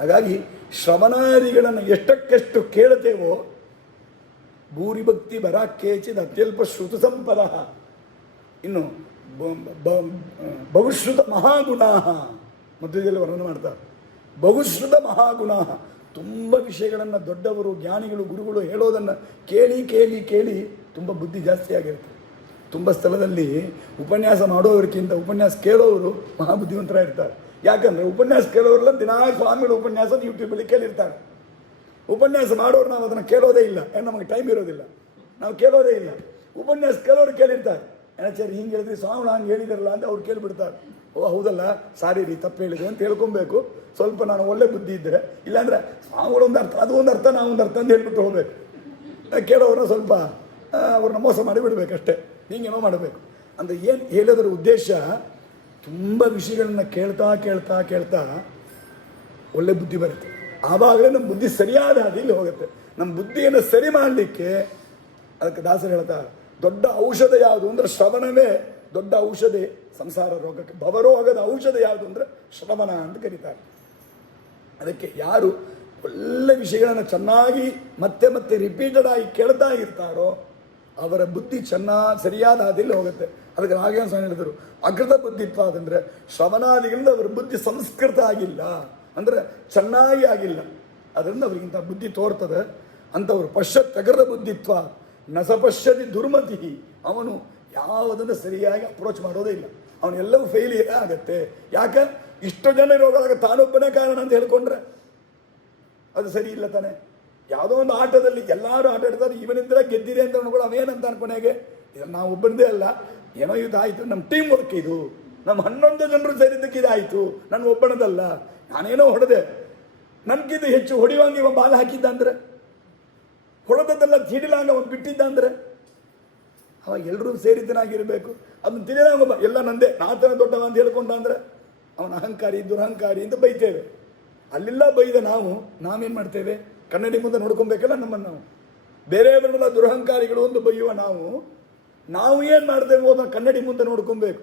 ಹಾಗಾಗಿ ಶ್ರವಣಾದಿಗಳನ್ನು ಎಷ್ಟಕ್ಕೆಷ್ಟು ಕೇಳುತ್ತೇವೋ, ಭೂರಿ ಭಕ್ತಿ ಬರಾಕೇಚಿದ ಅತ್ಯಲ್ಪ ಶ್ರುತ ಸಂಪದ. ಇನ್ನು ಬಹುಶ್ರುತ ಮಹಾಗುಣ ಮಧ್ಯದಲ್ಲಿ ವರ್ಣನೆ ಮಾಡ್ತಾರೆ. ಬಹುಶ್ರುತ ಮಹಾಗುಣ, ತುಂಬ ವಿಷಯಗಳನ್ನು ದೊಡ್ಡವರು, ಜ್ಞಾನಿಗಳು, ಗುರುಗಳು ಹೇಳೋದನ್ನು ಕೇಳಿ ಕೇಳಿ ಕೇಳಿ ತುಂಬ ಬುದ್ಧಿ ಜಾಸ್ತಿ ಆಗಿರುತ್ತೆ. ತುಂಬ ಸ್ಥಳದಲ್ಲಿ ಉಪನ್ಯಾಸ ಮಾಡೋದಕ್ಕಿಂತ ಉಪನ್ಯಾಸ ಕೇಳೋರು ಮಹಾಬುದ್ಧಿವಂತರ ಇರ್ತಾರೆ. ಯಾಕಂದರೆ ಉಪನ್ಯಾಸ ಕೇಳೋರೆಲ್ಲ ದಿನಾ ಸ್ವಾಮಿಗಳು ಉಪನ್ಯಾಸ ಯೂಟ್ಯೂಬಲ್ಲಿ ಕೇಳಿರ್ತಾರೆ. ಉಪನ್ಯಾಸ ಮಾಡೋರು ನಾವು ಅದನ್ನು ಕೇಳೋದೇ ಇಲ್ಲ, ನಮಗೆ ಟೈಮ್ ಇರೋದಿಲ್ಲ, ನಾವು ಕೇಳೋದೇ ಇಲ್ಲ. ಉಪನ್ಯಾಸ ಕೇಳೋರು ಕೇಳಿರ್ತಾರೆ. ಏನಾಚಾರ್ಯ ಹಿಂಗೆ ಹೇಳಿದ್ರಿ ಸ್ವಾಮಿ ಹಂಗೆ ಹೇಳಿದಾರಲ್ಲ ಅಂತ ಅವ್ರು ಕೇಳಿಬಿಡ್ತಾರೆ. ಓ ಹೌದಲ್ಲ, ಸಾರಿ ರೀ, ತಪ್ಪು ಹೇಳಿದೆ ಅಂತ ಹೇಳ್ಕೊಬೇಕು. ಸ್ವಲ್ಪ ನಾನು ಒಳ್ಳೆ ಬುದ್ಧಿ ಇದ್ದರೆ, ಇಲ್ಲಾಂದರೆ ಸ್ವಾಮಿಗಳೊಂದು ಅರ್ಥ, ಅದು ಒಂದು ಅರ್ಥ, ನಾವೊಂದು ಅರ್ಥ ಅಂತ ಹೇಳ್ಬಿಟ್ಟು ಹೋಗ್ಬೇಕು. ಕೇಳೋರನ್ನ ಸ್ವಲ್ಪ ಅವ್ರನ್ನ ಮೋಸ ಮಾಡಿ ಬಿಡಬೇಕಷ್ಟೇ, ಹಿಂಗೇನೋ ಮಾಡಬೇಕು ಅಂತ. ಏನು ಹೇಳೋದ್ರ ಉದ್ದೇಶ, ತುಂಬ ವಿಷಯಗಳನ್ನ ಕೇಳ್ತಾ ಕೇಳ್ತಾ ಕೇಳ್ತಾ ಒಳ್ಳೆ ಬುದ್ಧಿ ಬರುತ್ತೆ. ಆವಾಗಲೇ ನಮ್ಮ ಬುದ್ಧಿ ಸರಿಯಾದ ಹಾದಿಯಲ್ಲಿ ಹೋಗುತ್ತೆ. ನಮ್ಮ ಬುದ್ಧಿಯನ್ನು ಸರಿ ಮಾಡಲಿಕ್ಕೆ ಅದಕ್ಕೆ ದಾಸರು ಹೇಳ್ತಾರೆ, ದೊಡ್ಡ ಔಷಧ ಯಾವುದು ಅಂದರೆ ಶ್ರವಣವೇ ದೊಡ್ಡ ಔಷಧಿ ಸಂಸಾರ ರೋಗಕ್ಕೆ. ಭವರೋಗದ ಔಷಧ ಯಾವುದು ಅಂದರೆ ಶ್ರವಣ ಅಂತ ಕರೀತಾರೆ. ಅದಕ್ಕೆ ಯಾರು ಒಳ್ಳೆ ವಿಷಯಗಳನ್ನು ಚೆನ್ನಾಗಿ ಮತ್ತೆ ಮತ್ತೆ ರಿಪೀಟೆಡ್ ಆಗಿ ಕೇಳ್ತಾ ಇರ್ತಾರೋ ಅವರ ಬುದ್ಧಿ ಸರಿಯಾದ ಹಾದಿಯಲ್ಲಿ ಹೋಗುತ್ತೆ. ಅದಕ್ಕೆ ನಾಗೇಂದ್ರ ಸ್ವಾಮಿ ಹೇಳಿದರು, ಅಕೃತ ಬುದ್ಧಿತ್ವ ಅದಂದರೆ ಶ್ರವಣಾದಿಗಳಿಂದ ಅವರ ಬುದ್ಧಿ ಸಂಸ್ಕೃತ ಆಗಿಲ್ಲ, ಅಂದರೆ ಚೆನ್ನಾಗಿ ಆಗಿಲ್ಲ, ಅದರಿಂದ ಅವರಿಗಿಂತ ಬುದ್ಧಿ ತೋರ್ತದೆ ಅಂಥವ್ರು. ಪಶ್ಯತ್ ಅಕೃತ ಬುದ್ಧಿತ್ವ ನಸಪಶ್ಯತಿ ದುರ್ಮತಿ, ಅವನು ಯಾವುದನ್ನು ಸರಿಯಾಗಿ ಅಪ್ರೋಚ್ ಮಾಡೋದೇ ಇಲ್ಲ, ಅವನೆಲ್ಲವೂ ಫೇಲಿಯರೇ ಆಗತ್ತೆ. ಯಾಕೆ? ಇಷ್ಟು ಜನ ಇರೋವಾಗ ತಾನೊಬ್ಬನೇ ಕಾರಣ ಅಂತ ಹೇಳ್ಕೊಂಡ್ರೆ ಅದು ಸರಿ ಇಲ್ಲ ತಾನೆ. ಯಾವುದೋ ಒಂದು ಆಟದಲ್ಲಿ ಎಲ್ಲರೂ ಆಟ ಆಡ್ತಾರೆ, ಇವನಿಂದ ಗೆದ್ದಿದೆ ಅಂತ ಅನ್ಕೊಳ್ಳೋ, ಅವೇನಂತ ಅನ್ಕೊನೆಗೆ ಇದು ನಾವು ಒಬ್ಬರದೇ ಅಲ್ಲ, ಏನೋ ಇದಾಯಿತು, ನಮ್ಮ ಟೀಮ್ ವರ್ಕ್ ಇದು, ನಮ್ಮ 11 ಜನರು ಸೇರಿದ್ದಕ್ಕೆ ಇದಾಯಿತು, ನನ್ನ ಒಬ್ಬನದಲ್ಲ, ನಾನೇನೋ ಹೊಡೆದೆ, ನನ್ಗಿಂತ ಹೆಚ್ಚು ಹೊಡೆಯುವಂಗೆ ಇವ ಬಾಲ್ ಹಾಕಿದ್ದ ಅಂದರೆ, ಹೊಡೆದದ್ದೆಲ್ಲ ತಿಳಿಲಾಗ ಅವನು ಬಿಟ್ಟಿದ್ದ ಅಂದರೆ, ಅವಾಗ ಎಲ್ಲರೂ ಸೇರಿದ್ದನಾಗಿರಬೇಕು. ಅದನ್ನು ತಿಳಿದಾಗ ಎಲ್ಲ ನಂದೇ, ನಾತನ ದೊಡ್ಡವ ಅಂತ ಹೇಳ್ಕೊಂಡ ಅಂದರೆ ಅವನ ಅಹಂಕಾರಿ ದುರಹಂಕಾರಿ ಅಂತ ಬೈತೇವೆ. ಅಲ್ಲೆಲ್ಲ ಬೈದ ನಾವೇನು ಮಾಡ್ತೇವೆ? ಕನ್ನಡಿ ಮುಂದೆ ನೋಡ್ಕೊಬೇಕಲ್ಲ ನಮ್ಮನ್ನು. ನಾವು ಬೇರೆಯವರೆಲ್ಲ ದುರಹಂಕಾರಿಗಳು ಒಂದು ಬೈಯುವ ನಾವು ಏನು ಮಾಡ್ತೇವೆ ಹೋದ ಕನ್ನಡಿ ಮುಂದೆ ನೋಡ್ಕೊಬೇಕು.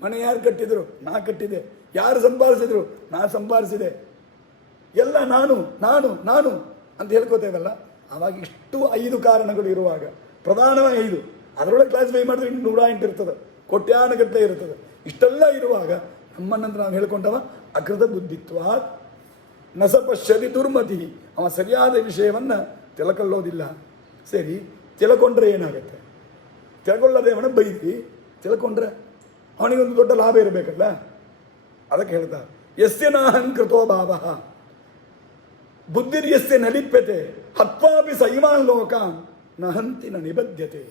ಮನೆ ಯಾರು ಕಟ್ಟಿದ್ರು? ನಾ ಕಟ್ಟಿದೆ. ಯಾರು ಸಂಪಾದಿಸಿದ್ರು? ನಾ ಸಂಪಾದಿಸಿದೆ. ಎಲ್ಲ ನಾನು ನಾನು ನಾನು ಅಂತ ಹೇಳ್ಕೋತೇವಲ್ಲ. ಆವಾಗ ಇಷ್ಟು 5 ಕಾರಣಗಳು ಇರುವಾಗ, ಪ್ರಧಾನವಾಗಿ 5, ಅದರೊಳಗೆ ಕ್ಲಾಸಿಫೈ ಮಾಡಿದ್ರೆ 108 ಇರ್ತದೆ, ಕೋಟ್ಯಾನುಗಟ್ಟಲೆ ಇರ್ತದೆ. ಇಷ್ಟೆಲ್ಲ ಇರುವಾಗ ನಮ್ಮನ್ನಂದ್ರೆ ನಾವು ಹೇಳ್ಕೊಂಡವ ಅಕೃತ ಬುದ್ಧಿತ್ವ ನಸಪಶ್ಯತಿ ದುರ್ಮತಿ, ಅವ ಸರಿಯಾದ ವಿಷಯವನ್ನು ತಿಳ್ಕೊಳ್ಳೋದಿಲ್ಲ. ಸರಿ, ತಿಳ್ಕೊಂಡ್ರೆ ಏನಾಗುತ್ತೆ? ತಿಳ್ಕೊಳ್ಳದೆ ಅವನ ಬೈದಿ, ತಿಳ್ಕೊಂಡ್ರೆ ಅವನಿಗೊಂದು ದೊಡ್ಡ ಲಾಭ ಇರಬೇಕಲ್ಲ. ಅದಕ್ಕೆ ಹೇಳ್ತಾರೆ, ಯಸ್ಯ ನಾಹಂಕೃತೋ ಭಾವ ಬುದ್ಧಿರ್ಯಸ್ಯ ನ ಲಿಪ್ಯತೆ ಹತ್ವಾಪಿ ಸೈಮಾನ್ ಲೋಕಾನ್ ನಹಂತಿ ನ ನಿಬದ್ಧತೆ.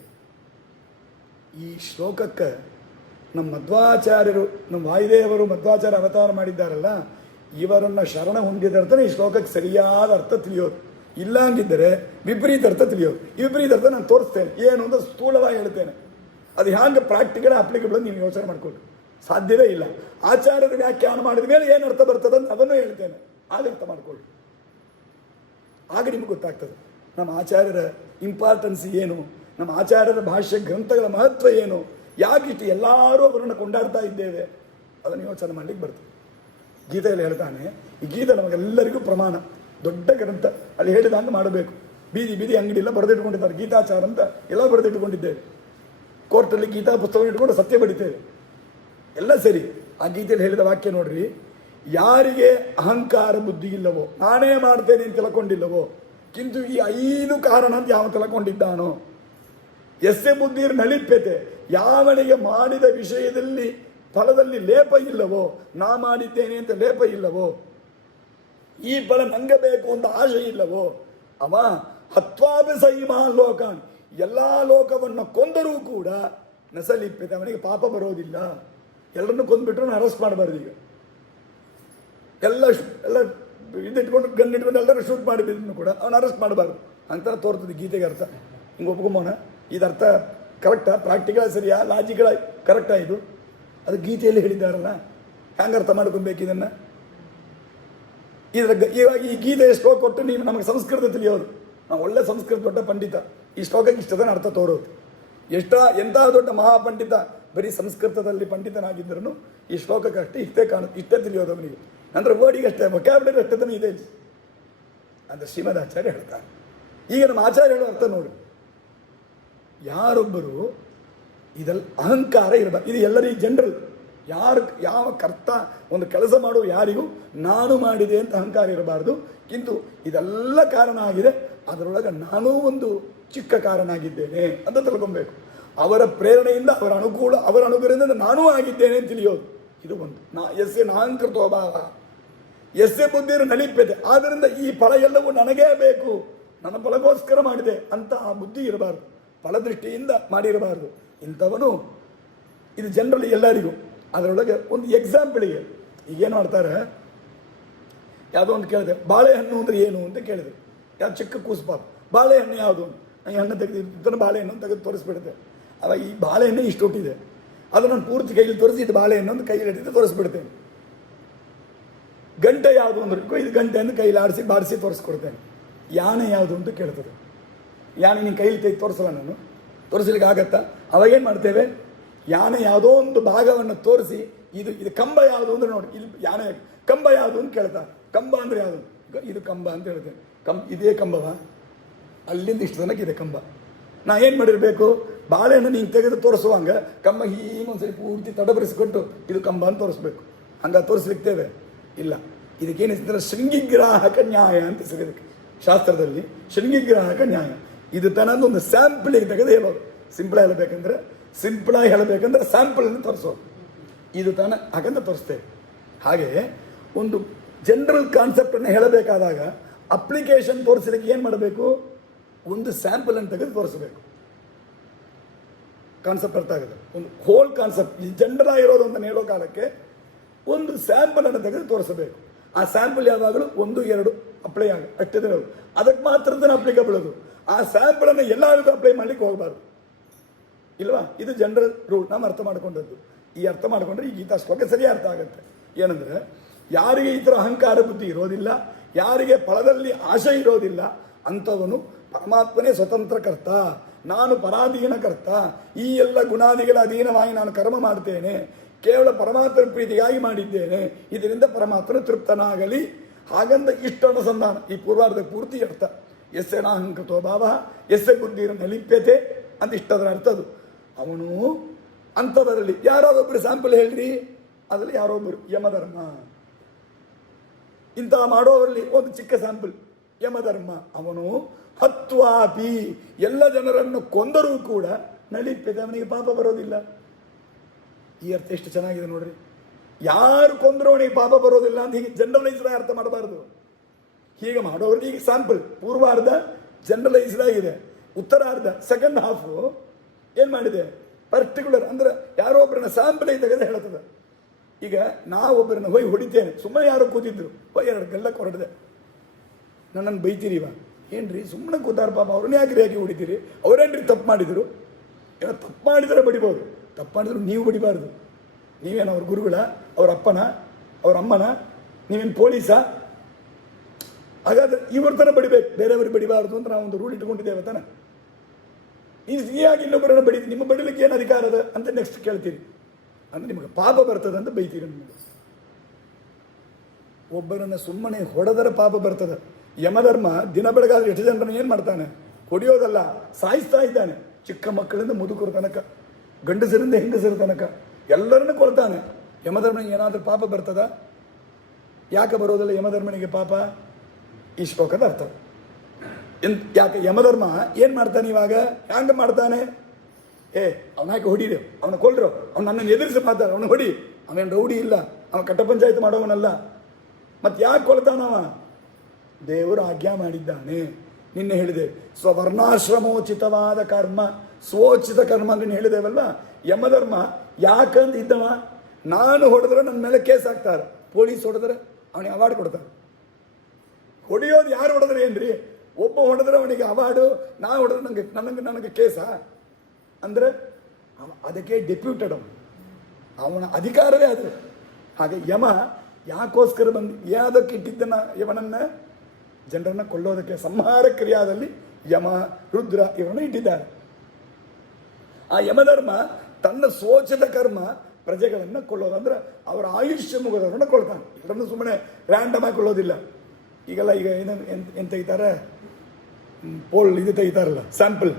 ಈ ಶ್ಲೋಕಕ್ಕೆ ನಮ್ಮ ಮಧ್ವಾಚಾರ್ಯರು, ನಮ್ಮ ವಾಯುದೇವರು ಮಧ್ವಾಚಾರ್ಯ ಅವತಾರ ಮಾಡಿದ್ದಾರಲ್ಲ, ಇವರನ್ನು ಶರಣ ಹೊಂದಿದರ್ಥನೇ ಈ ಶ್ಲೋಕಕ್ಕೆ ಸರಿಯಾದ ಅರ್ಥ ತಿಳಿಯೋದು. ಇಲ್ಲ ಹಂಗಿದ್ದರೆ ವಿಪರೀತ ಅರ್ಥ ತಿಳಿಯೋದು. ಈ ವಿಪರೀತ ಅರ್ಥ ನಾನು ತೋರಿಸ್ತೇನೆ, ಏನು ಅಂತ ಸ್ಥೂಲವಾಗಿ ಹೇಳ್ತೇನೆ. ಅದು ಹ್ಯಾಂಗೆ ಪ್ರಾಕ್ಟಿಕಲ್ ಅಪ್ಲಿಕೇಬಲ್ ನೀವು ಯೋಚನೆ ಮಾಡ್ಕೊಳ್ಳಿ, ಸಾಧ್ಯವೇ ಇಲ್ಲ. ಆಚಾರ್ಯರ ವ್ಯಾಖ್ಯಾನ ಮಾಡಿದ ಮೇಲೆ ಏನು ಅರ್ಥ ಬರ್ತದೆ ಅಂತ ಅದನ್ನು ಹೇಳ್ತೇನೆ, ಆಗ ಅರ್ಥ ಮಾಡ್ಕೊಳ್ಳಿ. ಆಗ ನಿಮಗೆ ಗೊತ್ತಾಗ್ತದೆ ನಮ್ಮ ಆಚಾರ್ಯರ ಇಂಪಾರ್ಟೆನ್ಸ್ ಏನು, ನಮ್ಮ ಆಚಾರ್ಯರ ಭಾಷ್ಯ ಗ್ರಂಥಗಳ ಮಹತ್ವ ಏನು, ಯಾಕಿಷ್ಟು ಎಲ್ಲರೂ ಅವರನ್ನು ಕೊಂಡಾಡ್ತಾ ಇದ್ದೇವೆ, ಅದನ್ನು ಯೋಚನೆ ಮಾಡಲಿಕ್ಕೆ ಬರ್ತದೆ. ಗೀತೆಯಲ್ಲಿ ಹೇಳ್ತಾನೆ, ಈ ಗೀತೆ ನಮಗೆಲ್ಲರಿಗೂ ಪ್ರಮಾಣ, ದೊಡ್ಡ ಗ್ರಂಥ, ಅಲ್ಲಿ ಹೇಳಿದಂಗೆ ಮಾಡಬೇಕು. ಬೀದಿ ಬೀದಿ ಅಂಗಡಿ ಎಲ್ಲ ಬರೆದಿಟ್ಕೊಂಡಿದ್ದಾರೆ, ಗೀತಾಚಾರ ಅಂತ ಎಲ್ಲ ಬರೆದಿಟ್ಟುಕೊಂಡಿದ್ದೇವೆ. ಕೋರ್ಟಲ್ಲಿ ಗೀತಾ ಪುಸ್ತಕ ಇಟ್ಕೊಂಡು ಸತ್ಯ ಬಡಿತೇವೆ, ಎಲ್ಲ ಸರಿ. ಆ ಗೀತೆಯಲ್ಲಿ ಹೇಳಿದ ವಾಕ್ಯ ನೋಡ್ರಿ, ಯಾರಿಗೆ ಅಹಂಕಾರ ಬುದ್ಧಿ ಇಲ್ಲವೋ, ನಾನೇ ಮಾಡ್ತೇನೆ ಅಂತ ತಿಳ್ಕೊಂಡಿಲ್ಲವೋ, ಕಿಂತು ಈ 5 ಕಾರಣ ಅಂತ ಯಾವ ತಿಳ್ಕೊಂಡಿದ್ದಾನೋ, ಎಸ್ಸೆ ಬುದ್ಧಿರ್ ನಲಿಪ್ಯತೆ, ಯಾವನಿಗೆ ಮಾಡಿದ ವಿಷಯದಲ್ಲಿ ಫಲದಲ್ಲಿ ಲೇಪ ಇಲ್ಲವೋ, ನಾ ಮಾಡಿದ್ದೇನೆ ಅಂತ ಲೇಪ ಇಲ್ಲವೋ, ಈ ಫಲ ನಂಗೆ ಬೇಕು ಅಂತ ಆಶೆ ಇಲ್ಲವೋ, ಅವ ಹತ್ವಾಭಿ ಸೈಮಾ ಲೋಕಾನ್, ಎಲ್ಲ ಲೋಕವನ್ನು ಕೊಂದರೂ ಕೂಡ ನಸಲಿಪ್ಯತೆ, ಅವನಿಗೆ ಪಾಪ ಬರೋದಿಲ್ಲ. ಎಲ್ಲರನ್ನು ಕೊಂದ್ಬಿಟ್ರು ಅರೆಸ್ಟ್ ಮಾಡಬಾರ್ದು. ಈಗ ಎಲ್ಲ ಇದಿಟ್ಕೊಂಡು ಗನ್ ಇಟ್ಕೊಂಡು ಎಲ್ಲರೂ ಶೂಟ್ ಮಾಡಿದ್ರು ಕೂಡ ಅವನು ಅರೆಸ್ಟ್ ಮಾಡಬಾರ್ದು ಅಂತ ತೋರ್ತದೆ ಗೀತೆಗೆ ಅರ್ಥ. ಹಿಂಗೆ ಒಪ್ಕೊಂಬೋಣ, ಇದು ಅರ್ಥ ಕರೆಕ್ಟಾ? ಪ್ರಾಕ್ಟಿಕಲ್ ಸರಿಯಾ? ಲಾಜಿಕಲ್ ಕರೆಕ್ಟಾ? ಇದು ಅದು ಗೀತೆಯಲ್ಲಿ ಹೇಳಿದ್ದಾರಲ್ಲ, ಹ್ಯಾಂಗೆ ಅರ್ಥ ಮಾಡ್ಕೊಬೇಕು ಇದನ್ನು? ಇವಾಗ ಈ ಗೀತೆ ಶ್ಲೋಕ ಕೊಟ್ಟು ನೀವು ನಮಗೆ ಸಂಸ್ಕೃತ ತಿಳಿಯೋದು, ನಾವು ಒಳ್ಳೆ ಸಂಸ್ಕೃತ ದೊಡ್ಡ ಪಂಡಿತ, ಈ ಶ್ಲೋಕಕ್ಕೆ ಇಷ್ಟದನ್ನು ಅರ್ಥ ತೋರೋದು. ಎಂಥ ದೊಡ್ಡ ಮಹಾಪಂಡಿತ ಬರೀ ಸಂಸ್ಕೃತದಲ್ಲಿ ಪಂಡಿತನಾಗಿದ್ದರೂ ಈ ಶ್ಲೋಕಕ್ಕೆ ಅಷ್ಟೇ ಇಷ್ಟೇ ತಿಳಿಯೋದು ಅವನಿಗೆ. ಅಂದರೆ ವರ್ಡಿಗೆ ಅಷ್ಟೇ, ವೊಕ್ಯಾಬ್ಯುಲರಿ ಅಷ್ಟೇ ತಾನೇ ಇದೆ ಅಂತ ಶ್ರೀಮದ್ ಆಚಾರ್ಯ ಹೇಳ್ತಾರೆ. ಈಗ ನಮ್ಮ ಆಚಾರ್ಯ ಹೇಳೋ ಅರ್ಥ ನೋಡಿ, ಯಾರೊಬ್ಬರು ಇದೆಲ್ಲ ಅಹಂಕಾರ ಇರಬಾರ್ದು. ಇದು ಎಲ್ಲರಿಗೂ ಜನರಲ್, ಯಾವ ಕರ್ತ ಒಂದು ಕೆಲಸ ಮಾಡುವ ಯಾರಿಗೂ ನಾನು ಮಾಡಿದೆ ಅಂತ ಅಹಂಕಾರ ಇರಬಾರ್ದು. ಕಿಂತು ಇದೆಲ್ಲ ಕಾರಣ ಆಗಿದೆ, ಅದರೊಳಗೆ ನಾನೂ ಒಂದು ಚಿಕ್ಕ ಕಾರಣ ಆಗಿದ್ದೇನೆ ಅಂತ ತಿಳ್ಕೊಬೇಕು. ಅವರ ಪ್ರೇರಣೆಯಿಂದ, ಅವರ ಅನುಗ್ರಹದಿಂದ ನಾನೂ ಆಗಿದ್ದೇನೆ ಅಂತ ತಿಳಿಯೋದು, ಇದು ಒಂದು. ಎಸ್ಸೆ ನಾಹಂಕೃತೋಭಾವ ಎಸ್ಸೆ ಬುದ್ಧಿರ ನಲಿಪ್ಯತೆ, ಆದ್ದರಿಂದ ಈ ಫಲ ಎಲ್ಲವೂ ನನಗೇ ಬೇಕು, ನನ್ನ ಫಲಗೋಸ್ಕರ ಮಾಡಿದೆ ಅಂತ ಆ ಬುದ್ಧಿ ಇರಬಾರ್ದು, ಫಲದೃಷ್ಟಿಯಿಂದ ಮಾಡಿರಬಾರ್ದು. ಇಂಥವನು ಇದು ಜನರಲಿ ಎಲ್ಲರಿಗೂ. ಅದರೊಳಗೆ ಒಂದು ಎಕ್ಸಾಂಪಲಿಗೆ ಈಗೇನು ಮಾಡ್ತಾರೆ, ಯಾವುದೋ ಒಂದು ಕೇಳಿದೆ, ಬಾಳೆಹಣ್ಣು ಅಂದರೆ ಏನು ಅಂತ ಕೇಳಿದೆ. ಯಾವ ಚಿಕ್ಕ ಕೂಸು ಪಾಪ, ಬಾಳೆಹಣ್ಣು ಯಾವುದು, ಈ ಹಣ್ಣು ತೆಗೆದು ಬಾಳೆಹಣ್ಣು ತೆಗೆದು ತೋರಿಸ್ಬಿಡುತ್ತೆ. ಅವಾಗ ಈ ಬಾಳೆಹಣ್ಣು ಇಷ್ಟು ಹುಟ್ಟಿದೆ, ಅದು ನಾನು ಪೂರ್ತಿ ಕೈಯಲ್ಲಿ ತೋರಿಸಿ ಇದು ಬಾಳೆಹಣ್ಣು ಅಂತ ಕೈಯಲ್ಲಿ ಹಿಡಿದು ತೋರಿಸ್ಬಿಡ್ತೇನೆ. ಗಂಟೆ ಯಾವುದು ಅಂದ್ರೆ ಇದು ಗಂಟೆ ಅಂತ ಕೈಯಲ್ಲಿ ಆಡಿಸಿ ಬಾಡಿಸಿ ತೋರಿಸ್ಕೊಡ್ತೇನೆ. ಯಾನೆ ಯಾವುದು ಅಂತ ಕೇಳ್ತದೆ. ಯಾನೆ ನಿನ್ನ ಕೈಲಿ ತೆಗೆದು ತೋರಿಸಲ್ಲ, ನಾನು ತೋರಿಸ್ಲಿಕ್ಕೆ ಆಗತ್ತಾ? ಅವಾಗೇನು ಮಾಡ್ತೇವೆ, ಯಾನೆ ಯಾವುದೋ ಒಂದು ಭಾಗವನ್ನು ತೋರಿಸಿ ಇದು ಕಂಬ ಯಾವುದು ಅಂದ್ರೆ ನೋಡಿ, ಇಲ್ಲಿ ಯಾನೆ ಕಂಬ ಯಾವುದು ಅಂತ ಕೇಳ್ತಾರೆ. ಕಂಬ ಅಂದರೆ ಯಾವುದು, ಇದು ಕಂಬ ಅಂತ ಹೇಳ್ತೇನೆ. ಇದೇ ಕಂಬವ, ಅಲ್ಲಿಂದ ಇಷ್ಟು ತನಕ ಇದೆ ಕಂಬ. ನಾ ಏನು ಮಾಡಿರಬೇಕು, ಬಾಳೆಹಣ್ಣು ನೀನು ತೆಗೆದು ತೋರಿಸುವಂಗ ಕಂಬ ಹೀಗೊಂದ್ಸರಿ ಪೂರ್ತಿ ತಡಬರಿಸಿಕೊಟ್ಟು ಇದು ಕಂಬ ಅಂತ ತೋರಿಸ್ಬೇಕು. ಹಂಗ ತೋರಿಸ್ಲಿಕ್ತೇವೆ ಇಲ್ಲ. ಇದಕ್ಕೇನಿಸ್ತಾರೆ, ಶೃಂಗಿಗ್ರಾಹಕ ನ್ಯಾಯ ಅಂತ ಸಿಗೋದಕ್ಕೆ ಶಾಸ್ತ್ರದಲ್ಲಿ. ಶೃಂಗಿಗ್ರಾಹಕ ನ್ಯಾಯ ಇದು ತನ್ನದು ಒಂದು ಸ್ಯಾಂಪಲಿಗೆ ತೆಗೆದು ಹೇಳೋದು. ಸಿಂಪಳಾಗಿ ಹೇಳಬೇಕಂದ್ರೆ ಸ್ಯಾಂಪಲನ್ನು ತೋರಿಸೋದು. ಇದು ತಾನ ಹಾಗಂತ ತೋರಿಸ್ತೇವೆ. ಹಾಗೆ ಒಂದು ಜನರಲ್ ಕಾನ್ಸೆಪ್ಟನ್ನು ಹೇಳಬೇಕಾದಾಗ ಅಪ್ಲಿಕೇಶನ್ ತೋರಿಸಲಿಕ್ಕೆ ಏನು ಮಾಡಬೇಕು, ಒಂದು ಸ್ಯಾಂಪಲನ್ನು ತೆಗೆದು ತೋರಿಸಬೇಕು. ಕಾನ್ಸೆಪ್ಟ್ ಅರ್ಥ ಆಗುತ್ತೆ. ಒಂದು ಹೋಲ್ ಕಾನ್ಸೆಪ್ಟ್ ಈ ಜನರಲ್ ಆಗಿರೋದು ಅಂತ ಹೇಳೋ ಕಾಲಕ್ಕೆ ಒಂದು ಸ್ಯಾಂಪಲನ್ನು ತೆಗೆದು ತೋರಿಸಬೇಕು. ಆ ಸ್ಯಾಂಪಲ್ ಯಾವಾಗಲೂ 1-2 ಅಪ್ಲೈ ಅಷ್ಟೇ ಇರೋದು, ಅದಕ್ಕೆ ಮಾತ್ರ ಅಪ್ಲಿಕಬಲ್ ಅದು. ಆ ಸ್ಯಾಂಪಲನ್ನು ಎಲ್ಲರಿಗೂ ಅಪ್ಲೈ ಮಾಡಲಿಕ್ಕೆ ಹೋಗಬಾರ್ದು ಇಲ್ವಾ? ಇದು ಜನರಲ್ ರೂಲ್. ನಾವು ಅರ್ಥ ಮಾಡ್ಕೊಂಡದ್ದು. ಈ ಅರ್ಥ ಮಾಡಿಕೊಂಡ್ರೆ ಈ ಗೀತಾ ಶ್ಲೋಕ ಸರಿ ಅರ್ಥ ಆಗುತ್ತೆ. ಏನಂದರೆ, ಯಾರಿಗೆ ಈ ಥರ ಅಹಂಕಾರ ಬುದ್ಧಿ ಇರೋದಿಲ್ಲ, ಯಾರಿಗೆ ಫಲದಲ್ಲಿ ಆಶೆ ಇರೋದಿಲ್ಲ, ಅಂಥವನು ಪರಮಾತ್ಮನೇ ಸ್ವತಂತ್ರ ಕರ್ತ, ನಾನು ಪರಾಧೀನ ಕರ್ತ, ಈ ಎಲ್ಲ ಗುಣಾದಿಗಳ ಅಧೀನವಾಗಿ ನಾನು ಕರ್ಮ ಮಾಡ್ತೇನೆ, ಕೇವಲ ಪರಮಾತ್ಮನ ಪ್ರೀತಿಗಾಗಿ ಮಾಡಿದ್ದೇನೆ, ಇದರಿಂದ ಪರಮಾತ್ಮನ ತೃಪ್ತನಾಗಲಿ. ಹಾಗಂದ ಇಷ್ಟ ಅನುಸಂಧಾನ ಈ ಪೂರ್ವಾರ್ಧ ಪೂರ್ತಿ ಅರ್ಥ. ಎಸ್ಸೆ ನಾಹಂಕೃತೋ ಭಾವ ಎಸ್ಸೆ ಬುದ್ಧಿರನ್ನ ಲಿಪ್ಯತೆ ಅಂತ ಇಷ್ಟದರ ಅರ್ಥ ಅದು. ಅವನು ಅಂಥವರಲ್ಲಿ ಯಾರೊಬ್ಬರು ಸ್ಯಾಂಪಲ್ ಹೇಳ್ರಿ, ಅದರಲ್ಲಿ ಯಾರೊಬ್ಬರು ಯಮಧರ್ಮ. ಇಂಥ ಮಾಡೋವರಲ್ಲಿ ಒಂದು ಚಿಕ್ಕ ಸ್ಯಾಂಪಲ್ ಯಮಧರ್ಮ. ಅವನು ಹತ್ವಾಪಿ ಎಲ್ಲ ಜನರನ್ನು ಕೊಂದರೂ ಕೂಡ ನಲಿಪ್ಯತೆ, ಅವನಿಗೆ ಪಾಪ ಬರೋದಿಲ್ಲ. ಈ ಅರ್ಥ ಎಷ್ಟು ಚೆನ್ನಾಗಿದೆ ನೋಡ್ರಿ. ಯಾರು ಕೊಂದರೂ ಅವನಿಗೆ ಪಾಪ ಬರೋದಿಲ್ಲ ಅಂತ ಹೀಗೆ ಜನರಲೈಸ್ಡ್ ಅರ್ಥ ಮಾಡಬಾರ್ದು. ಹೀಗೆ ಮಾಡೋರಿಗೆ ಈಗ ಸ್ಯಾಂಪಲ್ ಪೂರ್ವಾರ್ಧ ಜನರಲೈಸ್ಡ್ ಆಗಿದೆ, ಉತ್ತರಾರ್ಧ ಸೆಕೆಂಡ್ ಹಾಫು ಏನು ಮಾಡಿದೆ ಪರ್ಟಿಕ್ಯುಲರ್ ಅಂದರೆ ಯಾರೋ ಒಬ್ಬರನ್ನ ಸ್ಯಾಂಪಲ್ ತೆಗೆದು ಹೇಳ್ತದೆ. ಈಗ ನಾವೊಬ್ಬರನ್ನ ಹೋಗಿ ಹೊಡಿತೇನೆ, ಸುಮ್ಮನೆ ಯಾರೋ ಕೂತಿದ್ರು, ಹೋಗಿ 2 ಗಲ್ಲಕ್ಕೆ ಹೊರಡಿದೆ, ನನ್ನನ್ನು ಬೈತೀರಿ ಇವ ಏನ್ರಿ ಸುಮ್ಮನೆ ಕೂತಾರ ಪಾಪ, ಅವ್ರನ್ನ ಯಾಕೆ ಹೊಡಿತೀರಿ, ಅವರೇನ್ರಿ ತಪ್ಪು ಮಾಡಿದರು. ಏನೋ ತಪ್ಪು ಮಾಡಿದರೆ ಬಡಿಬೋದು, ತಪ್ಪು ಮಾಡಿದ್ರು ನೀವು ಬಡಿಬಾರ್ದು. ನೀವೇನು ಅವ್ರ ಗುರುಗಳ, ಅವ್ರ ಅಪ್ಪನ, ಅವ್ರ ಅಮ್ಮನ, ನೀವೇನು ಪೊಲೀಸಾ? ಹಾಗಾದ್ರೆ ಇವ್ರ ಥರ ಬಡಿಬೇಕು, ಬೇರೆಯವ್ರಿಗೆ ಬಡಿಬಾರ್ದು ಅಂತ ನಾವು ಒಂದು ರೂಲ್ ಇಟ್ಕೊಂಡಿದ್ದೇವೆ ತಾನೆ. ನೀವು ಸಿಹಿಯಾಗಿ ಇನ್ನೊಬ್ಬರನ್ನ ಬಡಿದು ನಿಮ್ಮ ಬಡಿಲಿಕ್ಕೆ ಏನು ಅಧಿಕಾರ ಅದ ಅಂತ ನೆಕ್ಸ್ಟ್ ಕೇಳ್ತೀರಿ, ಅಂದರೆ ನಿಮಗೆ ಪಾಪ ಬರ್ತದೆ ಅಂತ ಬೈತೀರಿ. ನಿಮಗೆ ಒಬ್ಬರನ್ನು ಸುಮ್ಮನೆ ಹೊಡೆದರೆ ಪಾಪ ಬರ್ತದೆ. ಯಮಧರ್ಮ ದಿನ ಬೆಳಗಾದ್ರೆ ಎಷ್ಟು ಜನರನ್ನು ಏನು ಮಾಡ್ತಾನೆ, ಹೊಡೆಯೋದಲ್ಲ ಸಾಯಿಸ್ತಾ ಇದ್ದಾನೆ. ಚಿಕ್ಕ ಮಕ್ಕಳಿಂದ ಮುದುಕರ ತನಕ, ಗಂಡಸರಿಂದ ಹೆಂಗಸರ ತನಕ ಎಲ್ಲರನ್ನು ಕೊಳ್ತಾನೆ. ಯಮಧರ್ಮನಿಗೆ ಏನಾದರೂ ಪಾಪ ಬರ್ತದ? ಯಾಕೆ ಬರೋದಿಲ್ಲ ಯಮಧರ್ಮನಿಗೆ ಪಾಪ? ಈ ಶ್ಲೋಕದ ಅರ್ಥ. ಯಾಕೆ ಯಮಧರ್ಮ ಏನು ಮಾಡ್ತಾನೆ ಇವಾಗ, ಹ್ಯಾಂಗ ಮಾಡ್ತಾನೆ? ಅವನ ಯಾಕೆ ಹೊಡೀರಿ, ಅವನ ಕೊಲ್ರು, ಅವ್ನು ನನ್ನನ್ನು ಎದುರಿಸಿ ಮಾತಾಡ, ಅವನು ಹೊಡಿ, ಅವನೇನು ರೌಡಿ ಇಲ್ಲ, ಅವನು ಕಟ್ಟ ಪಂಚಾಯತ್ ಮಾಡೋವನಲ್ಲ. ಮತ್ತು ಯಾಕೆ ಕೊಳ್ತಾನವ? ದೇವರು ಆಜ್ಞಾ ಮಾಡಿದ್ದಾನೆ. ನಿನ್ನೆ ಹೇಳಿದೆ, ಸ್ವವರ್ಣಾಶ್ರಮೋಚಿತವಾದ ಕರ್ಮ, ಸ್ವೋಚಿತ ಕರ್ಮ ಅಂತ ಹೇಳಿದೇವಲ್ಲ. ಯಮಧರ್ಮ ಯಾಕಂತ ಇದ್ದವ, ನಾನು ಹೊಡೆದ್ರೆ ನನ್ನ ಮೇಲೆ ಕೇಸ್ ಹಾಕ್ತಾರೆ, ಪೊಲೀಸ್ ಹೊಡೆದ್ರೆ ಅವನಿಗೆ ಅವಾರ್ಡ್ ಕೊಡ್ತಾರೆ. ಹೊಡೆಯೋದು ಯಾರು ಹೊಡೆದ್ರೆ ಏನ್ರಿ, ಒಬ್ಬ ಹೊಡೆದ್ರೆ ಅವನಿಗೆ ಅವಾರ್ಡು, ನಾನು ಹೊಡೆದ್ರೆ ನನಗೆ ಕೇಸಾ ಅಂದರೆ ಅದಕ್ಕೆ ಡೆಪ್ಯೂಟೆಡ್ ಅವನ ಅಧಿಕಾರವೇ ಅದು. ಹಾಗೆ ಯಮ ಯಾಕೋಸ್ಕರ ಯಾವುದಕ್ಕೆ ಇಟ್ಟಿದ್ದನ್ನ ಯವನನ್ನು ಜನರನ್ನು ಕೊಲ್ಲೋದಕ್ಕೆ, ಸಂಹಾರ ಕ್ರಿಯಾದಲ್ಲಿ ಯಮ ರುದ್ರ ಇವರನ್ನು ಇಟ್ಟಿದ್ದಾರೆ. ಆ ಯಮಧರ್ಮ ತನ್ನ ಸ್ವೋಚಿತ ಕರ್ಮ ಪ್ರಜೆಗಳನ್ನು ಕೊಲ್ಲೋದು, ಅಂದರೆ ಅವರ ಆಯುಷ್ಯ ಮುಗಿದವರನ್ನು ಕೊಳ್ತಾನೆ. ಇವರನ್ನು ಸುಮ್ಮನೆ ರ್ಯಾಂಡಮ್ ಆಗಿ ಕೊಲ್ಲೋದಿಲ್ಲ. ಈಗ ಏನು ತೆಗಿತಾರೆ, ಇದು ತೆಗಿತಾರಲ್ಲ ಸ್ಯಾಂಪಲ್,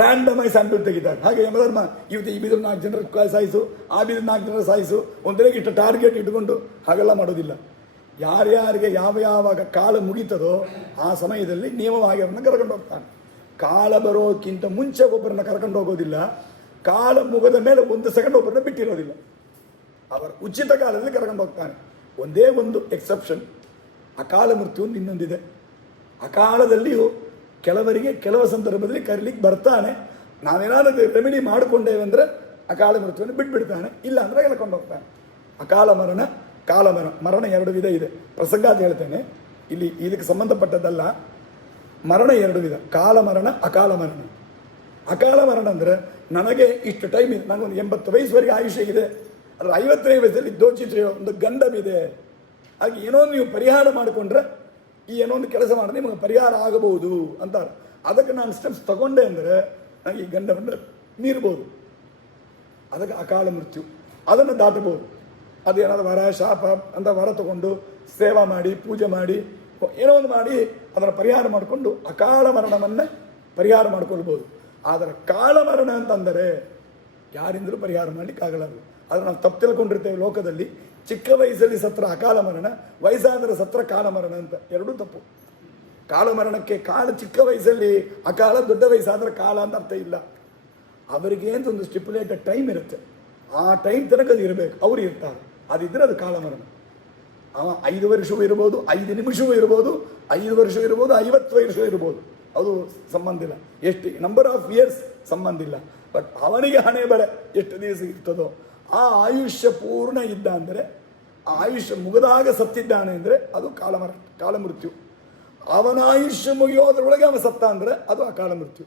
ರ್ಯಾಂಡಮ್ ಆಗಿ ಸ್ಯಾಂಪಲ್ ತೆಗಿತಾರೆ. ಹಾಗೆ ಯಮಧರ್ಮ ಇವತ್ತು ಈ ಬಿದ್ರು 4 ಜನರ ಸಾಯಿಸು, ಆ ಬಿದ್ರು 4 ಜನರ ಸಾಯಿಸು, ಒಂದರಿಗೆ ಇಷ್ಟು ಟಾರ್ಗೆಟ್ ಇಟ್ಕೊಂಡು ಹಾಗೆಲ್ಲ ಮಾಡೋದಿಲ್ಲ. ಯಾರ್ಯಾರಿಗೆ ಯಾವಾಗ ಕಾಲ ಮುಗೀತದೋ ಆ ಸಮಯದಲ್ಲಿ ನಿಯಮವಾಗಿ ಅವರನ್ನು ಕರ್ಕೊಂಡು ಹೋಗ್ತಾನೆ. ಕಾಲ ಬರೋಕ್ಕಿಂತ ಮುಂಚೆ ಒಬ್ಬರನ್ನ ಕರ್ಕೊಂಡು ಹೋಗೋದಿಲ್ಲ, ಕಾಲ ಮುಗಿದ ಮೇಲೆ 1 ಸೆಕೆಂಡ್ ಒಬ್ಬರನ್ನ ಬಿಟ್ಟಿರೋದಿಲ್ಲ. ಅವರ ಉಚಿತ ಕಾಲದಲ್ಲಿ ಕರ್ಕೊಂಡು ಹೋಗ್ತಾನೆ. ಒಂದೇ ಒಂದು ಎಕ್ಸೆಪ್ಷನ್, ಅಕಾಲ ಮೃತ್ಯು ಇನ್ನೊಂದಿದೆ. ಅಕಾಲದಲ್ಲಿಯೂ ಕೆಲವರಿಗೆ ಕೆಲವು ಸಂದರ್ಭದಲ್ಲಿ ಕರೀಲಿಕ್ಕೆ ಬರ್ತಾನೆ. ನಾವೇನಾದರೂ ರೆಮಿಡಿ ಮಾಡಿಕೊಂಡೇವೆ ಅಂದರೆ ಅಕಾಲ ಮೃತ್ಯುವನ್ನು ಬಿಟ್ಬಿಡ್ತಾನೆ, ಇಲ್ಲ ಅಂದರೆ ಹೇಳ್ಕೊಂಡು ಹೋಗ್ತಾನೆ. ಅಕಾಲ ಮರಣ, ಕಾಲ ಮರಣ ಎರಡು ವಿಧ ಇದೆ. ಪ್ರಸಂಗ ಅಂತ ಹೇಳ್ತೇನೆ, ಇಲ್ಲಿ ಇದಕ್ಕೆ ಸಂಬಂಧಪಟ್ಟದ್ದಲ್ಲ. ಮರಣ ಎರಡು ವಿಧ, ಕಾಲ ಮರಣ, ಅಕಾಲ ಮರಣ. ಅಕಾಲ ಮರಣ ಅಂದರೆ ನನಗೆ ಇಷ್ಟು ಟೈಮ್ ಇದೆ, ನನಗೊಂದು 80 ವಯಸ್ಸುವರೆಗೆ ಆಯುಷ್ಯ ಇದೆ, ಅದರ 50ನೇ ವಯಸ್ಸಲ್ಲಿ ದೋಚಿದ್ರೆ ಒಂದು ಗಂಡವಿದೆ, ಹಾಗೆ ಏನೋ ನೀವು ಪರಿಹಾರ ಮಾಡಿಕೊಂಡ್ರೆ ಈ ಏನೋ ಒಂದು ಕೆಲಸ ಮಾಡಿದ್ರೆ ನಿಮಗೆ ಪರಿಹಾರ ಆಗಬಹುದು ಅಂತಾರೆ. ಅದಕ್ಕೆ ನಾನು ಸ್ಟೆಪ್ಸ್ ತಗೊಂಡೆ ಅಂದರೆ ನನಗೆ ಈ ಗಂಡವನ್ನು ಮೀರ್ಬೋದು, ಅದಕ್ಕೆ ಅಕಾಲ ಮೃತ್ಯು. ಅದನ್ನು ದಾಟಬಹುದು. ಅದೇನಾದ್ರು ವರ ಶಾಪ ಅಂತ ವರ ತಗೊಂಡು ಸೇವಾ ಮಾಡಿ ಪೂಜೆ ಮಾಡಿ ಏನೋ ಒಂದು ಮಾಡಿ ಅದರ ಪರಿಹಾರ ಮಾಡಿಕೊಂಡು ಅಕಾಲ ಮರಣವನ್ನು ಪರಿಹಾರ ಮಾಡ್ಕೊಳ್ಬೋದು. ಆದರೆ ಕಾಲ ಮರಣ ಅಂತಂದರೆ ಯಾರಿಂದಲೂ ಪರಿಹಾರ ಮಾಡಲಿಕ್ಕಾಗಲ್ಲ. ಆದರೆ ನಾವು ತಪ್ಪು ತಿಳ್ಕೊಂಡಿರ್ತೇವೆ ಲೋಕದಲ್ಲಿ. ಚಿಕ್ಕ ವಯಸ್ಸಲ್ಲಿ ಸತ್ರ ಅಕಾಲ ಮರಣ, ವಯಸ್ಸಾದರೆ ಸತ್ರ ಕಾಲ ಮರಣ ಅಂತ, ಎರಡೂ ತಪ್ಪು. ಕಾಲ ಮರಣಕ್ಕೆ ಚಿಕ್ಕ ವಯಸ್ಸಲ್ಲಿ ಅಕಾಲ, ದೊಡ್ಡ ವಯಸ್ಸಾದರೆ ಕಾಲ ಅಂತ ಅರ್ಥ ಇಲ್ಲ. ಅವರಿಗೆ ಅಂತ ಒಂದು ಸ್ಟಿಪ್ಯುಲೇಟೆಡ್ ಟೈಮ್ ಇರುತ್ತೆ, ಆ ಟೈಮ್ ತನಕ ಅದು ಇರಬೇಕು, ಅವರು ಇರ್ತಾರೆ. ಅದಿದ್ದರೆ ಅದು ಕಾಲ ಮರಣ. 5 ವರ್ಷವೂ ಇರ್ಬೋದು, 5 ನಿಮಿಷವೂ ಇರ್ಬೋದು, 5 ವರ್ಷ ಇರ್ಬೋದು, 50 ವರ್ಷ ಇರ್ಬೋದು, ಅದು ಸಂಬಂಧ ಇಲ್ಲ. ಎಷ್ಟು ನಂಬರ್ ಆಫ್ ಇಯರ್ಸ್ ಸಂಬಂಧ ಇಲ್ಲ. ಬಟ್ ಅವನಿಗೆ ಹಣೆ ಬರೆ ಎಷ್ಟು ದಿವಸ ಇರ್ತದೋ, ಆ ಆಯುಷ್ಯ ಪೂರ್ಣ ಇದ್ದ ಅಂದರೆ, ಆ ಆಯುಷ್ಯ ಮುಗಿದಾಗ ಸತ್ತಿದ್ದಾನೆ ಅಂದರೆ ಅದು ಕಾಲ ಮೃತ್ಯು. ಅವನ ಆಯುಷ್ಯ ಮುಗಿಯೋದ್ರೊಳಗೆ ಅವನ ಸತ್ತ ಅಂದರೆ ಅದು ಅಕಾಲ ಮೃತ್ಯು.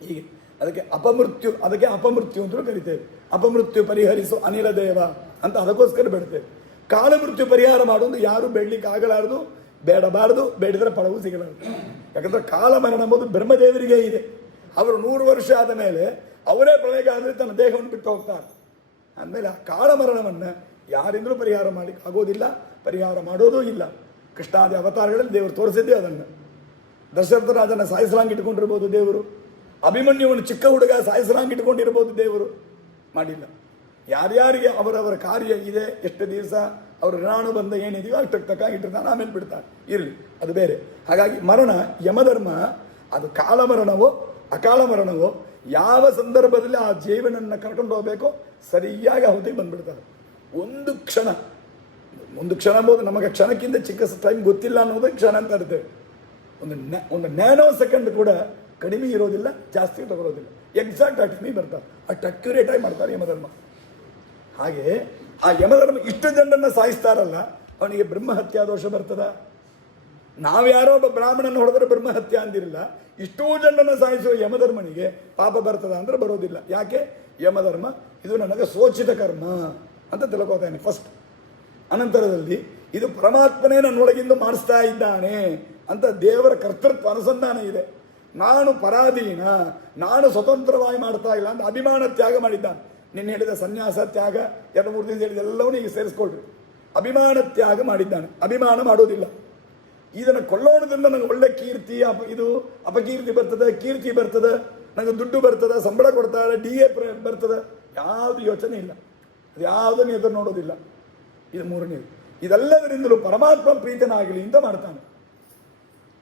ಹೀಗೆ ಅದಕ್ಕೆ ಅಪಮೃತ್ಯು ಅಂತಲೂ ಕರಿತೇವೆ. ಅಪಮೃತ್ಯು ಪರಿಹರಿಸು ಅನಿಲ ದೇವ ಅಂತ ಅದಕ್ಕೋಸ್ಕರ ಬೇಡ್ತೇವೆ. ಕಾಲ ಮೃತ್ಯು ಪರಿಹಾರ ಮಾಡುವುದು ಯಾರು ಬೇಡಲಿಕ್ಕೆ ಆಗಲಾರದು, ಬೇಡಬಾರದು, ಬೇಡಿದರೆ ಫಲವೂ ಸಿಗಲಾರದು. ಯಾಕಂದರೆ ಕಾಲ ಮರಣ ಎಂಬುದು ಬ್ರಹ್ಮದೇವರಿಗೆ ಇದೆ. ಅವರು 100 ವರ್ಷ ಆದ ಮೇಲೆ ಅವರೇ ಪ್ರಳಯಗಾದರೆ ತನ್ನ ದೇಹವನ್ನು ಬಿಟ್ಟು ಹೋಗ್ತಾರೆ. ಅಂದಮೇಲೆ ಆ ಕಾಲ ಮರಣವನ್ನು ಯಾರಿಂದಲೂ ಪರಿಹಾರ ಮಾಡಲಿಕ್ಕೆ ಆಗೋದಿಲ್ಲ, ಪರಿಹಾರ ಮಾಡೋದೂ ಇಲ್ಲ. ಕೃಷ್ಣಾದಿ ಅವತಾರಗಳಲ್ಲಿ ದೇವರು ತೋರಿಸಿದ್ದೇ ಅದನ್ನು. ದಶರಥ ರಾಜನ ಸಾಯಿಸಲಾಂಗ್ ಇಟ್ಕೊಂಡಿರ್ಬೋದು ದೇವರು, ಅಭಿಮನ್ಯುವನ್ನು ಚಿಕ್ಕ ಹುಡುಗ ಸಾಯಿಸಲಾಂಗ್ ಇಟ್ಕೊಂಡಿರ್ಬೋದು ದೇವರು, ಮಾಡಿಲ್ಲ. ಯಾರ್ಯಾರಿಗೆ ಅವರವರ ಕಾರ್ಯ ಇದೆ, ಎಷ್ಟು ದಿವಸ ಅವರ ಋಣಾನು ಬಂದ ಏನಿದೆಯೋ ಅಷ್ಟಕ್ಕೆ ತಕ್ಕ ಇಟ್ಟಿರ್ತಾನೆ, ಆಮೇಲೆ ಬಿಡ್ತಾನೆ, ಇರಲಿ, ಅದು ಬೇರೆ. ಹಾಗಾಗಿ ಮರಣ, ಯಮಧರ್ಮ, ಅದು ಕಾಲ ಮರಣವೋ ಅಕಾಲ ಮರಣವೋ ಯಾವ ಸಂದರ್ಭದಲ್ಲಿ ಆ ಜೀವನನ್ನು ಕರ್ಕೊಂಡು ಹೋಗಬೇಕೋ ಸರಿಯಾಗಿ ಹೊತ್ತಿಗೆ ಬಂದ್ಬಿಡ್ತಾರೆ. ಒಂದು ಕ್ಷಣ ಅಂಬೋದು ನಮಗೆ ಕ್ಷಣಕ್ಕಿಂತ ಚಿಕ್ಕ ಟೈಮ್ ಗೊತ್ತಿಲ್ಲ ಅನ್ನೋದು ಕ್ಷಣ ಅಂತ ಇರ್ತೇವೆ. ಒಂದು ನ್ಯಾನೋ ಸೆಕೆಂಡ್ ಕೂಡ ಕಡಿಮೆ ಇರೋದಿಲ್ಲ, ಜಾಸ್ತಿ ತಗೊಳ್ಳೋದಿಲ್ಲ, ಎಕ್ಸಾಕ್ಟ್ ಆ ಟೈಮಿಗೆ ಬರ್ತಾರೆ, ಅಷ್ಟು ಅಕ್ಯುರೇಟಾಗಿ ಮಾಡ್ತಾರೆ ಯಮಧರ್ಮ. ಹಾಗೆ ಆ ಯಮಧರ್ಮ ಇಷ್ಟು ಜನರನ್ನು ಸಾಯಿಸ್ತಾರಲ್ಲ, ಅವನಿಗೆ ಬ್ರಹ್ಮಹತ್ಯಾ ದೋಷ ಬರ್ತದ? ನಾವ್ಯಾರೋ ಒಬ್ಬ ಬ್ರಾಹ್ಮಣನ ಹೊಡೆದ್ರೆ ಬ್ರಹ್ಮಹತ್ಯೆ ಅಂದಿರಲಿಲ್ಲ, ಇಷ್ಟೂ ಜನರನ್ನು ಸಾಯಿಸುವ ಯಮಧರ್ಮನಿಗೆ ಪಾಪ ಬರ್ತದ ಅಂದ್ರೆ ಬರೋದಿಲ್ಲ. ಯಾಕೆ? ಯಮಧರ್ಮ ಇದು ನನಗೆ ಸೋಚಿತ ಕರ್ಮ ಅಂತ ತಿಳ್ಕೋತಾನೆ ಫಸ್ಟ್. ಅನಂತರದಲ್ಲಿ ಇದು ಪರಮಾತ್ಮನೇ ನನ್ನೊಳಗಿಂದ ಮಾಡಿಸ್ತಾ ಇದ್ದಾನೆ ಅಂತ ದೇವರ ಕರ್ತೃತ್ವ ಅನುಸಂಧಾನ ಇದೆ. ನಾನು ಪರಾಧೀನ, ನಾನು ಸ್ವತಂತ್ರವಾಗಿ ಮಾಡ್ತಾ ಇಲ್ಲ ಅಂತ ಅಭಿಮಾನ ತ್ಯಾಗ ಮಾಡಿದ್ದಾನೆ. ನಿನ್ನೆ ಹೇಳಿದ ಸನ್ಯಾಸ ತ್ಯಾಗ 2-3 ದಿವಸ ಹೇಳಿದ ಎಲ್ಲವನ್ನೂ ಈಗ ಸೇರಿಸ್ಕೊಳ್ರಿ. ಅಭಿಮಾನ ತ್ಯಾಗ ಮಾಡಿದ್ದಾನೆ, ಅಭಿಮಾನ ಮಾಡೋದಿಲ್ಲ. ಇದನ್ನು ಕೊಳ್ಳೋಣದಿಂದ ನನಗೆ ಒಳ್ಳೆ ಕೀರ್ತಿ, ಇದು ಅಪಕೀರ್ತಿ ಬರ್ತದೆ, ಕೀರ್ತಿ ಬರ್ತದೆ, ನನಗೆ ದುಡ್ಡು ಬರ್ತದೆ, ಸಂಬಳ ಕೊಡ್ತಾರೆ, DA ಬರ್ತದೆ, ಯಾವುದು ಯೋಚನೆ ಇಲ್ಲ, ಅದು ಯಾವುದನ್ನು ಎದುರು ನೋಡೋದಿಲ್ಲ. ಇದು 3ನೇದು. ಇದೆಲ್ಲದರಿಂದಲೂ ಪರಮಾತ್ಮ ಪ್ರೀತನಾಗಲಿ ಅಂತ ಮಾಡ್ತಾನೆ.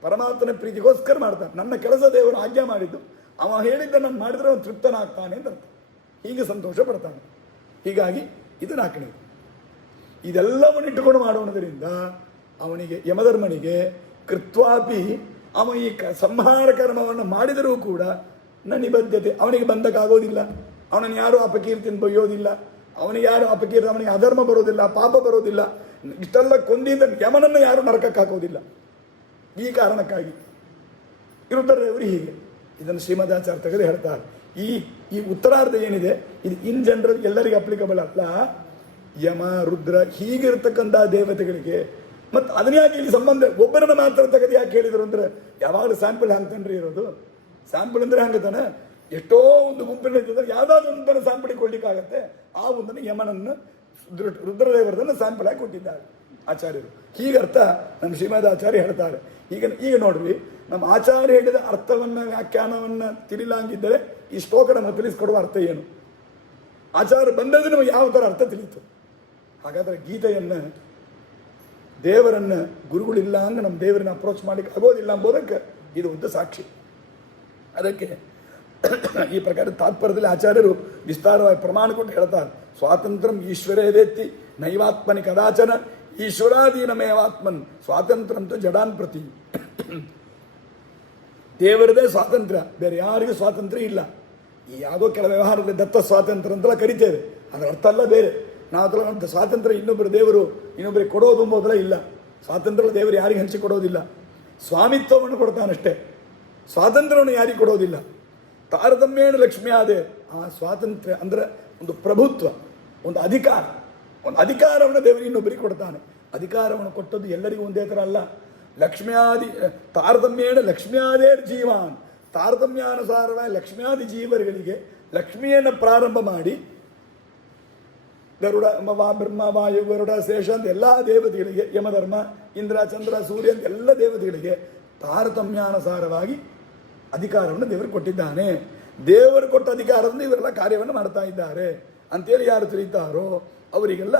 ಪರಮಾತ್ಮನ ಪ್ರೀತಿಗೋಸ್ಕರ ಮಾಡ್ತಾನೆ. ನನ್ನ ಕೆಲಸ ದೇವರು ಆಜ್ಞೆ ಮಾಡಿದ್ದು, ಅವ ಹೇಳಿದ್ದ ನಾನು ಮಾಡಿದರೆ ಅವನು ತೃಪ್ತನಾಗ್ತಾನೆ ಅಂತ ಅರ್ಥ. ಹೀಗೆ ಸಂತೋಷ ಪಡ್ತಾನೆ. ಹೀಗಾಗಿ ಇದು 4ನೇದು. ಇದೆಲ್ಲವನ್ನು ಇಟ್ಟುಕೊಂಡು ಮಾಡೋಣದರಿಂದ ಅವನಿಗೆ, ಯಮಧರ್ಮನಿಗೆ ಕೃತ್ವಾಪಿ, ಅವ ಈ ಸಂಹಾರ ಕರ್ಮವನ್ನು ಮಾಡಿದರೂ ಕೂಡ ನಿಬದ್ಧತೆ ಅವನಿಗೆ ಬಂಧಕ್ಕಾಗೋದಿಲ್ಲ. ಅವನನ್ನು ಯಾರೂ ಅಪಕೀರ್ತಿಯನ್ನು ಬೈಯೋದಿಲ್ಲ, ಅವನಿಗೆ ಯಾರು ಅಪಕೀರ್ತಿ, ಅವನಿಗೆ ಅಧರ್ಮ ಬರೋದಿಲ್ಲ, ಪಾಪ ಬರೋದಿಲ್ಲ. ಇಷ್ಟೆಲ್ಲ ಕೊಂದಿದ್ದ ಯಮನನ್ನು ಯಾರು ನರಕಕ್ಕೆ ಹಾಕೋದಿಲ್ಲ. ಈ ಕಾರಣಕ್ಕಾಗಿ ಇರುತ್ತವರು ಹೀಗೆ ಇದನ್ನು ಶ್ರೀಮದಾಚಾರ್ಯ ತೆಗೆದು ಹೇಳ್ತಾರೆ. ಈ ಉತ್ತರಾರ್ಧ ಏನಿದೆ ಇದು ಇನ್ ಜನರಲ್ ಎಲ್ಲರಿಗೆ ಅಪ್ಲಿಕಬಲ್ ಅಲ್ಲ. ಯಮ, ರುದ್ರ ಹೀಗಿರ್ತಕ್ಕಂಥ ದೇವತೆಗಳಿಗೆ ಮತ್ತು ಅದನ್ಯಾಕೆ ಇಲ್ಲಿ ಸಂಬಂಧ ಒಬ್ಬರನ್ನ ಮಾತ್ರ ತೆಗೆದು ಯಾಕೆ ಹೇಳಿದರು ಅಂದರೆ, ಯಾವಾಗಲೂ ಸ್ಯಾಂಪಲ್ ಹಂಗತನ್ರಿ ಇರೋದು. ಸ್ಯಾಂಪಲ್ ಅಂದರೆ ಹಂಗತಾನೆ, ಎಷ್ಟೋ ಒಂದು ಗುಂಪಿನ ಯಾವುದಾದ್ರು ಒಂದನ್ನು ಸ್ಯಾಂಪಲಿಗೆ ಕೊಡ್ಲಿಕ್ಕಾಗತ್ತೆ. ಆ ಒಂದನ್ನು ಯಮನನ್ನು ರುದ್ರದೇವರದನ್ನು ಸ್ಯಾಂಪಲ್ ಆಗಿ ಕೊಟ್ಟಿದ್ದಾರೆ ಆಚಾರ್ಯರು. ಹೀಗರ್ಥ ನಮ್ಮ ಶ್ರೀಮದ್ ಆಚಾರ್ಯ ಹೇಳ್ತಾರೆ. ಈಗ ನೋಡ್ರಿ, ನಮ್ಮ ಆಚಾರ್ಯ ಹೇಳಿದ ಅರ್ಥವನ್ನು, ವ್ಯಾಖ್ಯಾನವನ್ನು ತಿಳಿಲಾಗಿದ್ದರೆ ಈ ಶ್ಲೋಕ ನಮ್ಮ ತಿಳಿಸ್ಕೊಡುವ ಅರ್ಥ ಏನು? ಆಚಾರ್ಯ ಬಂದದ್ದು ನಮಗೆ ಯಾವ ಥರ ಅರ್ಥ ತಿಳಿತು? ಹಾಗಾದರೆ ಗೀತೆಯನ್ನು, ದೇವರನ್ನು, ಗುರುಗಳಿಲ್ಲ ಹಂಗೆ ನಮ್ಮ ದೇವರನ್ನ ಅಪ್ರೋಚ್ ಮಾಡಲಿಕ್ಕೆ ಆಗೋದಿಲ್ಲ ಎಂಬುದಕ್ಕೆ ಇದು ಒಂದು ಸಾಕ್ಷಿ. ಅದಕ್ಕೆ ಈ ಪ್ರಕಾರ ತಾತ್ಪರ್ಯದಲ್ಲಿ ಆಚಾರ್ಯರು ವಿಸ್ತಾರವಾಗಿ ಪ್ರಮಾಣ ಕೊಟ್ಟು ಹೇಳ್ತಾರೆ. ಸ್ವಾತಂತ್ರ್ಯಂ ಈಶ್ವರೇದೇತ್ತಿ ನೈವಾತ್ಮನಿ ಕದಾಚನ ಈಶ್ವರಾಧೀನಮೇವಾತ್ಮನ್ ಸ್ವಾತಂತ್ರ್ಯಂತೂ ಜಡಾನ್ ಪ್ರತಿ. ದೇವರದೇ ಸ್ವಾತಂತ್ರ್ಯ, ಬೇರೆ ಯಾರಿಗೂ ಸ್ವಾತಂತ್ರ್ಯ ಇಲ್ಲ. ಈ ಯಾವುದೋ ಕೆಲ ವ್ಯವಹಾರದಲ್ಲಿ ದತ್ತ ಸ್ವಾತಂತ್ರ್ಯ ಅಂತೆಲ್ಲ ಕರಿತೇವೆ, ಅದರ ಅರ್ಥ ಅಲ್ಲ ಬೇರೆ. ನಾವು ಸ್ವಾತಂತ್ರ್ಯ ಇನ್ನೊಬ್ಬರು ದೇವರು ಇನ್ನೊಬ್ಬರಿಗೆ ಕೊಡೋದು ಎಂಬುದೆಲ್ಲ ಇಲ್ಲ. ಸ್ವಾತಂತ್ರ್ಯ ದೇವರು ಯಾರಿಗೆ ಹಂಚಿಕೊಡೋದಿಲ್ಲ, ಸ್ವಾಮಿತ್ವವನ್ನು ಕೊಡ್ತಾನಷ್ಟೇ, ಸ್ವಾತಂತ್ರ್ಯವನ್ನು ಯಾರಿಗೆ ಕೊಡೋದಿಲ್ಲ. ತಾರತಮ್ಯೇಣ ಲಕ್ಷ್ಮೀ ಆದೆ. ಆ ಸ್ವಾತಂತ್ರ್ಯ ಅಂದರೆ ಒಂದು ಪ್ರಭುತ್ವ, ಒಂದು ಅಧಿಕಾರವನ್ನು ದೇವರಿಗೆ ಇನ್ನೊಬ್ಬರಿಗೆ ಕೊಡ್ತಾನೆ. ಅಧಿಕಾರವನ್ನು ಕೊಟ್ಟದ್ದು ಎಲ್ಲರಿಗೂ ಒಂದೇ ಥರ ಅಲ್ಲ. ಲಕ್ಷ್ಮ್ಯಾದಿ ತಾರತಮ್ಯೇಣ ಲಕ್ಷ್ಮ್ಯಾದೇರ್ ಜೀವಾನ್, ತಾರತಮ್ಯಾನುಸಾರವಾಗಿ ಲಕ್ಷ್ಮ್ಯಾದಿ ಜೀವರುಗಳಿಗೆ ಲಕ್ಷ್ಮಿಯನ್ನು ಪ್ರಾರಂಭ ಮಾಡಿ ಗರುಡ ಬ್ರಹ್ಮ ವಾಯು ಗರುಡ ಶೇಷ ಅಂತ ಎಲ್ಲ ದೇವತೆಗಳಿಗೆ, ಯಮಧರ್ಮ ಇಂದ್ರ ಚಂದ್ರ ಸೂರ್ಯ ಅಂತ ಎಲ್ಲ ದೇವತೆಗಳಿಗೆ ತಾರತಮ್ಯಾನುಸಾರವಾಗಿ ಅಧಿಕಾರವನ್ನು ದೇವರು ಕೊಟ್ಟಿದ್ದಾನೆ. ದೇವರು ಕೊಟ್ಟ ಅಧಿಕಾರದಿಂದ ಇವರೆಲ್ಲ ಕಾರ್ಯವನ್ನು ಮಾಡ್ತಾ ಇದ್ದಾರೆ ಅಂತೇಳಿ ಯಾರು ತಿಳಿತಾರೋ ಅವರಿಗೆಲ್ಲ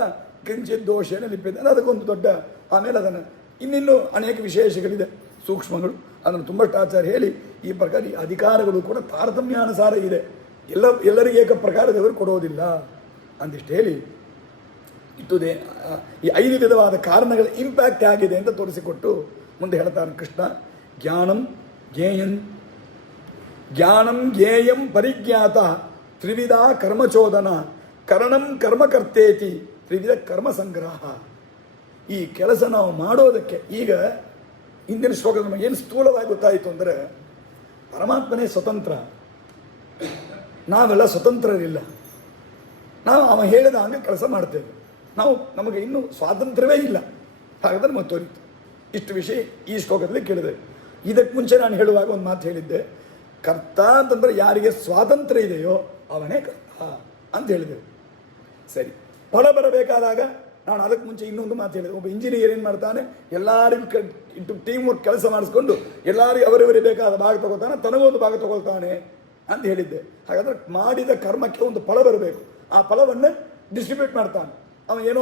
ಕಿಂಚಿತ್ ದೋಷೇನ ಲಿಪ್ಪಿದ್ದಾನೆ. ಅದಕ್ಕೊಂದು ದೊಡ್ಡ, ಆಮೇಲೆ ಅದನ್ನು ಇನ್ನಿನ್ನೂ ಅನೇಕ ವಿಶೇಷಗಳಿದೆ, ಸೂಕ್ಷ್ಮಗಳು, ಅದನ್ನು ತುಂಬಷ್ಟು ಆಚಾರ್ಯ ಹೇಳಿ ಈ ಪ್ರಕಾರ ಈ ಅಧಿಕಾರಗಳು ಕೂಡ ತಾರತಮ್ಯಾನುಸಾರ ಇದೆ, ಎಲ್ಲರಿಗೆ ಏಕ ಪ್ರಕಾರ ದೇವರು ಕೊಡೋದಿಲ್ಲ ಅಂದಿಷ್ಟು ಹೇಳಿ ಇಟ್ಟುದೇ ಈ 5 ವಿಧವಾದ ಕಾರಣಗಳ ಇಂಪ್ಯಾಕ್ಟ್ ಆಗಿದೆ ಅಂತ ತೋರಿಸಿಕೊಟ್ಟು ಮುಂದೆ ಹೇಳ್ತಾನೆ ಕೃಷ್ಣ. ಜ್ಞಾನಂ ಜ್ಞೇಯಂ ಪರಿಜ್ಞಾತ ತ್ರಿವಿಧ ಕರ್ಮಚೋದನ ಕರಣಂ ಕರ್ಮಕರ್ತೇತಿ ತ್ರಿವಿಧ ಕರ್ಮ ಸಂಗ್ರಹ. ಈ ಕೆಲಸ ನಾವು ಮಾಡೋದಕ್ಕೆ ಈಗ ಹಿಂದಿನ ಶ್ಲೋಕದ ನಮಗೆ ಏನು ಸ್ಥೂಲವಾಗಿ ಗೊತ್ತಾಯಿತು ಅಂದರೆ, ಪರಮಾತ್ಮನೇ ಸ್ವತಂತ್ರ, ನಾವೆಲ್ಲ ಸ್ವತಂತ್ರರಿಲ್ಲ. ನಾವು ಅವ ಹೇಳಿದ ಹಂಗೆ ಕೆಲಸ ಮಾಡ್ತೇವೆ, ನಮಗೆ ಇನ್ನೂ ಸ್ವಾತಂತ್ರ್ಯವೇ ಇಲ್ಲ. ಹಾಗಾದ್ರೆ ಮತ್ತೆ ತೋರಿತು ಇಷ್ಟು ವಿಷಯ ಈ ಶ್ಲೋಕದಲ್ಲಿ ಕೇಳಿದೆ. ಇದಕ್ಕೆ ಮುಂಚೆ ನಾನು ಹೇಳುವಾಗ ಒಂದು ಮಾತು ಹೇಳಿದ್ದೆ, ಕರ್ತ ಅಂತಂದ್ರೆ ಯಾರಿಗೆ ಸ್ವಾತಂತ್ರ್ಯ ಇದೆಯೋ ಅವನೇ ಕರ್ತ ಅಂತ ಹೇಳಿದೆವು. ಸರಿ, ಫಲ ಬರಬೇಕಾದಾಗ ನಾನು ಅದಕ್ಕೆ ಮುಂಚೆ ಇನ್ನೊಂದು ಮಾತು ಹೇಳಿದೆ. ಒಬ್ಬ ಇಂಜಿನಿಯರ್ ಏನು ಮಾಡ್ತಾನೆ, ಎಲ್ಲರಿಗೂ ಟೀಮ್ ವರ್ಕ್ ಕೆಲಸ ಮಾಡಿಸ್ಕೊಂಡು ಎಲ್ಲರಿಗೂ ಅವರವರಿಗೆ ಬೇಕಾದ ಭಾಗ ತಗೋತಾನೆ, ತನಗೊಂದು ಭಾಗ ತಗೊಳ್ತಾನೆ ಅಂತ ಹೇಳಿದ್ದೆ. ಹಾಗಾದ್ರೆ ಮಾಡಿದ ಕರ್ಮಕ್ಕೆ ಒಂದು ಫಲ ಬರಬೇಕು, ಆ ಫಲವನ್ನು ಡಿಸ್ಟ್ರಿಬ್ಯೂಟ್ ಮಾಡ್ತಾನೆ. ಅವನು ಏನೋ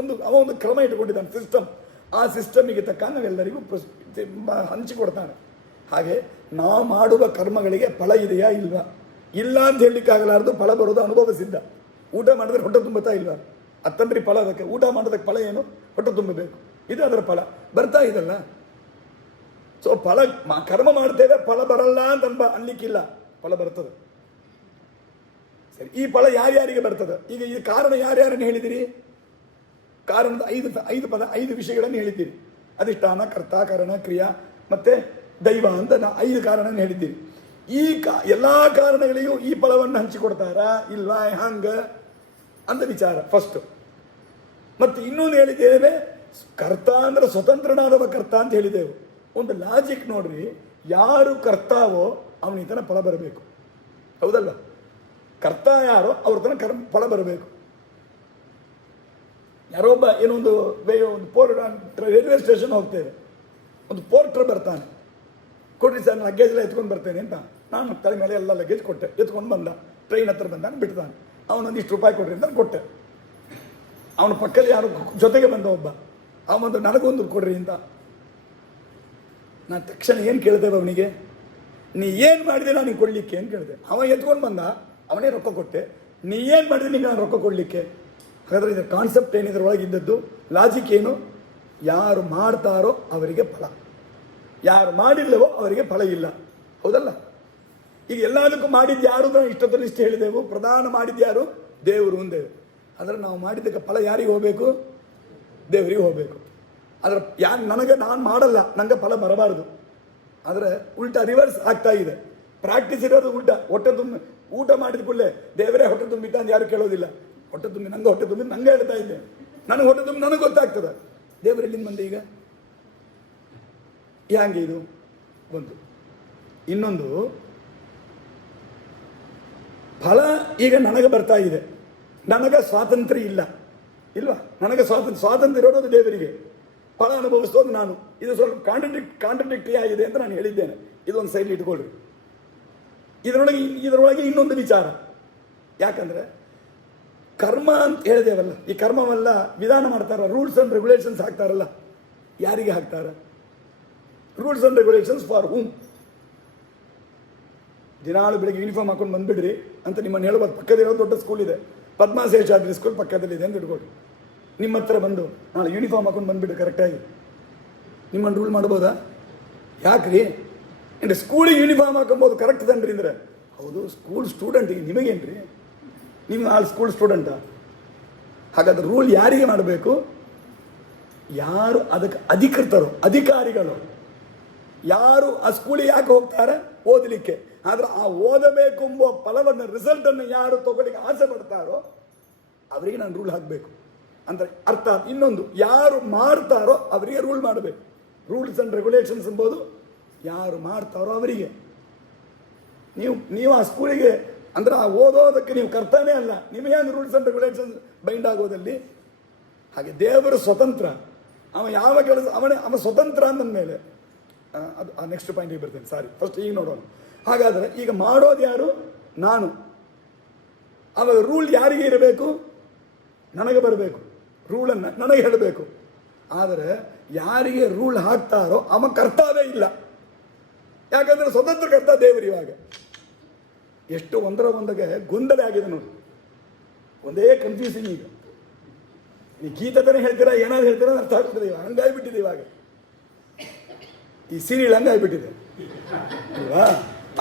ಒಂದು ಕ್ರಮ ಇಟ್ಟುಕೊಂಡಿದ್ದಾನೆ, ಸಿಸ್ಟಮ್. ಆ ಸಿಸ್ಟಮಿಗೆ ತಕ್ಕಂಗೆ ನಾವೆಲ್ಲರಿಗೂ ಹಂಚಿಕೊಡ್ತಾನೆ. ಹಾಗೆ ನಾವು ಮಾಡುವ ಕರ್ಮಗಳಿಗೆ ಫಲ ಇದೆಯಾ ಇಲ್ವಾ, ಇಲ್ಲ ಅಂತ ಹೇಳಲಿಕ್ಕಾಗಲಾರ್ದು. ಫಲ ಬರೋದು ಅನುಭವ ಸಿದ್ಧ. ಊಟ ಮಾಡಿದ್ರೆ ಹೊಟ್ಟೆ ತುಂಬುತ್ತಾ ಇಲ್ವಾ, ಅತ್ತಂದ್ರಿ ಫಲ. ಅದಕ್ಕೆ ಊಟ ಮಾಡೋದಕ್ಕೆ ಫಲ ಏನು, ಹೊಟ್ಟೆ ತುಂಬಬೇಕು, ಇದು ಅದರ ಫಲ ಬರ್ತಾ ಇದಲ್ಲ. ಸೊ ಕರ್ಮ ಮಾಡ್ತೇವೆ, ಫಲ ಬರಲ್ಲ ಅಂತ ಅನ್ಲಿಕ್ಕಿಲ್ಲ, ಫಲ ಬರ್ತದೆ. ಸರಿ, ಈ ಫಲ ಯಾರ್ಯಾರಿಗೆ ಬರ್ತದೆ? ಈಗ ಈ ಕಾರಣ ಯಾರ್ಯಾರನ್ನು ಹೇಳಿದಿರಿ? ಕಾರಣದ 5 ವಿಷಯಗಳನ್ನು ಹೇಳಿದ್ದೀರಿ. ಅಧಿಷ್ಠಾನ, ಕರ್ತ, ಕಾರಣ, ಕ್ರಿಯಾ ಮತ್ತೆ ದೈವ ಅಂತ 5 ಕಾರಣವನ್ನು ಹೇಳಿದ್ದೀರಿ. ಈ ಎಲ್ಲ ಕಾರಣಗಳಿಗೂ ಈ ಫಲವನ್ನು ಹಂಚಿಕೊಡ್ತಾರಾ ಇಲ್ವಾ, ಹಂಗ ಅಂತ ವಿಚಾರ ಫಸ್ಟ್. ಮತ್ತು ಇನ್ನೊಂದು ಹೇಳಿದ್ದೇವೆ, ಕರ್ತ ಅಂದ್ರೆ ಸ್ವತಂತ್ರನಾದವ ಕರ್ತ ಅಂತ ಹೇಳಿದೆವು. ಒಂದು ಲಾಜಿಕ್ ನೋಡ್ರಿ, ಯಾರು ಕರ್ತಾವೋ ಅವನಿತನ ಫಲ ಬರಬೇಕು, ಹೌದಲ್ಲ? ಕರ್ತ ಯಾರೋ ಅವ್ರ ತನಕ ಫಲ ಬರಬೇಕು. ಯಾರೊಬ್ಬ ಏನೊಂದು ರೈಲ್ವೆ ಸ್ಟೇಷನ್ ಹೋಗ್ತೇವೆ, ಒಂದು ಪೋರ್ಟ್ರ್ ಬರ್ತಾನೆ, ಕೊಡ್ರಿ ಸರ್ ನಾನು ಲಗೇಜ್ ಎಲ್ಲ ಎತ್ಕೊಂಡು ಬರ್ತೇನೆ ಅಂತ. ನಾನು ತಲೆ ಮೇಲೆ ಎಲ್ಲ ಲಗೇಜ್ ಕೊಟ್ಟೆ, ಎತ್ಕೊಂಡು ಬಂದ, ಟ್ರೈನ್ ಹತ್ರ ಬಂದಾನೆ, ಬಿಡ್ತಾನೆ. ಅವನೊಂದಿಷ್ಟು ರೂಪಾಯಿ ಕೊಡ್ರಿ ಅಂತ ಕೊಟ್ಟೆ. ಅವನ ಪಕ್ಕದಲ್ಲಿ ಯಾರು ಜೊತೆಗೆ ಬಂದ ಒಬ್ಬ, ಅವನೊಂದು ನನಗೊಂದು ಕೊಡ್ರಿ ಅಂತ. ನಾನು ತಕ್ಷಣ ಏನು ಕೇಳ್ತೇವೆ ಅವನಿಗೆ, ನೀ ಏನು ಮಾಡಿದೆ ನಾನು ಕೊಡಲಿಕ್ಕೆ ಅಂತ ಕೇಳಿದೆ. ಅವ ಎತ್ಕೊಂಡು ಬಂದ, ಅವನೇ ರೊಕ್ಕ ಕೊಟ್ಟೆ. ನೀ ಏನು ಮಾಡಿದೆ ನಿಂಗೆ ನಾನು ರೊಕ್ಕ ಕೊಡಲಿಕ್ಕೆ? ಹಾಗಾದ್ರೆ ಇದರ ಕಾನ್ಸೆಪ್ಟ್ ಏನಿದ್ರ ಒಳಗಿದ್ದದ್ದು, ಲಾಜಿಕ್ ಏನು? ಯಾರು ಮಾಡ್ತಾರೋ ಅವರಿಗೆ ಫಲ, ಯಾರು ಮಾಡಿಲ್ಲವೋ ಅವರಿಗೆ ಫಲ ಇಲ್ಲ, ಹೌದಲ್ಲ? ಈಗ ಎಲ್ಲದಕ್ಕೂ ಮಾಡಿದ್ದು ಯಾರು? ಇಷ್ಟೊತ್ತಲ್ಲಿ ಇಷ್ಟು ಹೇಳಿದೆವು. ಪ್ರಧಾನ ಮಾಡಿದ್ದು ಯಾರು? ದೇವರು ಒಂದೇವು. ಆದರೆ ನಾವು ಮಾಡಿದ್ದಕ್ಕೆ ಫಲ ಯಾರಿಗೆ ಹೋಗಬೇಕು? ದೇವರಿಗೆ ಹೋಗಬೇಕು. ಆದರೆ ನಾನು ಮಾಡಲ್ಲ, ನನಗೆ ಫಲ ಬರಬಾರದು. ಆದರೆ ಉಲ್ಟಾ ರಿವರ್ಸ್ ಆಗ್ತಾ ಇದೆ. ಪ್ರಾಕ್ಟೀಸ್ ಇರೋದು ಉಲ್ಟಾ. ಊಟ ಮಾಡಿದ ಕೂಡಲೇ ದೇವರೇ ಹೊಟ್ಟೆ ತುಂಬಿದ್ದ ಅಂತ ಯಾರು ಕೇಳೋದಿಲ್ಲ. ಹೊಟ್ಟೆ ತುಂಬಿ ನಂಗೆ ಹೊಟ್ಟೆ ತುಂಬಿ ನಂಗೆ ಹೇಳ್ತಾ ಇದ್ದೆ, ನನಗೆ ಹೊಟ್ಟೆ ತುಂಬಿ ನನಗೆ ಗೊತ್ತಾಗ್ತದೆ. ದೇವರೆಲ್ಲಿಂದ ಬಂದೆ ಈಗ? ಹ್ಯಾಂಗೆ ಇದು ಒಂದು? ಇನ್ನೊಂದು, ಫಲ ಈಗ ನನಗೆ ಬರ್ತಾ ಇದೆ, ನನಗೆ ಸ್ವಾತಂತ್ರ್ಯ ಇಲ್ವಾ? ನನಗೆ ಸ್ವಾತಂತ್ರ್ಯ ಇರೋದು ದೇವರಿಗೆ, ಫಲ ಅನುಭವಿಸೋದು ನಾನು. ಇದು ಸ್ವಲ್ಪ ಕಾಂಟ್ರಡಿಕ್ಟರಿ ಆಗಿದೆ ಅಂತ ನಾನು ಹೇಳಿದ್ದೇನೆ. ಇದೊಂದು ಸೈಡ್ ಇಟ್ಕೊಳ್ರಿ. ಇದರೊಳಗೆ ಇನ್ನೊಂದು ವಿಚಾರ. ಯಾಕಂದರೆ ಕರ್ಮ ಅಂತ ಹೇಳಿದೇವಲ್ಲ, ಈ ಕರ್ಮವೆಲ್ಲ ವಿಧಾನ ಮಾಡ್ತಾರ, ರೂಲ್ಸ್ ಆ್ಯಂಡ್ ರೆಗ್ಯುಲೇಷನ್ಸ್ ಹಾಕ್ತಾರಲ್ಲ. ಯಾರಿಗೆ ಹಾಕ್ತಾರ? Rules and regulations for whom? ದಿನಾಳು ಬೆಳಿಗ್ಗೆ ಯೂನಿಫಾರ್ಮ್ ಹಾಕೊಂಡು ಬಂದುಬಿಡ್ರಿ ಅಂತ ನಿಮ್ಮನ್ನು ಹೇಳ್ಬೋದು. ಪಕ್ಕದಲ್ಲಿರೋ ದೊಡ್ಡ ಸ್ಕೂಲ್ ಇದೆ, ಪದ್ಮಾಶೇಷಾದ್ರಿ ಸ್ಕೂಲ್ ಪಕ್ಕದಲ್ಲಿದೆ ಅಂತ ಇಟ್ಕೊಡ್ರಿ. ನಿಮ್ಮ ಹತ್ರ ಬಂದು ನಾಳೆ ಯೂನಿಫಾರ್ಮ್ ಹಾಕೊಂಡು ಬಂದುಬಿಡ್ರಿ ಕರೆಕ್ಟಾಗಿ, ನಿಮ್ಮನ್ನು ರೂಲ್ ಮಾಡ್ಬೋದಾ? ಯಾಕ್ರಿ? ಅಂದರೆ ಸ್ಕೂಲಿಗೆ ಯೂನಿಫಾರ್ಮ್ ಹಾಕೊಬೋದು ಕರೆಕ್ಟ್ ತನ್ರಿ ಅಂದರೆ ಹೌದು, ಸ್ಕೂಲ್ ಸ್ಟೂಡೆಂಟಿಗೆ ನಿಮಗೇನ್ರಿ? ನೀವು ನಾಳೆ ಸ್ಕೂಲ್ ಸ್ಟೂಡೆಂಟಾ? ಹಾಗಾದ್ರೆ ರೂಲ್ ಯಾರಿಗೆ ಮಾಡಬೇಕು? ಯಾರು ಅದಕ್ಕೆ ಅಧಿಕೃತರು, ಅಧಿಕಾರಿಗಳು, ಯಾರು ಆ ಸ್ಕೂಲಿಗೆ ಯಾಕೆ ಹೋಗ್ತಾರೆ? ಓದಲಿಕ್ಕೆ. ಆದರೆ ಆ ಓದಬೇಕೆಂಬ ಫಲವನ್ನು, ರಿಸಲ್ಟನ್ನು ಯಾರು ತಗೊಳ್ಳಿಕ್ಕೆ ಆಸೆ ಪಡ್ತಾರೋ ಅವರಿಗೆ ನಾನು ರೂಲ್ ಹಾಕಬೇಕು ಅಂದರೆ ಅರ್ಥ. ಇನ್ನೊಂದು, ಯಾರು ಮಾಡ್ತಾರೋ ಅವರಿಗೆ ರೂಲ್ ಮಾಡಬೇಕು. ರೂಲ್ಸ್ ಆ್ಯಂಡ್ ರೆಗ್ಯುಲೇಷನ್ಸ್ ಎಂಬುದು ಯಾರು ಮಾಡ್ತಾರೋ ಅವರಿಗೆ. ನೀವು ಆ ಸ್ಕೂಲಿಗೆ ಅಂದರೆ ಆ ಓದೋದಕ್ಕೆ ನೀವು ಕರ್ತನೇ ಅಲ್ಲ, ನಿಮಗೆ ರೂಲ್ಸ್ ಆ್ಯಂಡ್ ರೆಗ್ಯುಲೇಷನ್ಸ್ ಬೈಂಡ್ ಆಗೋದಲ್ಲಿ. ಹಾಗೆ ದೇವರು ಸ್ವತಂತ್ರ, ಅವ ಯಾವ ಕೆಲಸ ಅವನ ಸ್ವತಂತ್ರ ಅಂದ ಮೇಲೆ ಅದು ನೆಕ್ಸ್ಟ್ ಪಾಯಿಂಟಿಗೆ ಬರ್ತೇನೆ. ಸಾರಿ, ಫಸ್ಟ್ ಈಗ ನೋಡೋಣ. ಹಾಗಾದರೆ ಈಗ ಮಾಡೋದು ಯಾರು? ನಾನು. ಆವಾಗ ರೂಲ್ ಯಾರಿಗೆ ಇರಬೇಕು? ನನಗೆ ಬರಬೇಕು. ರೂಲನ್ನು ನನಗೆ ಹೇಳಬೇಕು. ಆದರೆ ಯಾರಿಗೆ ರೂಲ್ ಹಾಕ್ತಾರೋ ಅವ ಕರ್ತವ್ಯ ಇಲ್ಲ. ಯಾಕಂದರೆ ಸ್ವತಂತ್ರ ಕರ್ತ ದೇವರು. ಇವಾಗ ಎಷ್ಟು ಒಂದಕ್ಕೆ ಗೊಂದಲ ಆಗಿದೆ ನೋಡಿ, ಒಂದೇ ಕನ್ಫ್ಯೂಸಿಂಗ್. ಈಗ ಈ ಗೀತನೇ ಹೇಳ್ತೀರಾ, ಏನಾದ್ರು ಹೇಳ್ತೀರಾ ಅರ್ಥ ಆಗ್ತದೆ. ಇವಾಗ ಹಂಗಾಗ್ಬಿಟ್ಟಿದೆ. ಇವಾಗ ಈ ಸೀರಿಯಲ್ ಹಂಗಾಗ್ಬಿಟ್ಟಿದೆ ಅಲ್ವಾ?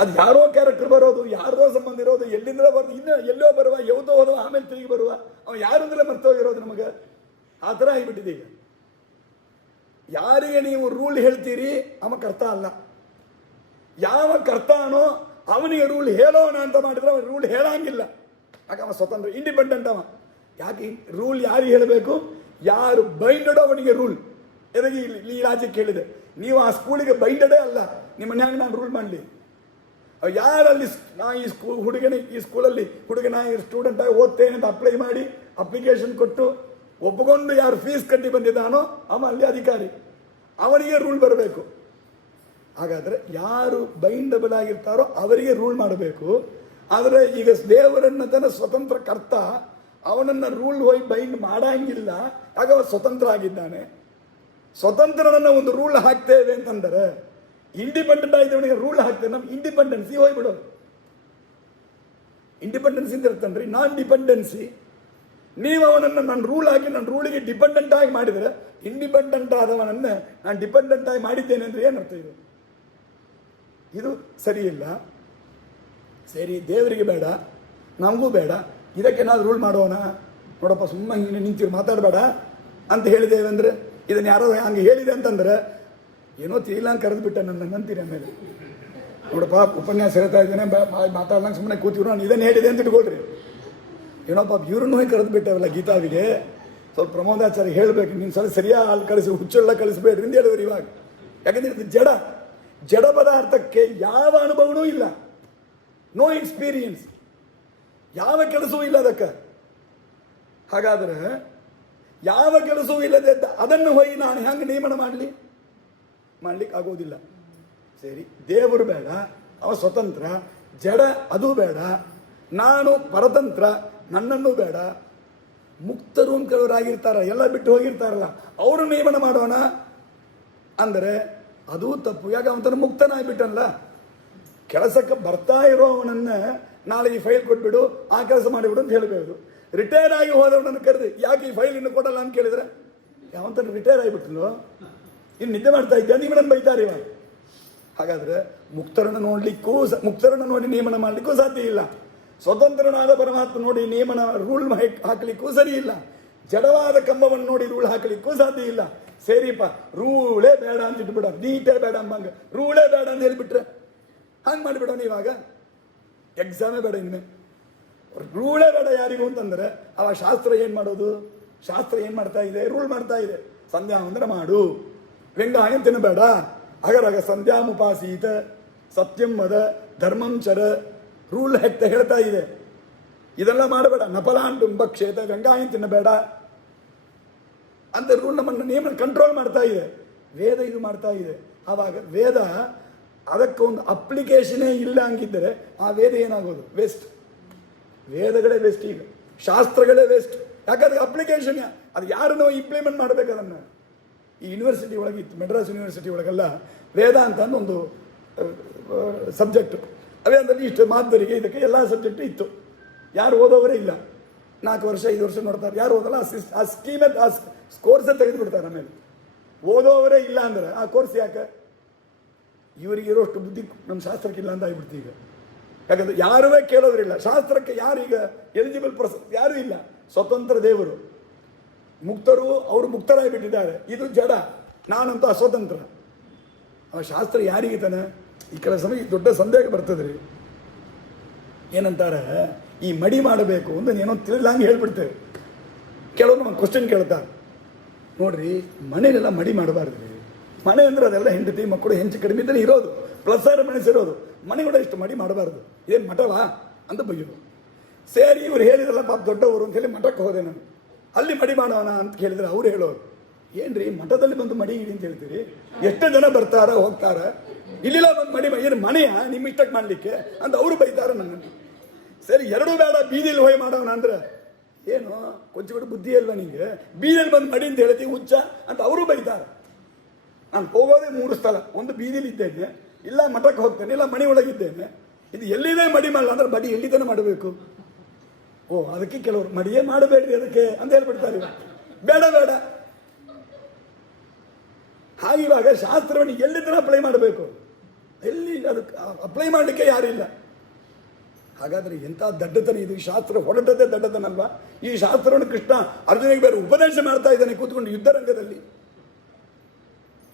ಅದು ಯಾರೋ ಕ್ಯಾರೆಕ್ಟರ್ ಬರೋದು, ಯಾರದೋ ಸಂಬಂಧ ಇರೋದು, ಎಲ್ಲಿಂದ ಬರೋದು, ಇನ್ನು ಎಲ್ಲೋ ಬರುವ, ಯಾವ್ದೋ ಹೋದವ, ಆಮೇಲೆ ತಿರುಗಿ ಬರುವ, ಅವ ಯಾರು ಅಂದ್ರೆ ಮರ್ತೋಗಿರೋದು ನಮಗೆ. ಆ ಥರ ಆಗಿಬಿಟ್ಟಿದೆ ಈಗ. ಯಾರಿಗೆ ನೀವು ರೂಲ್ ಹೇಳ್ತೀರಿ ಅವ ಕರ್ತ ಅಲ್ಲ. ಯಾವ ಕರ್ತಾನೋ ಅವನಿಗೆ ರೂಲ್ ಹೇಳೋಣ ಅಂತ ಮಾಡಿದ್ರೆ ಅವನು ರೂಲ್ ಹೇಳಂಗಿಲ್ಲ. ಆಗ ಅವ ಸ್ವತಂತ್ರ, ಇಂಡಿಪೆಂಡೆಂಟ್ ಅವ. ಯಾಕೆ ರೂಲ್ ಯಾರಿಗೆ ಹೇಳಬೇಕು? ಯಾರು ಬೈಂಡೆಡೋ ಅವನಿಗೆ ರೂಲ್. ಎದಗಿ ಈ ರಾಜ್ಯಕ್ಕೆ ಹೇಳಿದೆ, ನೀವು ಆ ಸ್ಕೂಲಿಗೆ ಬೈಂಡೆಡೇ ಅಲ್ಲ, ನಿಮ್ಮ ಮನ್ಯಾಗ ನಾನು ರೂಲ್ ಮಾಡಲಿ. ಯಾರಲ್ಲಿ ನಾ ಈ ಸ್ಕೂಲಲ್ಲಿ ಹುಡುಗನ ಸ್ಟೂಡೆಂಟ್ ಆಗಿ ಓದ್ತೇನೆ ಅಂತ ಅಪ್ಲೈ ಮಾಡಿ ಅಪ್ಲಿಕೇಶನ್ ಕೊಟ್ಟು ಒಪ್ಪಿಕೊಂಡು ಯಾರು ಫೀಸ್ ಕಟ್ಟಿ ಬಂದಿದ್ದಾನೋ ಅವ ಅಲ್ಲಿ ಅಧಿಕಾರಿ, ಅವನಿಗೆ ರೂಲ್ ಬರಬೇಕು. ಹಾಗಾದರೆ ಯಾರು ಬೈಂಡಬಲ್ ಆಗಿರ್ತಾರೋ ಅವರಿಗೆ ರೂಲ್ ಮಾಡಬೇಕು. ಆದರೆ ಈಗ ದೇವರನ್ನ ತನ್ನ ಸ್ವತಂತ್ರ ಕರ್ತ, ಅವನನ್ನು ರೂಲ್ ಹೋಗಿ ಬೈಂಡ್ ಮಾಡಂಗಿಲ್ಲ. ಆಗ ಅವ ಸ್ವತಂತ್ರ ಆಗಿದ್ದಾನೆ. ಸ್ವತಂತ್ರನನ್ನು ಒಂದು ರೂಲ್ ಹಾಕ್ತೇವೆ ಅಂತಂದರೆ, ಇಂಡಿಪೆಂಡೆಂಟ್ ಆಗಿದ್ದವನಿಗೆ ರೂಲ್ ಹಾಕ್ತೇವೆ. ನಮ್ಮ ಇಂಡಿಪೆಂಡೆನ್ಸಿ ಹೋಗ್ಬಿಡೋದು. ಇಂಡಿಪೆಂಡೆನ್ಸಿ ಅಂತ ಇರ್ತನ್ರಿ, ನಾನ್ ಡಿಪೆಂಡೆನ್ಸಿ. ನೀವು ಅವನನ್ನು ನನ್ನ ರೂಲ್ ಹಾಕಿ ನನ್ನ ರೂಲಿಗೆ ಡಿಪೆಂಡೆಂಟ್ ಆಗಿ ಮಾಡಿದರೆ, ಇಂಡಿಪೆಂಡೆಂಟ್ ಆದವನನ್ನು ನಾನು ಡಿಪೆಂಡೆಂಟ್ ಆಗಿ ಮಾಡಿದ್ದೇನೆ ಅಂದರೆ ಏನರ್ಥ ಇದು? ಇದು ಸರಿಯಿಲ್ಲ. ಸರಿ, ದೇವರಿಗೆ ಬೇಡ, ನಮಗೂ ಬೇಡ. ಇದಕ್ಕೆ ನಾವು ರೂಲ್ ಮಾಡೋಣ. ನೋಡಪ್ಪ, ಸುಮ್ಮನೆ ಹಿಂಗೆ ನಿಂತಿರು, ಮಾತಾಡಬೇಡ ಅಂತ ಹೇಳಿದ್ದೇವೆ ಅಂದರೆ, ಇದನ್ನು ಯಾರೋ ಹಂಗೆ ಹೇಳಿದೆ ಅಂತಂದ್ರೆ ಏನೋ ತಿಳಿಲ್ಲ ಕರೆದು ಬಿಟ್ಟ ನನ್ನ ಅಂತೀರಿ. ಆಮೇಲೆ ನೋಡಪ್ಪ, ಉಪನ್ಯಾಸ ಹೇಳ್ತಾ ಇದ್ದೇನೆ, ಮಾತಾಡ್ದಂಗೆ ಸುಮ್ಮನೆ ಕೂತಿರು, ನಾನು ಇದನ್ನು ಹೇಳಿದೆ ಅಂತ ಇಟ್ಕೊಳ್ರಿ. ಏನೋಪ್ಪ, ಇವ್ರನ್ನೂ ಹೋಗಿ ಕರೆದು ಬಿಟ್ಟವಲ್ಲ ಗೀತಾವಿಗೆ. ಸ್ವಲ್ಪ ಪ್ರಮೋದಾಚಾರ್ಯ ಹೇಳಬೇಕು, ನೀನು ಸ್ವಲ್ಪ ಸರಿಯಾಗಿ ಅಲ್ಲಿ ಕಳಿಸಿ, ಹುಚ್ಚೆಲ್ಲ ಕಳಿಸ್ಬೇಡ್ರಿ ಅಂತ ಹೇಳಿದ್ರು. ಇವಾಗ ಯಾಕಂದ್ರೆ ಇದು ಜಡ ಪದಾರ್ಥಕ್ಕೆ ಯಾವ ಅನುಭವನೂ ಇಲ್ಲ, ನೋ ಎಕ್ಸ್ಪೀರಿಯನ್ಸ್, ಯಾವ ಕೆಲಸವೂ ಇಲ್ಲ ಅದಕ್ಕೆ. ಹಾಗಾದರೆ ಯಾವ ಕೆಲಸವೂ ಇಲ್ಲದೆ ಅದನ್ನು ಹೋಗಿ ನಾನು ಹೆಂಗೆ ನೇಮನ ಮಾಡ್ಲಿಕ್ಕೆ ಆಗೋದಿಲ್ಲ. ಸರಿ, ದೇವರು ಬೇಡ, ಅವ ಸ್ವತಂತ್ರ, ಜಡ ಅದು ಬೇಡ, ನಾನು ಪರತಂತ್ರ, ನನ್ನನ್ನು ಬೇಡ. ಮುಕ್ತರು ಅಂತ ಕೆಲವರಾಗಿರ್ತಾರ, ಎಲ್ಲ ಬಿಟ್ಟು ಹೋಗಿರ್ತಾರಲ್ಲ, ಅವರು ನೇಮನ ಮಾಡೋಣ ಅಂದರೆ ಅದು ತಪ್ಪು. ಯಾಕೆ ಅವನ ಮುಕ್ತನಾಗಿಬಿಟ್ಟಲ್ಲ. ಕೆಲಸಕ್ಕೆ ಬರ್ತಾ ಇರೋ ಅವನನ್ನು ನಾಳೆ ಈ ಫೈಲ್ ಕೊಟ್ಬಿಡು, ಆ ಕೆಲಸ ಮಾಡಿಬಿಡು ಅಂತ ಹೇಳಬಹುದು. ರಿಟೈರ್ ಆಗಿ ಹೋದವನನ್ನು ಕರೆದು ಯಾಕೆ ಈ ಫೈಲ್ ಇನ್ನು ಕೊಡಲ್ಲ ಅಂತ ಕೇಳಿದ್ರೆ, ಯಾವಂತ ರಿಟೈರ್ ಆಗಿಬಿಟ್ಲು, ಇನ್ನು ನಿದ್ದೆ ಮಾಡ್ತಾ ಇದ್ದೆ, ನೀವು ನನ್ನ ಬೈತಾರೆ ಇವಾಗ. ಹಾಗಾದರೆ ಮುಕ್ತರನ್ನು ಮುಕ್ತರನ್ನು ನೋಡಿ ನೇಮನ ಮಾಡಲಿಕ್ಕೂ ಸಾಧ್ಯ ಇಲ್ಲ. ಸ್ವತಂತ್ರನಾದ ಪರಮಾತ್ಮ ನೋಡಿ ನೇಮನ ರೂಲ್ ಹಾಕಲಿಕ್ಕೂ ಸರಿ ಇಲ್ಲ. ಜಡವಾದ ಕಂಬವನ್ನು ನೋಡಿ ರೂಲ್ ಹಾಕಲಿಕ್ಕೂ ಸಾಧ್ಯ ಇಲ್ಲ. ಸರಿಪ್ಪ, ರೂಳೇ ಬೇಡ ಅಂತ ಇಟ್ಬಿಡ, ನೀಟೇ ಬೇಡ ಅಂಬಂಗ, ರೂಳೇ ಬೇಡ ಅಂತ ಹೇಳಿಬಿಟ್ರೆ ಹಂಗೆ ಮಾಡಿಬಿಡೋಣ. ಇವಾಗ ಎಕ್ಸಾಮೇ ಬೇಡ, ಇನ್ಮೆ ರೂಳೇ ಬೇಡ ಯಾರಿಗೂ ಅಂತಂದರೆ ಅವ ಶಾಸ್ತ್ರ ಏನು ಮಾಡೋದು? ಶಾಸ್ತ್ರ ಏನು ಮಾಡ್ತಾ ಇದೆ? ರೂಲ್ ಮಾಡ್ತಾ ಇದೆ. ಸಂಧ್ಯಾ ಅಂದರೆ ಮಾಡು, ವೆಂಗಾಯ ತಿನ್ನಬೇಡ, ಅಗರಗ ಸಂಧ್ಯಾಮುಪಾಸೀತ, ಸತ್ಯಂ ವದ, ಧರ್ಮಂ ಚರ, ರೂಲ್ ಹೇಳ್ತಾ ಇದೆ. ಇದೆಲ್ಲ ಮಾಡಬೇಡ, ನಫಲಾಂಟು ಭಕ್ಷೇತ, ವೆಂಗಾಯ ತಿನ್ನಬೇಡ ಅಂತ ರೂಲ್ ನಮ್ಮನ್ನು ನೇಮ ಕಂಟ್ರೋಲ್ ಮಾಡ್ತಾ ಇದೆ. ವೇದ ಇದು ಮಾಡ್ತಾ ಇದೆ. ಆವಾಗ ವೇದ ಅದಕ್ಕೊಂದು ಅಪ್ಲಿಕೇಶನೇ ಇಲ್ಲ ಹಂಗಿದ್ದರೆ ಆ ವೇದ ಏನಾಗೋದು? ವೇಸ್ಟ್. ವೇದಗಳೇ ವೇಸ್ಟ್, ಈಗ ಶಾಸ್ತ್ರಗಳೇ ವೇಸ್ಟ್. ಯಾಕಂದ್ರೆ ಅಪ್ಲಿಕೇಶನ್ ಅದು ಯಾರನ್ನೋ ಇಂಪ್ಲಿಮೆಂಟ್ ಮಾಡಬೇಕು. ಅದನ್ನು ಈ ಯೂನಿವರ್ಸಿಟಿ ಒಳಗೆ ಇತ್ತು, ಮೆಡ್ರಾಸ್ ಯೂನಿವರ್ಸಿಟಿ ಒಳಗೆಲ್ಲ ವೇದ ಅಂತ ಒಂದು ಸಬ್ಜೆಕ್ಟ್. ಅವೇ ಅಂದರೆ ಇಷ್ಟು ಮಾದರಿಗೆ ಇದಕ್ಕೆ ಎಲ್ಲ ಸಬ್ಜೆಕ್ಟು ಇತ್ತು. ಯಾರು ಓದೋವರೇ ಇಲ್ಲ. 4 ವರ್ಷ 5 ವರ್ಷ ನೋಡ್ತಾರೆ, ಯಾರು ಓದಲ್ಲ. ಆ ಸ್ಕೀಮೇ ಆ ಕೋರ್ಸೇ ತೆಗೆದುಬಿಡ್ತಾರೆ. ಆಮೇಲೆ ಓದೋವರೇ ಇಲ್ಲ ಅಂದರೆ ಆ ಕೋರ್ಸ್ ಯಾಕೆ? ಇವರಿಗೆ ಇರೋಷ್ಟು ಬುದ್ಧಿ ನಮ್ಮ ಶಾಸ್ತ್ರಕ್ಕಿಲ್ಲ ಅಂತ ಆಗಿಬಿಡ್ತು. ಈಗ ಯಾಕಂದ್ರೆ ಯಾರುವೇ ಕೇಳೋದ್ರಿಲ್ಲ ಶಾಸ್ತ್ರಕ್ಕೆ. ಯಾರೀಗ ಎಲಿಜಿಬಲ್ ಪರ್ಸನ್ ಯಾರೂ ಇಲ್ಲ. ಸ್ವತಂತ್ರ ದೇವರು, ಮುಕ್ತರು, ಅವರು ಮುಕ್ತರಾಗಿ ಬಿಟ್ಟಿದ್ದಾರೆ. ಇದು ಜಡ, ನಾನಂತೂ ಅಸ್ವತಂತ್ರ. ಶಾಸ್ತ್ರ ಯಾರಿಗೆ ತಾನೆ? ಈ ಕೆಲ ಸಮಯ ದೊಡ್ಡ ಸಂದೇಹ ಬರ್ತದ್ರಿ. ಏನಂತಾರೆ, ಈ ಮಡಿ ಮಾಡಬೇಕು ಅಂತ ಏನೋ ತಿಳಿದಂಗೆ ಹೇಳ್ಬಿಡ್ತೇವೆ. ಕೆಲವರು ಒಂದು ಕ್ವಶನ್ ಕೇಳ್ತಾರೆ, ನೋಡ್ರಿ ಮನೆಯಲ್ಲೆಲ್ಲ ಮಡಿ ಮಾಡಬಾರ್ದು. ಮನೆ ಅಂದ್ರೆ ಅದೆಲ್ಲ ಹೆಂಡತಿ ಮಕ್ಕಳು ಹೆಂಚು ಕಡಿಮೆ ಇದ್ದರೆ ಇರೋದು, ಪ್ಲಸ್ ಆರ್ ಮೈನಸ್ ಇರೋದು. ಮನೆ ಕೂಡ ಇಷ್ಟು ಮಡಿ ಮಾಡಬಾರ್ದು, ಏನು ಮಠವಾ ಅಂತ ಬೈಯೋದು. ಸೇರಿ ಇವ್ರು ಹೇಳಿದ್ರಲ್ಲ ಪಾಪ ದೊಡ್ಡವರು ಅಂತ ಹೇಳಿ ಮಠಕ್ಕೆ ಹೋದೆ ನಾನು. ಅಲ್ಲಿ ಮಡಿ ಮಾಡೋಣ ಅಂತ ಕೇಳಿದ್ರೆ ಅವ್ರು ಹೇಳೋರು, ಏನ್ರಿ ಮಠದಲ್ಲಿ ಬಂದು ಮಡಿ ಇಡಿ ಅಂತ ಹೇಳ್ತೀರಿ, ಎಷ್ಟು ಜನ ಬರ್ತಾರ ಹೋಗ್ತಾರ, ಇಲ್ಲಿಲ್ಲ ಬಂದು ಮಡಿ ಏನು ಮನೆಯ ನಿಮ್ಮ ಇಷ್ಟಕ್ಕೆ ಮಾಡಲಿಕ್ಕೆ ಅಂತ ಅವರು ಬೈತಾರ ನನ್ನನ್ನು. ಸರಿ ಎರಡೂ ಬೇಡ, ಬೀದಿಯಲ್ಲಿ ಹೋಗಿ ಮಾಡೋಣ ಅಂದ್ರೆ ಏನು ಕೊಂಚ ಕೂಡ ಬುದ್ಧಿ ಅಲ್ವಾ ನಿಂಗೆ, ಬೀದಿಯಲ್ಲಿ ಬಂದು ಮಡಿ ಅಂತ ಹೇಳ್ತೀವಿ ಹುಚ್ಚ ಅಂತ ಅವರು ಬೈತಾರೆ. ನಾನು ಹೋಗೋದೇ 3 ಸ್ಥಳ, ಒಂದು ಬೀದಿಲಿ ಇದ್ದೇನೆ, ಇಲ್ಲ ಮಠಕ್ಕೆ ಹೋಗ್ತೇನೆ, ಇಲ್ಲ ಮನೆ ಒಳಗಿದ್ದೇನೆ. ಇದು ಎಲ್ಲಿದೆ ಮಡಿ ಮಾಡಲ್ಲ ಅಂದ್ರೆ ಮಡಿ ಎಲ್ಲಿ ತಾನೆ ಮಾಡಬೇಕು? ಓ ಅದಕ್ಕೆ ಕೆಲವರು ಮಡಿಯೇ ಮಾಡಬೇಡ್ರಿ ಅದಕ್ಕೆ ಅಂತ ಹೇಳ್ಬಿಡ್ತಾರೆ. ಬೇಡ ಬೇಡ, ಹಾಗಿವಾಗ ಶಾಸ್ತ್ರವನ್ನು ಎಲ್ಲಿ ತನ ಅಪ್ಲೈ ಮಾಡಬೇಕು? ಎಲ್ಲಿ ಅದಕ್ಕೆ ಅಪ್ಲೈ ಮಾಡಲಿಕ್ಕೆ ಯಾರಿಲ್ಲ. ಹಾಗಾದ್ರೆ ಎಂಥ ದಡ್ಡತನ ಇದು! ಈ ಶಾಸ್ತ್ರ ಹೊರಟದ್ದೇ ದಡ್ಡತನಲ್ವಾ? ಈ ಶಾಸ್ತ್ರವನ್ನು ಕೃಷ್ಣ ಅರ್ಜುನಿಗೆ ಬೇರೆ ಉಪದೇಶ ಮಾಡ್ತಾ ಇದ್ದಾನೆ ಕೂತ್ಕೊಂಡು ಯುದ್ಧರಂಗದಲ್ಲಿ.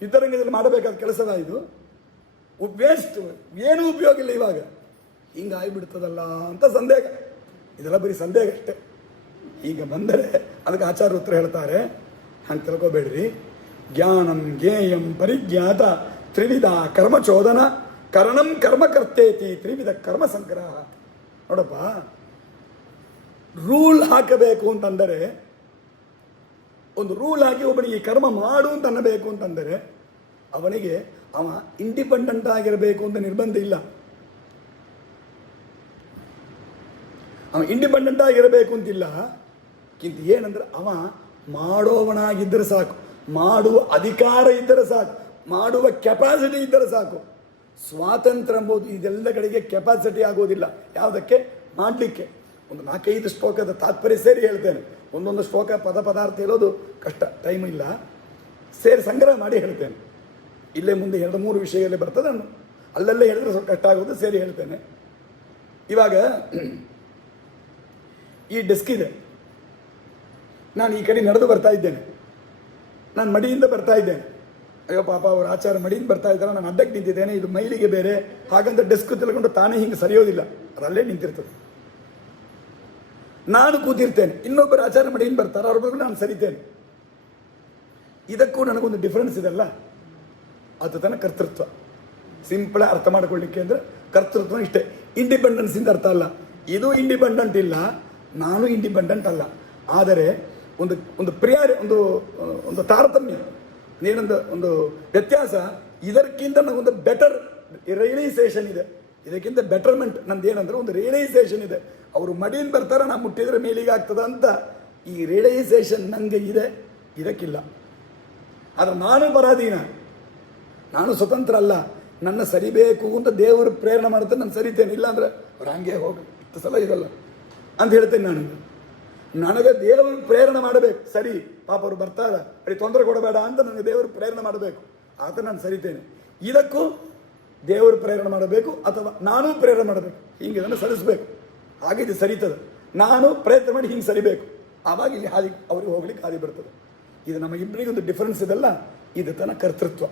ಯುದ್ಧರಂಗದಲ್ಲಿ ಮಾಡಬೇಕಾದ ಕೆಲಸದ ಇದು ವೇಸ್ಟ್, ಏನೂ ಉಪಯೋಗ ಇಲ್ಲ. ಇವಾಗ ಹಿಂಗಾಗಿಬಿಡ್ತದಲ್ಲ ಅಂತ ಸಂದೇಹ. ಇದೆಲ್ಲ ಬರೀ ಸಂದೇಹ ಅಷ್ಟೇ. ಈಗ ಬಂದರೆ ಅದಕ್ಕೆ ಆಚಾರ್ಯ ಉತ್ತರ ಹೇಳ್ತಾರೆ, ಹಂಗೆ ತಿಳ್ಕೊಬೇಡ್ರಿ. ಜ್ಞಾನಂ ಜ್ಞೇಯಂ ಪರಿಜ್ಞಾತ ತ್ರಿವಿಧ ಕರ್ಮಚೋದನ ಕರಣಂ ಕರ್ಮಕರ್ತೇತಿ ತ್ರಿವಿಧ ಕರ್ಮ ಸಂಗ್ರಹ. ನೋಡಪ್ಪ, ರೂಲ್ ಹಾಕಬೇಕು ಅಂತಂದರೆ, ಒಂದು ರೂಲ್ ಹಾಕಿ ಒಬ್ಬನಿಗೆ ಈ ಕರ್ಮ ಮಾಡು ಅಂತ ಅನ್ನಬೇಕು ಅಂತಂದರೆ ಅವನಿಗೆ ಅವ ಇಂಡಿಪೆಂಡೆಂಟ್ ಆಗಿರಬೇಕು ಅಂತ ನಿರ್ಬಂಧ ಇಲ್ಲ. ಅವ ಇಂಡಿಪೆಂಡೆಂಟ್ ಆಗಿರಬೇಕು ಅಂತಿಲ್ಲ. ಕಿಂತ ಏನಂದ್ರೆ ಅವ ಮಾಡೋವನಾಗಿದ್ದರೆ ಸಾಕು, ಮಾಡುವ ಅಧಿಕಾರ ಇದ್ದರೆ ಸಾಕು, ಮಾಡುವ ಕೆಪಾಸಿಟಿ ಇದ್ದರೆ ಸಾಕು. ಸ್ವಾತಂತ್ರ್ಯ ಎಂಬುದು ಇದೆಲ್ಲ ಕಡೆಗೆ ಕೆಪಾಸಿಟಿ ಆಗೋದಿಲ್ಲ. ಯಾವುದಕ್ಕೆ? ಮಾಡಲಿಕ್ಕೆ. ಒಂದು 4-5 ಶ್ಲೋಕದ ತಾತ್ಪರ್ಯ ಸೇರಿ ಹೇಳ್ತೇನೆ. ಒಂದೊಂದು ಶ್ಲೋಕ ಪದ ಪದಾರ್ಥ ಹೇಳೋದು ಕಷ್ಟ, ಟೈಮ್ ಇಲ್ಲ. ಸೇರಿ ಸಂಗ್ರಹ ಮಾಡಿ ಹೇಳ್ತೇನೆ. ಇಲ್ಲೇ ಮುಂದೆ 2-3 ವಿಷಯದಲ್ಲಿ ಬರ್ತದೆ, ನಾನು ಅಲ್ಲೆಲ್ಲ ಹೇಳಿದ್ರೆ ಸ್ವಲ್ಪ ಕಷ್ಟ ಆಗೋದು, ಸೇರಿ ಹೇಳ್ತೇನೆ. ಇವಾಗ ಈ ಡೆಸ್ಕ್ ಇದೆ, ನಾನು ಈ ಕಡೆ ನಡೆದು ಬರ್ತಾ ಇದ್ದೇನೆ, ನಾನು ಮಡಿಯಿಂದ ಬರ್ತಾ ಇದ್ದೇನೆ. ಅಯ್ಯೋ ಪಾಪ ಅವ್ರ ಆಚಾರ ಮಡಿಯಿಂದ ಬರ್ತಾ ಇದ್ದಾರೆ, ನಾನು ಅಡ್ಡಕ್ಕೆ ನಿಂತಿದ್ದೇನೆ, ಇದು ಮೈಲಿಗೆ ಬೇರೆ ಹಾಗಂತ ಡೆಸ್ಕ್ ತಿಳ್ಕೊಂಡು ತಾನೇ ಹಿಂಗೆ ಸರಿಯೋದಿಲ್ಲ, ಅದಲ್ಲೇ ನಿಂತಿರ್ತದೆ. ನಾನು ಕೂತಿರ್ತೇನೆ, ಇನ್ನೊಬ್ಬರು ಆಚಾರ ಮಡಿಯಿಂದ ಬರ್ತಾರೆ, ಅವ್ರ ಬಗ್ಗೆ ನಾನು ಸರಿತೇನೆ. ಇದಕ್ಕೂ ನನಗೊಂದು ಡಿಫ್ರೆನ್ಸ್ ಇದೆಲ್ಲ. ಅದು ತನ್ನ ಕರ್ತೃತ್ವ. ಸಿಂಪಲ್ ಅರ್ಥ ಮಾಡ್ಕೊಳ್ಳಿಕ್ಕೆ ಅಂದರೆ ಕರ್ತೃತ್ವ ಇಷ್ಟೇ. ಇಂಡಿಪೆಂಡೆನ್ಸ್ ಇಂದ ಅರ್ಥ ಅಲ್ಲ. ಇದು ಇಂಡಿಪೆಂಡೆಂಟ್ ಇಲ್ಲ, ನಾನು ಇಂಡಿಪೆಂಡೆಂಟ್ ಅಲ್ಲ. ಆದರೆ ಒಂದು ಒಂದು ಒಂದು ತಾರತಮ್ಯ, ಒಂದು ವ್ಯತ್ಯಾಸ. ಇದಕ್ಕಿಂತ ನನಗೊಂದು ಬೆಟರ್ ರಿಯಲೈಸೇಷನ್ ಇದೆ, ಇದಕ್ಕಿಂತ ಬೆಟರ್ಮೆಂಟ್ ನಂದೇನಂದ್ರೆ ಒಂದು ರಿಯಲೈಸೇಷನ್ ಇದೆ. ಅವರು ಮಡಿಯಿಂದ ಬರ್ತಾರೆ, ನಾನು ಮುಟ್ಟಿದ್ರೆ ಮೇಲಿಗೆ ಆಗ್ತದ ಅಂತ ಈ ರಿಯಲೈಸೇಷನ್ ನನಗೆ ಇದೆ, ಇದಕ್ಕಿಲ್ಲ. ಆದರೆ ನಾನು ಪರಾಧೀನ, ನಾನು ಸ್ವತಂತ್ರ ಅಲ್ಲ. ನನ್ನ ಸರಿಬೇಕು ಅಂತ ದೇವರು ಪ್ರೇರಣೆ ಮಾಡುತ್ತೆ, ನಾನು ಸರಿತೇನೆ. ಇಲ್ಲಾಂದ್ರೆ ಅವ್ರು ಹಂಗೆ ಹೋಗಿ ಇಷ್ಟು ಸಲ ಇದಲ್ಲ ಅಂತ ಹೇಳ್ತೇನೆ. ನನಗೆ ದೇವರು ಪ್ರೇರಣೆ ಮಾಡಬೇಕು. ಸರಿ ಪಾಪ ಅವರು ಬರ್ತಾರ, ಬರೀ ತೊಂದರೆ ಕೊಡಬೇಡ ಅಂತ ನನಗೆ ದೇವರು ಪ್ರೇರಣೆ ಮಾಡಬೇಕು, ಆತ ನಾನು ಸರಿತೇನೆ. ಇದಕ್ಕೂ ದೇವರು ಪ್ರೇರಣೆ ಮಾಡಬೇಕು ಅಥವಾ ನಾನೂ ಪ್ರೇರಣೆ ಮಾಡಬೇಕು, ಹಿಂಗೆ ಇದನ್ನು ಸರಿಸಬೇಕು. ಹಾಗೆ ಇದು ಸರಿತದೆ. ನಾನು ಪ್ರಯತ್ನ ಮಾಡಿ ಹಿಂಗೆ ಸರಿಬೇಕು, ಆವಾಗ ಇಲ್ಲಿ ಹಾದಿ ಅವ್ರಿಗೆ ಹೋಗ್ಲಿಕ್ಕೆ ಹಾದಿ ಬರ್ತದೆ. ಇದು ನಮ್ಮ ಇಬ್ಬರಿಗೊಂದು ಡಿಫರೆನ್ಸ್ ಇದೆಲ್ಲ, ಇದು ತನ್ನ ಕರ್ತೃತ್ವ.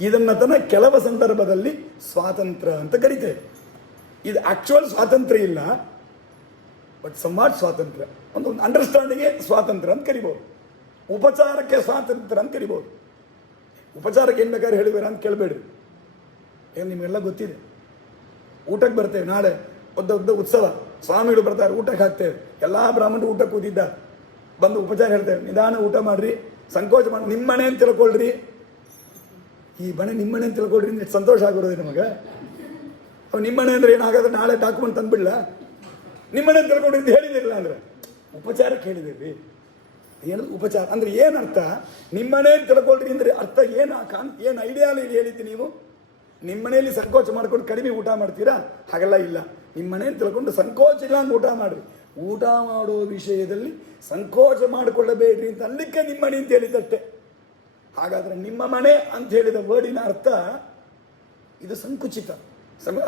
ಇದನ್ನ ತನ್ನ ಕೆಲವು ಸಂದರ್ಭದಲ್ಲಿ ಸ್ವಾತಂತ್ರ್ಯ ಅಂತ ಕರಿತೇವೆ. ಇದು ಆಕ್ಚುಯಲ್ ಸ್ವಾತಂತ್ರ್ಯ ಇಲ್ಲ, ಬಟ್ ಸಮ್ವಾಟ್ ಸ್ವಾತಂತ್ರ್ಯ, ಒಂದು ಅಂಡರ್ಸ್ಟ್ಯಾಂಡಿಂಗ್ಗೆ ಸ್ವಾತಂತ್ರ್ಯ ಅಂತ ಕರಿಬೋದು. ಉಪಚಾರಕ್ಕೆ ಸ್ವಾತಂತ್ರ್ಯ ಅಂತ ಕರಿಬೋದು. ಉಪಚಾರಕ್ಕೆ ಏನು ಬೇಕಾದ್ರೆ ಹೇಳಿಬೇಡ ಅಂತ ಕೇಳಬೇಡ್ರಿ. ಏನು ನಿಮಗೆಲ್ಲ ಗೊತ್ತಿದೆ. ಊಟಕ್ಕೆ ಬರ್ತೇವೆ, ನಾಳೆ ಒದ್ದ ಉತ್ಸವ, ಸ್ವಾಮಿಗಳು ಬರ್ತಾರೆ, ಊಟಕ್ಕೆ ಹಾಕ್ತೇವೆ. ಎಲ್ಲ ಬ್ರಾಹ್ಮಣರು ಊಟಕ್ಕೆ ಕೂತಿದ್ದಾರೆ, ಬಂದು ಉಪಚಾರ ಹೇಳ್ತೇವೆ, ನಿಧಾನ ಊಟ ಮಾಡ್ರಿ, ಸಂಕೋಚ ಮಾಡಿ, ನಿಮ್ಮನೆ ಅಂತ ತಿಳ್ಕೊಳ್ರಿ. ಈ ಬಣೆ ನಿಮ್ಮನೆ ಅಂತ ತಿಳ್ಕೊಳ್ರಿ, ಎಷ್ಟು ಸಂತೋಷ ಆಗಿರೋದು ನಮಗೆ. ಅವು ನಿಮ್ಮನೆ ಅಂದ್ರೆ ಏನಾಗಾದ್ರೆ ನಾಳೆ ಡಾಕ್ಯುಮೆಂಟ್ ತಂದುಬಿಡ್ಲ, ನಿಮ್ಮನೆ ಅಂತ ತಿಳ್ಕೊಳ್ರಿ ಅಂತ ಹೇಳಿದಿರಲ್ಲ ಅಂದ್ರೆ ಉಪಚಾರಕ್ಕೆ ಹೇಳಿದಿರಿ. ಏನು ಉಪಚಾರ ಅಂದ್ರೆ ಏನರ್ಥ? ನಿಮ್ಮನೆ ಅಂತ ತಿಳ್ಕೊಳ್ರಿ ಅಂದ್ರೆ ಅರ್ಥ ಏನು ಐಡಿಯಾಲಿ ಹೇಳಿದ್ದಿ ನೀವು? ನಿಮ್ಮನೆಯಲ್ಲಿ ಸಂಕೋಚ ಮಾಡ್ಕೊಂಡು ಕಡಿಮೆ ಊಟ ಮಾಡ್ತೀರಾ? ಹಾಗೆಲ್ಲ ಇಲ್ಲ. ನಿಮ್ಮನೆ ಅಂತ ತಿಳ್ಕೊಂಡು ಸಂಕೋಚ ಇಲ್ಲ ಹಂಗೆ ಊಟ ಮಾಡ್ರಿ. ಊಟ ಮಾಡೋ ವಿಷಯದಲ್ಲಿ ಸಂಕೋಚ ಮಾಡಿಕೊಳ್ಳಬೇಡ್ರಿ ಅಂತ ಅಲ್ಲಿಕ್ಕೆ ನಿಮ್ಮನೆ ಅಂತ ಹೇಳಿದಷ್ಟೇ. ಹಾಗಾದ್ರೆ ನಿಮ್ಮ ಮನೆ ಅಂತ ಹೇಳಿದ ವರ್ಡಿನ ಅರ್ಥ ಇದು ಸಂಕುಚಿತ,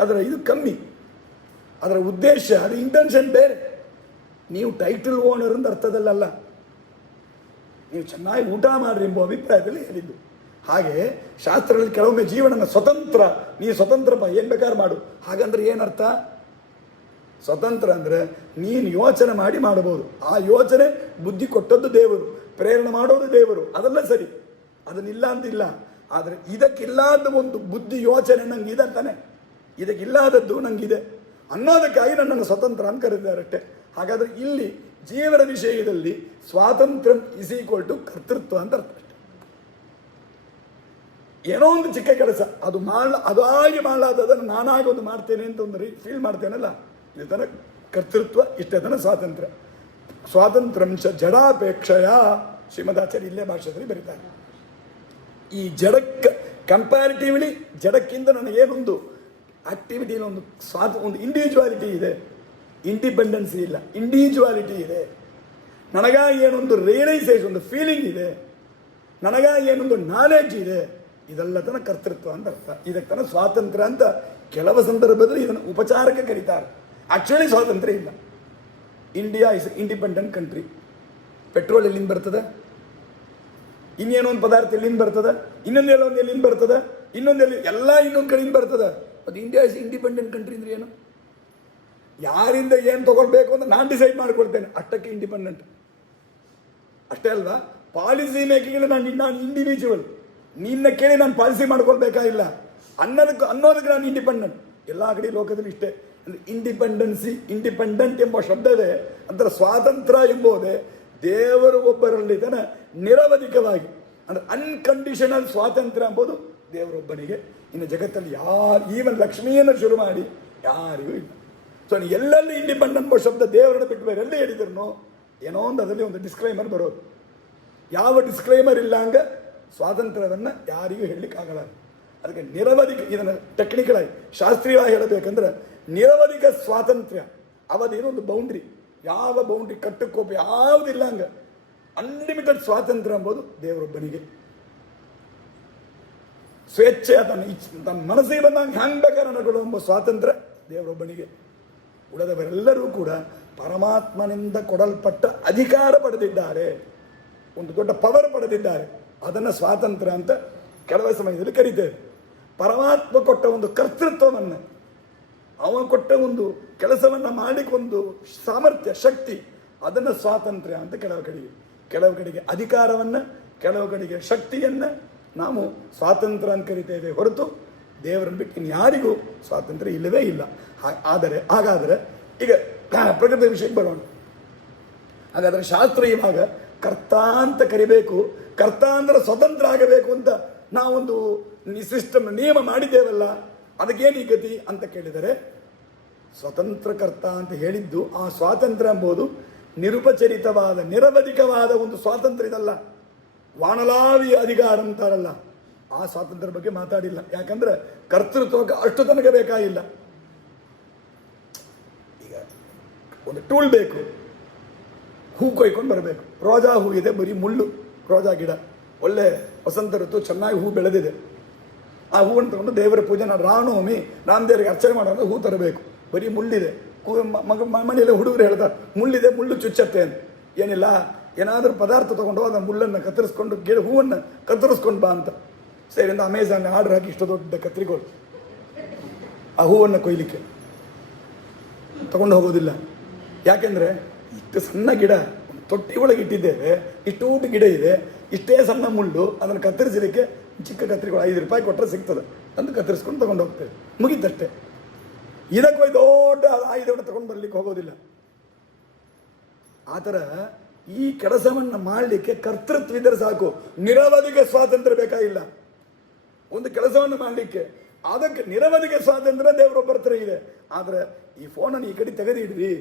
ಅದರ ಇದು ಕಮ್ಮಿ, ಅದರ ಉದ್ದೇಶ, ಅದರ ಇಂಟೆನ್ಷನ್ ಬೇರೆ. ನೀವು ಟೈಟಲ್ ಓನರ್ ಅಂತ ಅರ್ಥದಲ್ಲಲ್ಲ, ನೀವು ಚೆನ್ನಾಗಿ ಊಟ ಮಾಡ್ರಿ ಎಂಬ ಅಭಿಪ್ರಾಯದಲ್ಲಿ ಹೇಳಿದ್ದು. ಹಾಗೆ ಶಾಸ್ತ್ರಗಳಲ್ಲಿ ಕೆಲವೊಮ್ಮೆ ಜೀವನನ ಸ್ವತಂತ್ರ, ನೀವು ಸ್ವತಂತ್ರ ಏನು ಬೇಕಾದ್ರೂ ಮಾಡು, ಹಾಗಂದ್ರೆ ಏನರ್ಥ? ಸ್ವತಂತ್ರ ಅಂದರೆ ನೀನು ಯೋಚನೆ ಮಾಡಿ ಮಾಡಬಹುದು. ಆ ಯೋಚನೆ ಬುದ್ಧಿ ಕೊಟ್ಟದ್ದು ದೇವರು, ಪ್ರೇರಣೆ ಮಾಡೋದು ದೇವರು, ಅದೆಲ್ಲ ಸರಿ, ಅದನ್ನಿಲ್ಲ ಅಂತಿಲ್ಲ. ಆದರೆ ಇದಕ್ಕಿಲ್ಲಾದ ಒಂದು ಬುದ್ಧಿ ಯೋಚನೆ ನಂಗೆ ಇದೆ ತಾನೆ, ಇದಕ್ಕಿಲ್ಲಾದದ್ದು ನಂಗಿದೆ ಅನ್ನೋದಕ್ಕಾಗಿ ನನ್ನನ್ನು ಸ್ವತಂತ್ರ ಅಂತ ಕರೆದಿದ್ದಾರಷ್ಟೇ. ಹಾಗಾದರೆ ಇಲ್ಲಿ ಜೀವನ ವಿಷಯದಲ್ಲಿ ಸ್ವಾತಂತ್ರ್ಯ ಇಸ್ ಈಕ್ವಲ್ ಟು ಕರ್ತೃತ್ವ ಅಂತ ಅರ್ಥ ಅಷ್ಟೆ. ಏನೋ ಒಂದು ಚಿಕ್ಕ ಕೆಲಸ ಅದು ಅದಾಗಿ ಮಾಡಲಾದದನ್ನು ನಾನಾಗಿ ಒಂದು ಮಾಡ್ತೇನೆ ಅಂತ ಒಂದು ಫೀಲ್ ಮಾಡ್ತೇನಲ್ಲ, ಇದು ತನ ಕರ್ತೃತ್ವ, ಇಷ್ಟೇ ತನ ಸ್ವಾತಂತ್ರ್ಯ. ಸ್ವಾತಂತ್ರ್ಯಂಶ ಜಡಾಪೇಕ್ಷೆಯ ಶ್ರೀಮದಾಚಾರ್ಯ ಇಲ್ಲೇ ಭಾಷೆಯಲ್ಲಿ ಬರೀತಾರೆ. ಈ ಜಡಕ್ಕೆ ಕಂಪ್ಯಾರಿಟಿವ್ಲಿ ಜಡಕ್ಕಿಂತ ನನಗೇನೊಂದು ಆಕ್ಟಿವಿಟಿಯಲ್ಲಿ ಒಂದು ಇಂಡಿವಿಜುವಾಲಿಟಿ ಇದೆ, ಇಂಡಿಪೆಂಡೆನ್ಸಿ ಇಲ್ಲ, ಇಂಡಿವಿಜುವಾಲಿಟಿ ಇದೆ. ನನಗಾಗಿ ಏನೊಂದು ರಿಯಲೈಸೇಷನ್, ಒಂದು ಫೀಲಿಂಗ್ ಇದೆ, ನನಗಾಗಿ ಏನೊಂದು ನಾಲೆಡ್ಜ್ ಇದೆ, ಇದೆಲ್ಲ ತನ ಕರ್ತೃತ್ವ ಅಂತ ಅರ್ಥ. ಇದಕ್ಕೆ ತನ ಸ್ವಾತಂತ್ರ್ಯ ಅಂತ ಕೆಲವು ಸಂದರ್ಭದಲ್ಲಿ ಇದನ್ನು ಉಪಚಾರಕ್ಕೆ ಕರೀತಾರೆ. ಆಕ್ಚುಲಿ ಸ್ವಾತಂತ್ರ್ಯ ಇಲ್ಲ. India is independent country. Petrol ಎಲ್ಲಿಂದ ಬರ್ತದೆ, ಇನ್ನೇನೋ ಒಂದು ಪದಾರ್ಥ ಎಲ್ಲಿಂದ ಬರ್ತದೆ, ಇನ್ನೊಂದೆಲ್ಲ ಒಂದು ಎಲ್ಲಿಂದ ಬರ್ತದೆ, ಇನ್ನೊಂದೆಲ್ಲಿ ಎಲ್ಲ ಇನ್ನೊಂದು ಕಡೆಯಿಂದ ಬರ್ತದೆ. ಅದು ಇಂಡಿಯಾ ಇಸ್ ಇಂಡಿಪೆಂಡೆಂಟ್ ಕಂಟ್ರಿ ಅಂದ್ರೆ ಏನು? ಯಾರಿಂದ ಏನು ತಗೊಳ್ಬೇಕು ಅಂತ ನಾನು ಡಿಸೈಡ್ ಮಾಡ್ಕೊಳ್ತೇನೆ, ಅಷ್ಟಕ್ಕೆ ಇಂಡಿಪೆಂಡೆಂಟ್. ಅಷ್ಟೇ ಅಲ್ವಾ? ಪಾಲಿಸಿ ಮೇಕಿಂಗ್ ನಾನು ಇಂಡಿವಿಜುವಲ್, ನಿನ್ನ ಕೇಳಿ ನಾನು ಪಾಲಿಸಿ ಮಾಡ್ಕೊಳ್ಬೇಕಾಗಿಲ್ಲ ಅನ್ನೋದಕ್ಕೆ ನಾನು ಇಂಡಿಪೆಂಡೆಂಟ್. ಎಲ್ಲ ಕಡೆ ಲೋಕದಲ್ಲಿ ಇಷ್ಟೇ. ಅಂದರೆ ಇಂಡಿಪೆಂಡೆಂಟ್ ಎಂಬ ಶಬ್ದವೇ, ಅದರ ಸ್ವಾತಂತ್ರ್ಯ ಎಂಬುದೇ ದೇವರು ಒಬ್ಬರಲ್ಲಿ ತನ ನಿರವಧಿಕವಾಗಿ, ಅಂದರೆ ಅನ್ಕಂಡೀಷನಲ್ ಸ್ವಾತಂತ್ರ್ಯ ಎಂಬುದು ದೇವರೊಬ್ಬನಿಗೆ. ಇನ್ನು ಜಗತ್ತಲ್ಲಿ ಈವನ್ ಲಕ್ಷ್ಮಿಯನ್ನು ಶುರು ಮಾಡಿ ಯಾರಿಗೂ ಇಲ್ಲ. ಸೊ ಎಲ್ಲೆಲ್ಲಿ ಇಂಡಿಪೆಂಡೆಂಟ್ ಎಂಬ ಶಬ್ದ ದೇವರನ್ನು ಬಿಟ್ಟು ಬೇರೆ ಎಲ್ಲಿ ಹೇಳಿದ್ರು ಏನೋ ಒಂದು ಅದರಲ್ಲಿ ಒಂದು ಡಿಸ್ಕ್ಲೈಮರ್ ಬರೋದು. ಯಾವ ಡಿಸ್ಕ್ಲೈಮರ್ ಇಲ್ಲ ಹಂಗೆ ಸ್ವಾತಂತ್ರ್ಯವನ್ನು ಯಾರಿಗೂ ಹೇಳಲಿಕ್ಕಾಗಲ್ಲ. ಅದಕ್ಕೆ ನಿರವಧಿಕ, ಇದನ್ನು ಟೆಕ್ನಿಕಲ್ ಆಗಿ ಶಾಸ್ತ್ರೀಯವಾಗಿ ಹೇಳಬೇಕಂದ್ರೆ ನಿರವಧಿಕ ಸ್ವಾತಂತ್ರ್ಯ, ಅವದೇನೋ ಒಂದು ಬೌಂಡ್ರಿ, ಯಾವ ಬೌಂಡ್ರಿ ಕಟ್ಟುಕೋಪ ಯಾವುದಿಲ್ಲ ಹಂಗೆ ಅನ್ಲಿಮಿಟೆಡ್ ಸ್ವಾತಂತ್ರ್ಯ ಎಂಬುದು ದೇವರೊಬ್ಬನಿಗೆ. ಸ್ವೇಚ್ಛೆ ತನ್ನ ಮನಸ್ಸಿಗೆ ಬಂದಂಗೆ ಹ್ಯಾಂಗ್ ಬೇಕಾದ್ರೆ ನಡ್ಕೊಳ್ಳುವ ಸ್ವಾತಂತ್ರ್ಯ ದೇವರೊಬ್ಬನಿಗೆ. ಉಳಿದವರೆಲ್ಲರೂ ಕೂಡ ಪರಮಾತ್ಮನಿಂದ ಕೊಡಲ್ಪಟ್ಟ ಅಧಿಕಾರ ಪಡೆದಿದ್ದಾರೆ, ಒಂದು ದೊಡ್ಡ ಪವರ್ ಪಡೆದಿದ್ದಾರೆ. ಅದನ್ನು ಸ್ವಾತಂತ್ರ್ಯ ಅಂತ ಕೆಲವು ಸಮಯದಲ್ಲಿ ಕರೀತೇವೆ. ಪರಮಾತ್ಮ ಕೊಟ್ಟ ಒಂದು ಕರ್ತೃತ್ವವನ್ನು, ಅವನು ಕೊಟ್ಟ ಒಂದು ಕೆಲಸವನ್ನು ಮಾಡಿಕೊಂದು ಸಾಮರ್ಥ್ಯ, ಶಕ್ತಿ, ಅದನ್ನು ಸ್ವಾತಂತ್ರ್ಯ ಅಂತ ಕೆಲವು ಕಡೆಗೆ ಅಧಿಕಾರವನ್ನು, ಕೆಲವು ಕಡೆಗೆ ಶಕ್ತಿಯನ್ನು ನಾವು ಸ್ವಾತಂತ್ರ್ಯ ಅಂತ ಕರಿತೇವೆ ಹೊರತು ದೇವರನ್ನು ಬಿಟ್ಟು ಇನ್ಯಾರಿಗೂ ಸ್ವಾತಂತ್ರ್ಯ ಇಲ್ಲವೇ ಇಲ್ಲ. ಹಾಗಾದರೆ ಈಗ ಪ್ರಕೃತಿ ವಿಷಯಕ್ಕೆ ಬರೋಣ. ಹಾಗಾದರೆ ಶಾಸ್ತ್ರ ಇವಾಗ ಕರ್ತ ಅಂತ ಕರಿಬೇಕು, ಕರ್ತ ಅಂದ್ರೆ ಸ್ವತಂತ್ರ ಆಗಬೇಕು ಅಂತ ನಾವೊಂದು ಸಿಸ್ಟಮ್ ನಿಯಮ ಮಾಡಿದ್ದೇವಲ್ಲ, ಅದಕ್ಕೇನು ಈ ಗತಿ ಅಂತ ಕೇಳಿದರೆ, ಸ್ವತಂತ್ರ ಕರ್ತ ಅಂತ ಹೇಳಿದ್ದು ಆ ಸ್ವಾತಂತ್ರ್ಯ ಎಂಬುದು ನಿರುಪಚರಿತವಾದ ನಿರವಧಿಕವಾದ ಒಂದು ಸ್ವಾತಂತ್ರ್ಯ. ಇದಲ್ಲ ವಾನಲಾವಿ ಅಧಿಕಾರ ಅಂತಾರಲ್ಲ, ಆ ಸ್ವಾತಂತ್ರ್ಯ ಬಗ್ಗೆ ಮಾತಾಡಿಲ್ಲ. ಯಾಕಂದ್ರೆ ಕರ್ತೃತ್ವಕ್ಕೆ ಅಷ್ಟು ತನಕ ಬೇಕಾಗಿಲ್ಲ. ಈಗ ಒಂದು ಟೂಲ್ ಬೇಕು, ಹೂ ಕೊಯ್ಕೊಂಡು ಬರಬೇಕು. ರೋಜಾ ಹೂ ಇದೆ, ಬರೀ ಮುಳ್ಳು, ರೋಜಾ ಗಿಡ ಒಳ್ಳೆ ವಸಂತ ಋತು ಚೆನ್ನಾಗಿ ಹೂ ಬೆಳೆದಿದೆ. ಆ ಹೂವನ್ನು ತಗೊಂಡು ದೇವರ ಪೂಜೆ ರಾಮನವಮಿ ರಾಮದೇವರಿಗೆ ಅರ್ಚನೆ ಮಾಡೋದು ಹೂ ತರಬೇಕು, ಬರೀ ಮುಳ್ಳಿದೆ. ಮನೆಯಲ್ಲಿ ಹುಡುಗರು ಹೇಳ್ತಾರೆ ಮುಳ್ಳಿದೆ, ಮುಳ್ಳು ಚುಚ್ಚತ್ತೆ ಅಂತ. ಏನಿಲ್ಲ, ಏನಾದರೂ ಪದಾರ್ಥ ತೊಗೊಂಡು ಅದನ್ನು ಮುಳ್ಳನ್ನು ಕತ್ತರಿಸ್ಕೊಂಡು ಹೂವನ್ನು ಕತ್ತರಿಸ್ಕೊಂಡು ಬಾ ಅಂತ. ಸರಿಯಿಂದ ಅಮೆಝಾನ್ ಆರ್ಡರ್ ಹಾಕಿ ಇಷ್ಟು ದೊಡ್ಡ ಕತ್ರಿಗೋಳು ಆ ಹೂವನ್ನು ಕೊಯ್ಲಿಕ್ಕೆ ತಗೊಂಡು ಹೋಗೋದಿಲ್ಲ. ಯಾಕೆಂದರೆ ಇಷ್ಟು ಸಣ್ಣ ಗಿಡ ತೊಟ್ಟಿ ಒಳಗೆ ಇಟ್ಟಿದ್ದೇವೆ, ಇಷ್ಟು ಊಟ ಗಿಡ ಇದೆ, ಇಷ್ಟೇ ಸಣ್ಣ ಮುಳ್ಳು, ಅದನ್ನು ಕತ್ತರಿಸಲಿಕ್ಕೆ ಚಿಕ್ಕ ಕತ್ರಿಗಳು 5 ರೂಪಾಯಿ ಕೊಟ್ಟರೆ ಸಿಗ್ತದೆ ಅಂತ ಕತ್ತರಿಸ್ಕೊಂಡು ತಗೊಂಡು ಹೋಗ್ತೇವೆ, ಮುಗೀತಷ್ಟೇ. ಇದಕ್ಕೆ ದೊಡ್ಡ ಆಯುಧವನ್ನು ತಗೊಂಡು ಬರಲಿಕ್ಕೆ ಹೋಗೋದಿಲ್ಲ. ಆ ಥರ ಈ ಕೆಲಸವನ್ನು ಮಾಡಲಿಕ್ಕೆ ಕರ್ತೃತ್ವ ಇದ್ದರೆ ಸಾಕು, ನಿರವಧಿಕ ಸ್ವಾತಂತ್ರ್ಯ ಬೇಕಾಗಿಲ್ಲ. ಒಂದು ಕೆಲಸವನ್ನು ಮಾಡಲಿಕ್ಕೆ ಅದಕ್ಕೆ ನಿರವಧಿಕ ಸ್ವಾತಂತ್ರ್ಯ ದೇವರೊಬ್ಬರ ಹತ್ರ ಇದೆ. ಆದರೆ ಈ ಫೋನನ್ನು ಈ ಕಡೆ ತೆಗೆದಿಡ್ರಿ,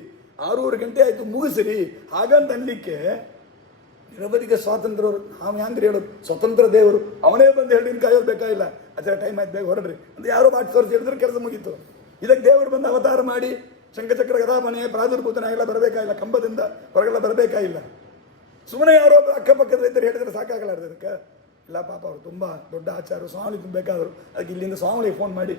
6 ಗಂಟೆ ಆಯಿತು ಮುಗಿಸಿರಿ ಹಾಗಂತ ಅನ್ಲಿಕ್ಕೆ ನಿರವಧಿಕ ಸ್ವಾತಂತ್ರ್ಯ ನಾವು ಹ್ಯಾಂಗ್ರಿ ಹೇಳೋದು? ಸ್ವತಂತ್ರ ದೇವರು ಅವನೇ ಬಂದು ಹೇಳಿ ಕಾಯೋದು ಬೇಕಾಗಿಲ್ಲ. ಅಚ್ಚರ ಟೈಮ್ ಆಯ್ತು ಬೇಗ ಹೊರಡ್ರಿ ಅಂತ ಯಾರೋ ಬಾಟ್ ತೋರಿಸಿ ಹೇಳಿದ್ರೆ ಕೆಲಸ ಮುಗೀತು. ಇದಕ್ಕೆ ದೇವರು ಬಂದು ಅವತಾರ ಮಾಡಿ ಶಂಖಚಕ್ರ ಗದಾಮನೆ ಪ್ರಾದುರ್ಭೂತನಾಗೆಲ್ಲ ಬರಬೇಕಾಗಿಲ್ಲ, ಕಂಬದಿಂದ ಹೊರಗೆಲ್ಲ ಬರಬೇಕಾಗಿಲ್ಲ. ಸುಮ್ಮನೆ ಯಾರೋ ಅಕ್ಕಪಕ್ಕದ ಇದ್ದರೆ ಹೇಳಿದ್ರೆ ಸಾಕಾಗಲಾರ್ದು ಅದಕ್ಕೆ. ಇಲ್ಲ ಪಾಪ ಅವರು ತುಂಬ ದೊಡ್ಡ ಆಚಾರ ಸ್ವಾಮಿ ಬೇಕಾದರು, ಅದಕ್ಕೆ ಇಲ್ಲಿಂದ ಸ್ವಾಮಿಗೆ ಫೋನ್ ಮಾಡಿ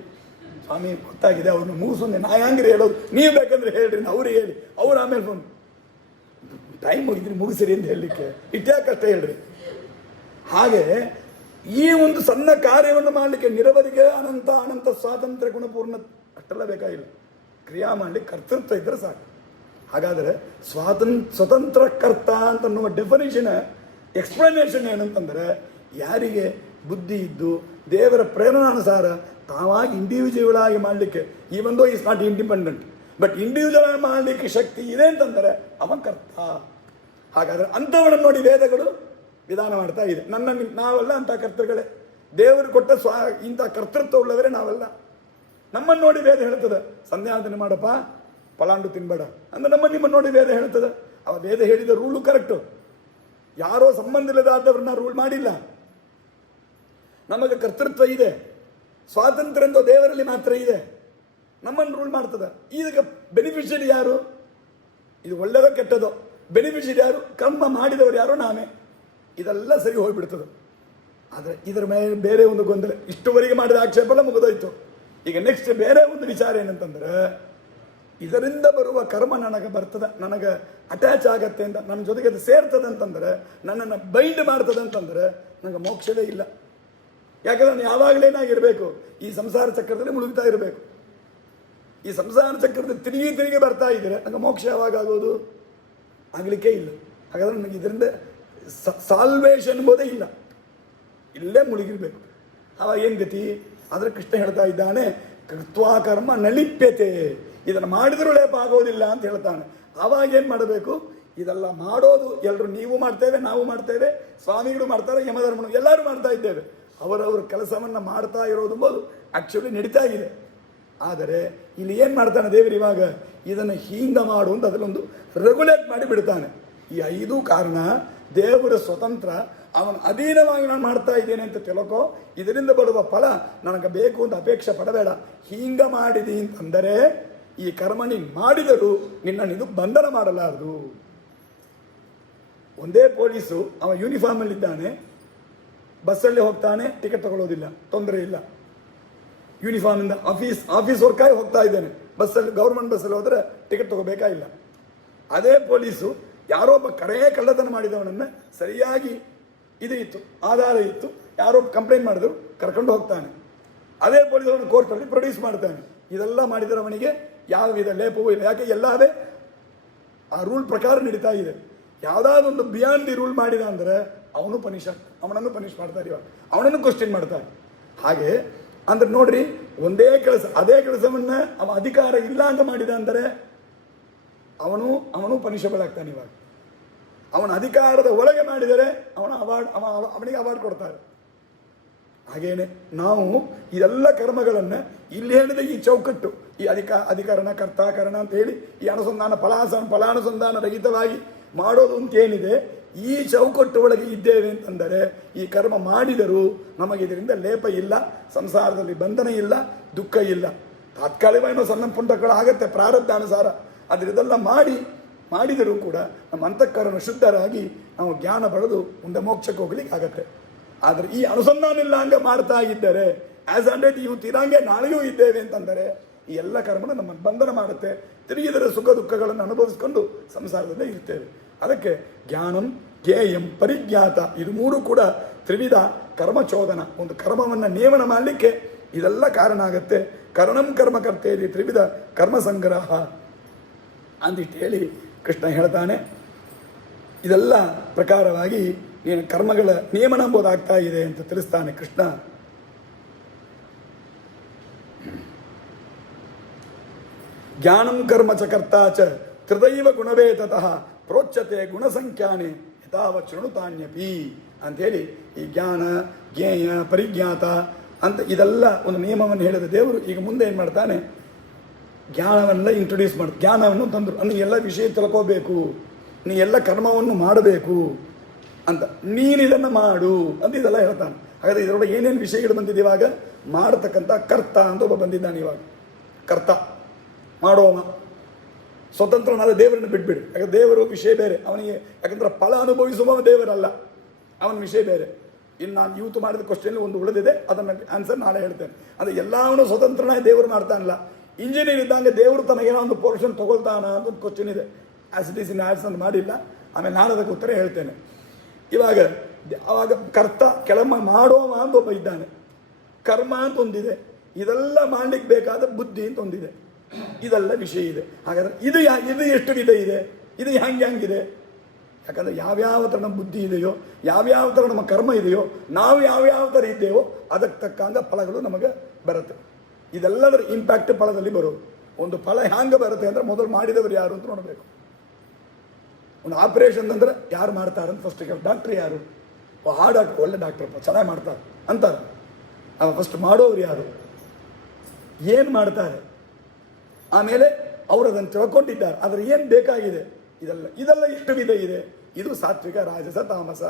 ಸ್ವಾಮಿ ಗೊತ್ತಾಗಿದೆ, ಅವ್ರನ್ನ ಮುಗಿಸೊಂದೆ ನಾ ಹಂಗ್ರಿ ಹೇಳೋದು, ನೀವು ಬೇಕಂದ್ರೆ ಹೇಳ್ರಿ, ಅವ್ರಿಗೆ ಹೇಳಿ, ಅವ್ರು ಆಮೇಲೆ ಫೋನ್ ಟೈಮ್ ಮುಗಿದ್ರಿ ಮುಗಿಸಿರಿ ಅಂತ ಹೇಳಲಿಕ್ಕೆ ಇಟ್ಯಾಕೆ ಕಷ್ಟ ಹೇಳ್ರಿ. ಹಾಗೆ ಈ ಒಂದು ಸಣ್ಣ ಕಾರ್ಯವನ್ನು ಮಾಡಲಿಕ್ಕೆ ನಿರವಧಿಗೆ ಅನಂತ ಅನಂತ ಸ್ವಾತಂತ್ರ್ಯ ಗುಣಪೂರ್ಣ ಅಷ್ಟೆಲ್ಲ ಬೇಕಾಗಿಲ್ಲ. ಕ್ರಿಯಾ ಮಾಡಲಿಕ್ಕೆ ಕರ್ತೃತ್ವ ಇದ್ದರೆ ಸಾಕು. ಹಾಗಾದರೆ ಸ್ವತಂತ್ರ ಕರ್ತ ಅಂತನ್ನುವ ಡೆಫಿನೇಷನ್ ಎಕ್ಸ್ಪ್ಲನೇಷನ್ ಏನಂತಂದರೆ, ಯಾರಿಗೆ ಬುದ್ಧಿ ಇದ್ದು ದೇವರ ಪ್ರೇರಣಾನುಸಾರ ತಾವಾಗಿ ಇಂಡಿವಿಜುವಲ್ ಆಗಿ ಮಾಡಲಿಕ್ಕೆ, even though is not independent but individual ಆಗಿ ಮಾಡಲಿಕ್ಕೆ ಶಕ್ತಿ ಇದೆ ಅಂತಂದರೆ ಅವನ ಕರ್ತ. ಹಾಗಾದರೆ ಅಂಥವಳನ್ನು ನೋಡಿ ವೇದಗಳು ವಿಧಾನ ಮಾಡ್ತಾ ಇದೆ. ನಾವೆಲ್ಲ ಅಂಥ ಕರ್ತೃಗಳೇ, ದೇವರು ಕೊಟ್ಟ ಇಂಥ ಕರ್ತೃತ್ವ ಉಳ್ಳವರೇ ನಾವೆಲ್ಲ. ನಮ್ಮನ್ನು ನೋಡಿ ವೇದ ಹೇಳ್ತದೆ, ಸಂಧ್ಯಾವಂದನೆ ಮಾಡಪ್ಪ, ಪಲಾಂಡು ತಿನ್ಬೇಡ ಅಂದ್ರೆ ನಿಮ್ಮನ್ನು ನೋಡಿ ವೇದ ಹೇಳ್ತದೆ. ಅವ ವೇದ ಹೇಳಿದ ರೂಲು ಕರೆಕ್ಟು. ಯಾರೋ ಸಂಬಂಧ ಇಲ್ಲದಾದವ್ರನ್ನ ರೂಲ್ ಮಾಡಿಲ್ಲ. ನಮಗೆ ಕರ್ತೃತ್ವ ಇದೆ, ಸ್ವಾತಂತ್ರ್ಯ ಎಂದು ದೇವರಲ್ಲಿ ಮಾತ್ರ ಇದೆ. ನಮ್ಮನ್ನು ರೂಲ್ ಮಾಡ್ತದೆ. ಈಗ ಬೆನಿಫಿಷರಿ ಯಾರು? ಇದು ಒಳ್ಳೆಯದೋ ಕೆಟ್ಟದೋ ಬೆನಿಫಿಷರಿ ಯಾರು? ಕರ್ಮ ಮಾಡಿದವರು ಯಾರೋ ನಾವೇ. ಇದೆಲ್ಲ ಸರಿ ಹೋಗ್ಬಿಡ್ತದೆ. ಆದರೆ ಇದರ ಮೇಲೆ ಬೇರೆ ಒಂದು ಗೊಂದಲ. ಇಷ್ಟುವರೆಗೆ ಮಾಡಿದ ಆಕ್ಷೇಪ ಎಲ್ಲ ಮುಗಿದೋಯ್ತು. ಈಗ ನೆಕ್ಸ್ಟ್ ಬೇರೆ ಒಂದು ವಿಚಾರ ಏನಂತಂದ್ರೆ, ಇದರಿಂದ ಬರುವ ಕರ್ಮ ನನಗೆ ಬರ್ತದೆ, ನನಗೆ ಅಟ್ಯಾಚ್ ಆಗತ್ತೆ ಅಂತ, ನನ್ನ ಜೊತೆಗೆ ಅದು ಸೇರ್ತದೆ ಅಂತಂದರೆ, ನನ್ನನ್ನು ಬೈಂಡ್ ಮಾಡ್ತದೆ ಅಂತಂದರೆ ನನಗೆ ಮೋಕ್ಷವೇ ಇಲ್ಲ. ಯಾಕಂದ್ರೆ ನಾನು ಯಾವಾಗಲೇನಾಗಿರಬೇಕು, ಈ ಸಂಸಾರ ಚಕ್ರದಲ್ಲಿ ಮುಳುಗ್ತಾ ಇರಬೇಕು. ಈ ಸಂಸಾರ ಚಕ್ರದಲ್ಲಿ ತಿರುಗಿ ಬರ್ತಾ ಇದ್ದರೆ ನನಗೆ ಮೋಕ್ಷ ಯಾವಾಗ ಆಗೋದು? ಆಗಲಿಕ್ಕೆ ಇಲ್ಲ. ಹಾಗಾದ್ರೆ ನನಗೆ ಇದರಿಂದ ಸಾಲ್ವೇಷನ್ ಎಂಬುದೇ ಇಲ್ಲ, ಇಲ್ಲೇ ಮುಳುಗಿರ್ಬೇಕು. ಅವಾಗ ಏನು ಗತಿ? ಆದರೆ ಕೃಷ್ಣ ಹೇಳ್ತಾ ಇದ್ದಾನೆ, ಕೃತ್ವಾ ಕರ್ಮ ನಲಿಪ್ಯತೆ, ಇದನ್ನು ಮಾಡಿದರೂ ಲೇಪ ಆಗೋದಿಲ್ಲ ಅಂತ ಹೇಳ್ತಾನೆ. ಆವಾಗ ಏನು ಮಾಡಬೇಕು? ಇದೆಲ್ಲ ಮಾಡೋದು ಎಲ್ಲರೂ, ನೀವು ಮಾಡ್ತೇವೆ, ನಾವು ಮಾಡ್ತೇವೆ, ಸ್ವಾಮಿಗಳು ಮಾಡ್ತಾರೆ, ಯಮಧರ್ಮನು ಎಲ್ಲರೂ ಮಾಡ್ತಾ ಇದ್ದೇವೆ. ಅವರವ್ರ ಕೆಲಸವನ್ನು ಮಾಡ್ತಾ ಇರೋದು ಎಂಬುದು ಆ್ಯಕ್ಚುಲಿ ನಡೀತಾ ಇದೆ. ಆದರೆ ಇಲ್ಲಿ ಏನು ಮಾಡ್ತಾನೆ ದೇವರು? ಇವಾಗ ಇದನ್ನು ಹೀಂಗ ಮಾಡು ಅಂತ ಅದರಲ್ಲೊಂದು ರೆಗ್ಯುಲೇಟ್ ಮಾಡಿ ಬಿಡ್ತಾನೆ. ಈ 5 ಕಾರಣ ದೇವರ ಸ್ವತಂತ್ರ, ಅವನ ಅಧೀನವಾಗಿ ನಾನು ಮಾಡ್ತಾ ಇದ್ದೇನೆ ಅಂತ ತಿಳ್ಕೋ. ಇದರಿಂದ ಬರುವ ಫಲ ನನಗೆ ಬೇಕು ಅಂತ ಅಪೇಕ್ಷೆ ಪಡಬೇಡ. ಹೀಂಗ ಮಾಡಿದಿ ಅಂತಂದರೆ ಈ ಕರ್ಮ ನೀನು ಮಾಡಿದರೂ ನಿನ್ನನ್ನು ಬಂಧನ ಮಾಡಲಾರದು. ಒಂದೇ ಪೊಲೀಸು, ಅವ ಯೂನಿಫಾರ್ಮಲ್ಲಿದ್ದಾನೆ, ಬಸ್ಸಲ್ಲಿ ಹೋಗ್ತಾನೆ, ಟಿಕೆಟ್ ತಗೊಳ್ಳೋದಿಲ್ಲ, ತೊಂದರೆ ಇಲ್ಲ. ಯೂನಿಫಾರ್ಮಿಂದ ಆಫೀಸ್ ವರ್ಕಾಗಿ ಹೋಗ್ತಾ ಇದ್ದೇನೆ, ಬಸ್ಸಲ್ಲಿ ಗೌರ್ಮೆಂಟ್ ಬಸ್ಸಲ್ಲಿ ಹೋದರೆ ಟಿಕೆಟ್ ತಗೋಬೇಕಾಗಿಲ್ಲ. ಅದೇ ಪೊಲೀಸು ಯಾರೋ ಒಬ್ಬ ಕಳ್ಳತನ ಮಾಡಿದವನನ್ನು ಸರಿಯಾಗಿ ಇದು ಇತ್ತು, ಆಧಾರ ಇತ್ತು, ಯಾರೋ ಕಂಪ್ಲೇಂಟ್ ಮಾಡಿದ್ರು, ಕರ್ಕೊಂಡು ಹೋಗ್ತಾನೆ. ಅದೇ ಪೊಲೀಸ್ ಅವನು ಕೋರ್ಟಲ್ಲಿ ಪ್ರೊಡ್ಯೂಸ್ ಮಾಡ್ತಾನೆ. ಇದೆಲ್ಲ ಮಾಡಿದರೆ ಅವನಿಗೆ ಯಾವ ವಿಧ ಲೇಪವೂ ಇಲ್ಲ. ಯಾಕೆ? ಎಲ್ಲವೇ ಆ ರೂಲ್ ಪ್ರಕಾರ ನಡೀತಾ ಇದೆ. ಯಾವುದಾದೊಂದು ಬಿಯಾಂಡ್ ದಿ ರೂಲ್ ಮಾಡಿದ ಅಂದರೆ ಅವನು ಅವನನ್ನು ಪನಿಷ್ ಮಾಡ್ತಾರೆ, ಇವಾಗ ಅವನನ್ನು ಕ್ವಶನ್ ಮಾಡ್ತಾರೆ. ಹಾಗೆ ಅಂದ್ರೆ ನೋಡ್ರಿ, ಒಂದೇ ಕೆಲಸ, ಅದೇ ಕೆಲಸವನ್ನು ಅವ ಅಧಿಕಾರ ಇಲ್ಲ ಅಂತ ಮಾಡಿದ ಅಂದರೆ ಅವನು ಪನಿಷಬಲ್ ಆಗ್ತಾನೆ. ಇವಾಗ ಅವನ ಅಧಿಕಾರದ ಒಳಗೆ ಮಾಡಿದರೆ ಅವನಿಗೆ ಅವಾರ್ಡ್ ಕೊಡ್ತಾರೆ. ಹಾಗೇನೆ ನಾವು ಇದೆಲ್ಲ ಕರ್ಮಗಳನ್ನು ಇಲ್ಲಿ ಹೇಳಿದ ಈ ಚೌಕಟ್ಟು, ಈ ಅಧಿಕರಣ ಕರ್ತಾಕರಣ ಅಂತ ಹೇಳಿ ಈ ಫಲಾನುಸಂಧಾನ ರಹಿತವಾಗಿ ಮಾಡೋದು ಅಂತ ಏನಿದೆ, ಈ ಚೌಕಟ್ಟು ಒಳಗೆ ಇದ್ದೇವೆ ಅಂತಂದರೆ ಈ ಕರ್ಮ ಮಾಡಿದರೂ ನಮಗೆ ಇದರಿಂದ ಲೇಪ ಇಲ್ಲ, ಸಂಸಾರದಲ್ಲಿ ಬಂಧನ ಇಲ್ಲ, ದುಃಖ ಇಲ್ಲ. ತಾತ್ಕಾಲಿಕವಾಗಿ ಸಣ್ಣ ಪುಂಟಗಳು ಆಗತ್ತೆ ಪ್ರಾರಬ್ಧಾನುಸಾರ. ಆದರೆ ಇದೆಲ್ಲ ಮಾಡಿದರೂ ಕೂಡ ನಮ್ಮ ಅಂತಃಕರಣ ಶುದ್ಧರಾಗಿ ನಾವು ಜ್ಞಾನ ಪಡೆದು ಮುಂದೆ ಮೋಕ್ಷಕ್ಕೆ ಹೋಗ್ಲಿಕ್ಕೆ ಆಗತ್ತೆ. ಆದರೆ ಈ ಅನುಸಂಧಾನ ಇಲ್ಲ ಹಂಗೆ ಮಾಡ್ತಾ ಇದ್ದರೆ, ಆಸ್ ಆನ್ ಡೇಟ್ ಇವತ್ತು ಇರಂಗೆ ನಾಳೆಯೂ ಇದ್ದೇವೆ ಅಂತಂದರೆ ಈ ಎಲ್ಲ ಕರ್ಮನ ನಮ್ಮನ್ನು ಬಂಧನ ಮಾಡುತ್ತೆ. ತಿರುಗಿದರೆ ಸುಖ ದುಃಖಗಳನ್ನು ಅನುಭವಿಸ್ಕೊಂಡು ಸಂಸಾರದಲ್ಲೇ ಇರ್ತೇವೆ. ಅದಕ್ಕೆ ಜ್ಞಾನಂ, ಜ್ಞೇಯಂ, ಪರಿಜ್ಞಾತ, ಇದು 3 ಕೂಡ ತ್ರಿವಿಧ ಕರ್ಮಚೋದನ. ಒಂದು ಕರ್ಮವನ್ನು ನೇಮನ ಮಾಡಲಿಕ್ಕೆ ಇದೆಲ್ಲ ಕಾರಣ ಆಗತ್ತೆ. ಕರ್ಣಂ ಕರ್ಮಕರ್ತೇರಿ ತ್ರಿವಿಧ ಕರ್ಮ ಸಂಗ್ರಹ ಅಂದಿಟ್ಟು ಹೇಳಿ ಕೃಷ್ಣ ಹೇಳ್ತಾನೆ. ಇದೆಲ್ಲ ಪ್ರಕಾರವಾಗಿ ನೀನು ಕರ್ಮಗಳ ನಿಯಮನ ಎಂಬುದಾಗ್ತಾ ಇದೆ ಅಂತ ತಿಳಿಸ್ತಾನೆ ಕೃಷ್ಣ. ಜ್ಞಾನಂ ಕರ್ಮ ಚ ಕರ್ತಾ ಚ ತ್ರಿದೈವ ಗುಣವೇತತಃ ಪ್ರೋಚ್ಯತೆ ಗುಣಸಂಖ್ಯಾನೆ ಯಥಾವ ಶೃಣುತಾನ್ಯಪಿ ಅಂಥೇಳಿ ಈ ಜ್ಞಾನ, ಜ್ಞೇಯ, ಪರಿಜ್ಞಾತ ಅಂತ ಇದೆಲ್ಲ ಒಂದು ನಿಯಮವನ್ನು ಹೇಳಿದ ದೇವರು ಈಗ ಮುಂದೆ ಏನು ಮಾಡ್ತಾನೆ, ಜ್ಞಾನವನ್ನೆಲ್ಲ ಇಂಟ್ರೊಡ್ಯೂಸ್ ಮಾಡಿ ಜ್ಞಾನವನ್ನು ತಂದರು. ಅಂದರೆ ಎಲ್ಲ ವಿಷಯ ತಿಳ್ಕೋಬೇಕು, ನೀ ಎಲ್ಲ ಕರ್ಮವನ್ನು ಮಾಡಬೇಕು ಅಂತ, ನೀನಿದನ್ನು ಮಾಡು ಅಂತ ಇದೆಲ್ಲ ಹೇಳ್ತಾನೆ. ಹಾಗಾದರೆ ಇದರೊಳಗೆ ಏನೇನು ವಿಷಯಗಳು ಬಂದಿದೆ? ಇವಾಗ ಮಾಡತಕ್ಕಂಥ ಕರ್ತ ಅಂತ ಒಬ್ಬ ಬಂದಿದ್ದಾನೆ. ಇವಾಗ ಕರ್ತ ಮಾಡೋವ ಸ್ವತಂತ್ರನಾದ ದೇವರನ್ನು ಬಿಟ್ಬಿಡಿ. ಯಾಕಂದ್ರೆ ದೇವರು ವಿಷಯ ಬೇರೆ ಅವನಿಗೆ, ಯಾಕಂದ್ರೆ ಫಲ ಅನುಭವಿಸುವ ದೇವರಲ್ಲ, ಅವನ ವಿಷಯ ಬೇರೆ. ಇನ್ನು ನಾನು ಇವತ್ತು ಮಾಡಿದ ಕ್ವಶನ್ ಒಂದು ಉಳಿದಿದೆ, ಅದನ್ನು ಆನ್ಸರ್ ನಾಳೆ ಹೇಳ್ತೇನೆ. ಅಂದರೆ ಎಲ್ಲವನ್ನೂ ಸ್ವತಂತ್ರನೇ ದೇವರು ಮಾಡ್ತಾನಲ್ಲ. ಇಂಜಿನಿಯರ್ ಇದ್ದಂಗೆ ದೇವರು ತನಗೇನೋ ಒಂದು ಪೋರ್ಷನ್ ತೊಗೊಳ್ತಾನ ಅಂತ ಒಂದು ಕ್ವಶನ್ ಇದೆ. As it is in ads ಅಂತ ಮಾಡಿಲ್ಲ, ಆಮೇಲೆ ನಾನು ಅದಕ್ಕೆ ಉತ್ತರ ಹೇಳ್ತೇನೆ. ಅವಾಗ ಕರ್ತ ಕೆಲಮ್ಮ ಮಾಡೋವ ಅಂತ ಒಬ್ಬ ಇದ್ದಾನೆ, ಕರ್ಮ ಅಂತ ಒಂದಿದೆ, ಇದೆಲ್ಲ ಮಾಡ್ಲಿಕ್ಕೆ ಬೇಕಾದ ಬುದ್ಧಿ ಅಂತ ಒಂದಿದೆ, ಇದೆಲ್ಲ ವಿಷಯ ಇದೆ. ಹಾಗಾದ್ರೆ ಇದು ಎಷ್ಟು ವಿಧ ಇದೆ, ಇದು ಹ್ಯಾಂಗಿದೆ? ಯಾಕಂದರೆ ಯಾವ್ಯಾವ ಥರ ನಮ್ಮ ಬುದ್ಧಿ ಇದೆಯೋ, ಯಾವ್ಯಾವ ಥರ ನಮ್ಮ ಕರ್ಮ ಇದೆಯೋ, ನಾವು ಯಾವ್ಯಾವ ಥರ ಇದ್ದೇವೋ ಅದಕ್ಕೆ ತಕ್ಕಂಗ ಫಲಗಳು ನಮಗೆ ಬರುತ್ತೆ. ಇದೆಲ್ಲದರ ಇಂಪ್ಯಾಕ್ಟ್ ಫಲದಲ್ಲಿ ಬರೋದು. ಒಂದು ಫಲ ಹ್ಯಾಂಗೆ ಬರುತ್ತೆ ಅಂದರೆ ಮೊದಲು ಮಾಡಿದವರು ಯಾರು ಅಂತ ನೋಡಬೇಕು. ಒಂದು ಆಪರೇಷನ್ ಅಂದರೆ ಯಾರು ಮಾಡ್ತಾರಂತ ಫಸ್ಟ್ ಡಾಕ್ಟ್ರ್ ಯಾರು? ಆ ಡಾಕ್ಟ್ರ್ ಒಳ್ಳೆ ಡಾಕ್ಟ್ರಪ್ಪ, ಚೆನ್ನಾಗಿ ಮಾಡ್ತಾರೆ ಅಂತಾರೆ. ಫಸ್ಟ್ ಮಾಡೋರು ಯಾರು, ಏನು ಮಾಡ್ತಾರೆ, ಆಮೇಲೆ ಅವರು ಅದನ್ನು ತಿಳ್ಕೊಂಡಿದ್ದಾರೆ, ಆದರೆ ಏನು ಬೇಕಾಗಿದೆ, ಇದೆಲ್ಲ ಎಷ್ಟು ವಿಧ ಇದೆ. ಇದು ಸಾತ್ವಿಕ, ರಾಜಸ, ತಾಮಸ,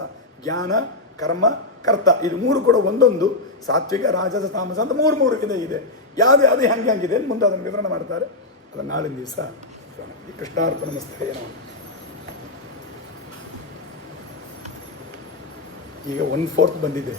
ಜ್ಞಾನ, ಕರ್ಮ, ಕರ್ತ. ಇದು ಮೂರು ಕೂಡ ಒಂದೊಂದು ಸಾತ್ವಿಕ, ರಾಜಸ, ತಾಮಸ ಅಂತ ಮೂರು ವಿಧ ಇದೆ. ಯಾವ್ದು ಹೆಂಗಿದೆ ಮುಂದೆ ಅದನ್ನು ವಿವರಣೆ ಮಾಡ್ತಾರೆ. ಅದನ್ನು ನಾಳಿನ ದಿವಸ ಕೃಷ್ಣಾರ್ಪಣ ಮಸ್ತೇ. ಈಗ 1/4 ಬಂದಿದೆ.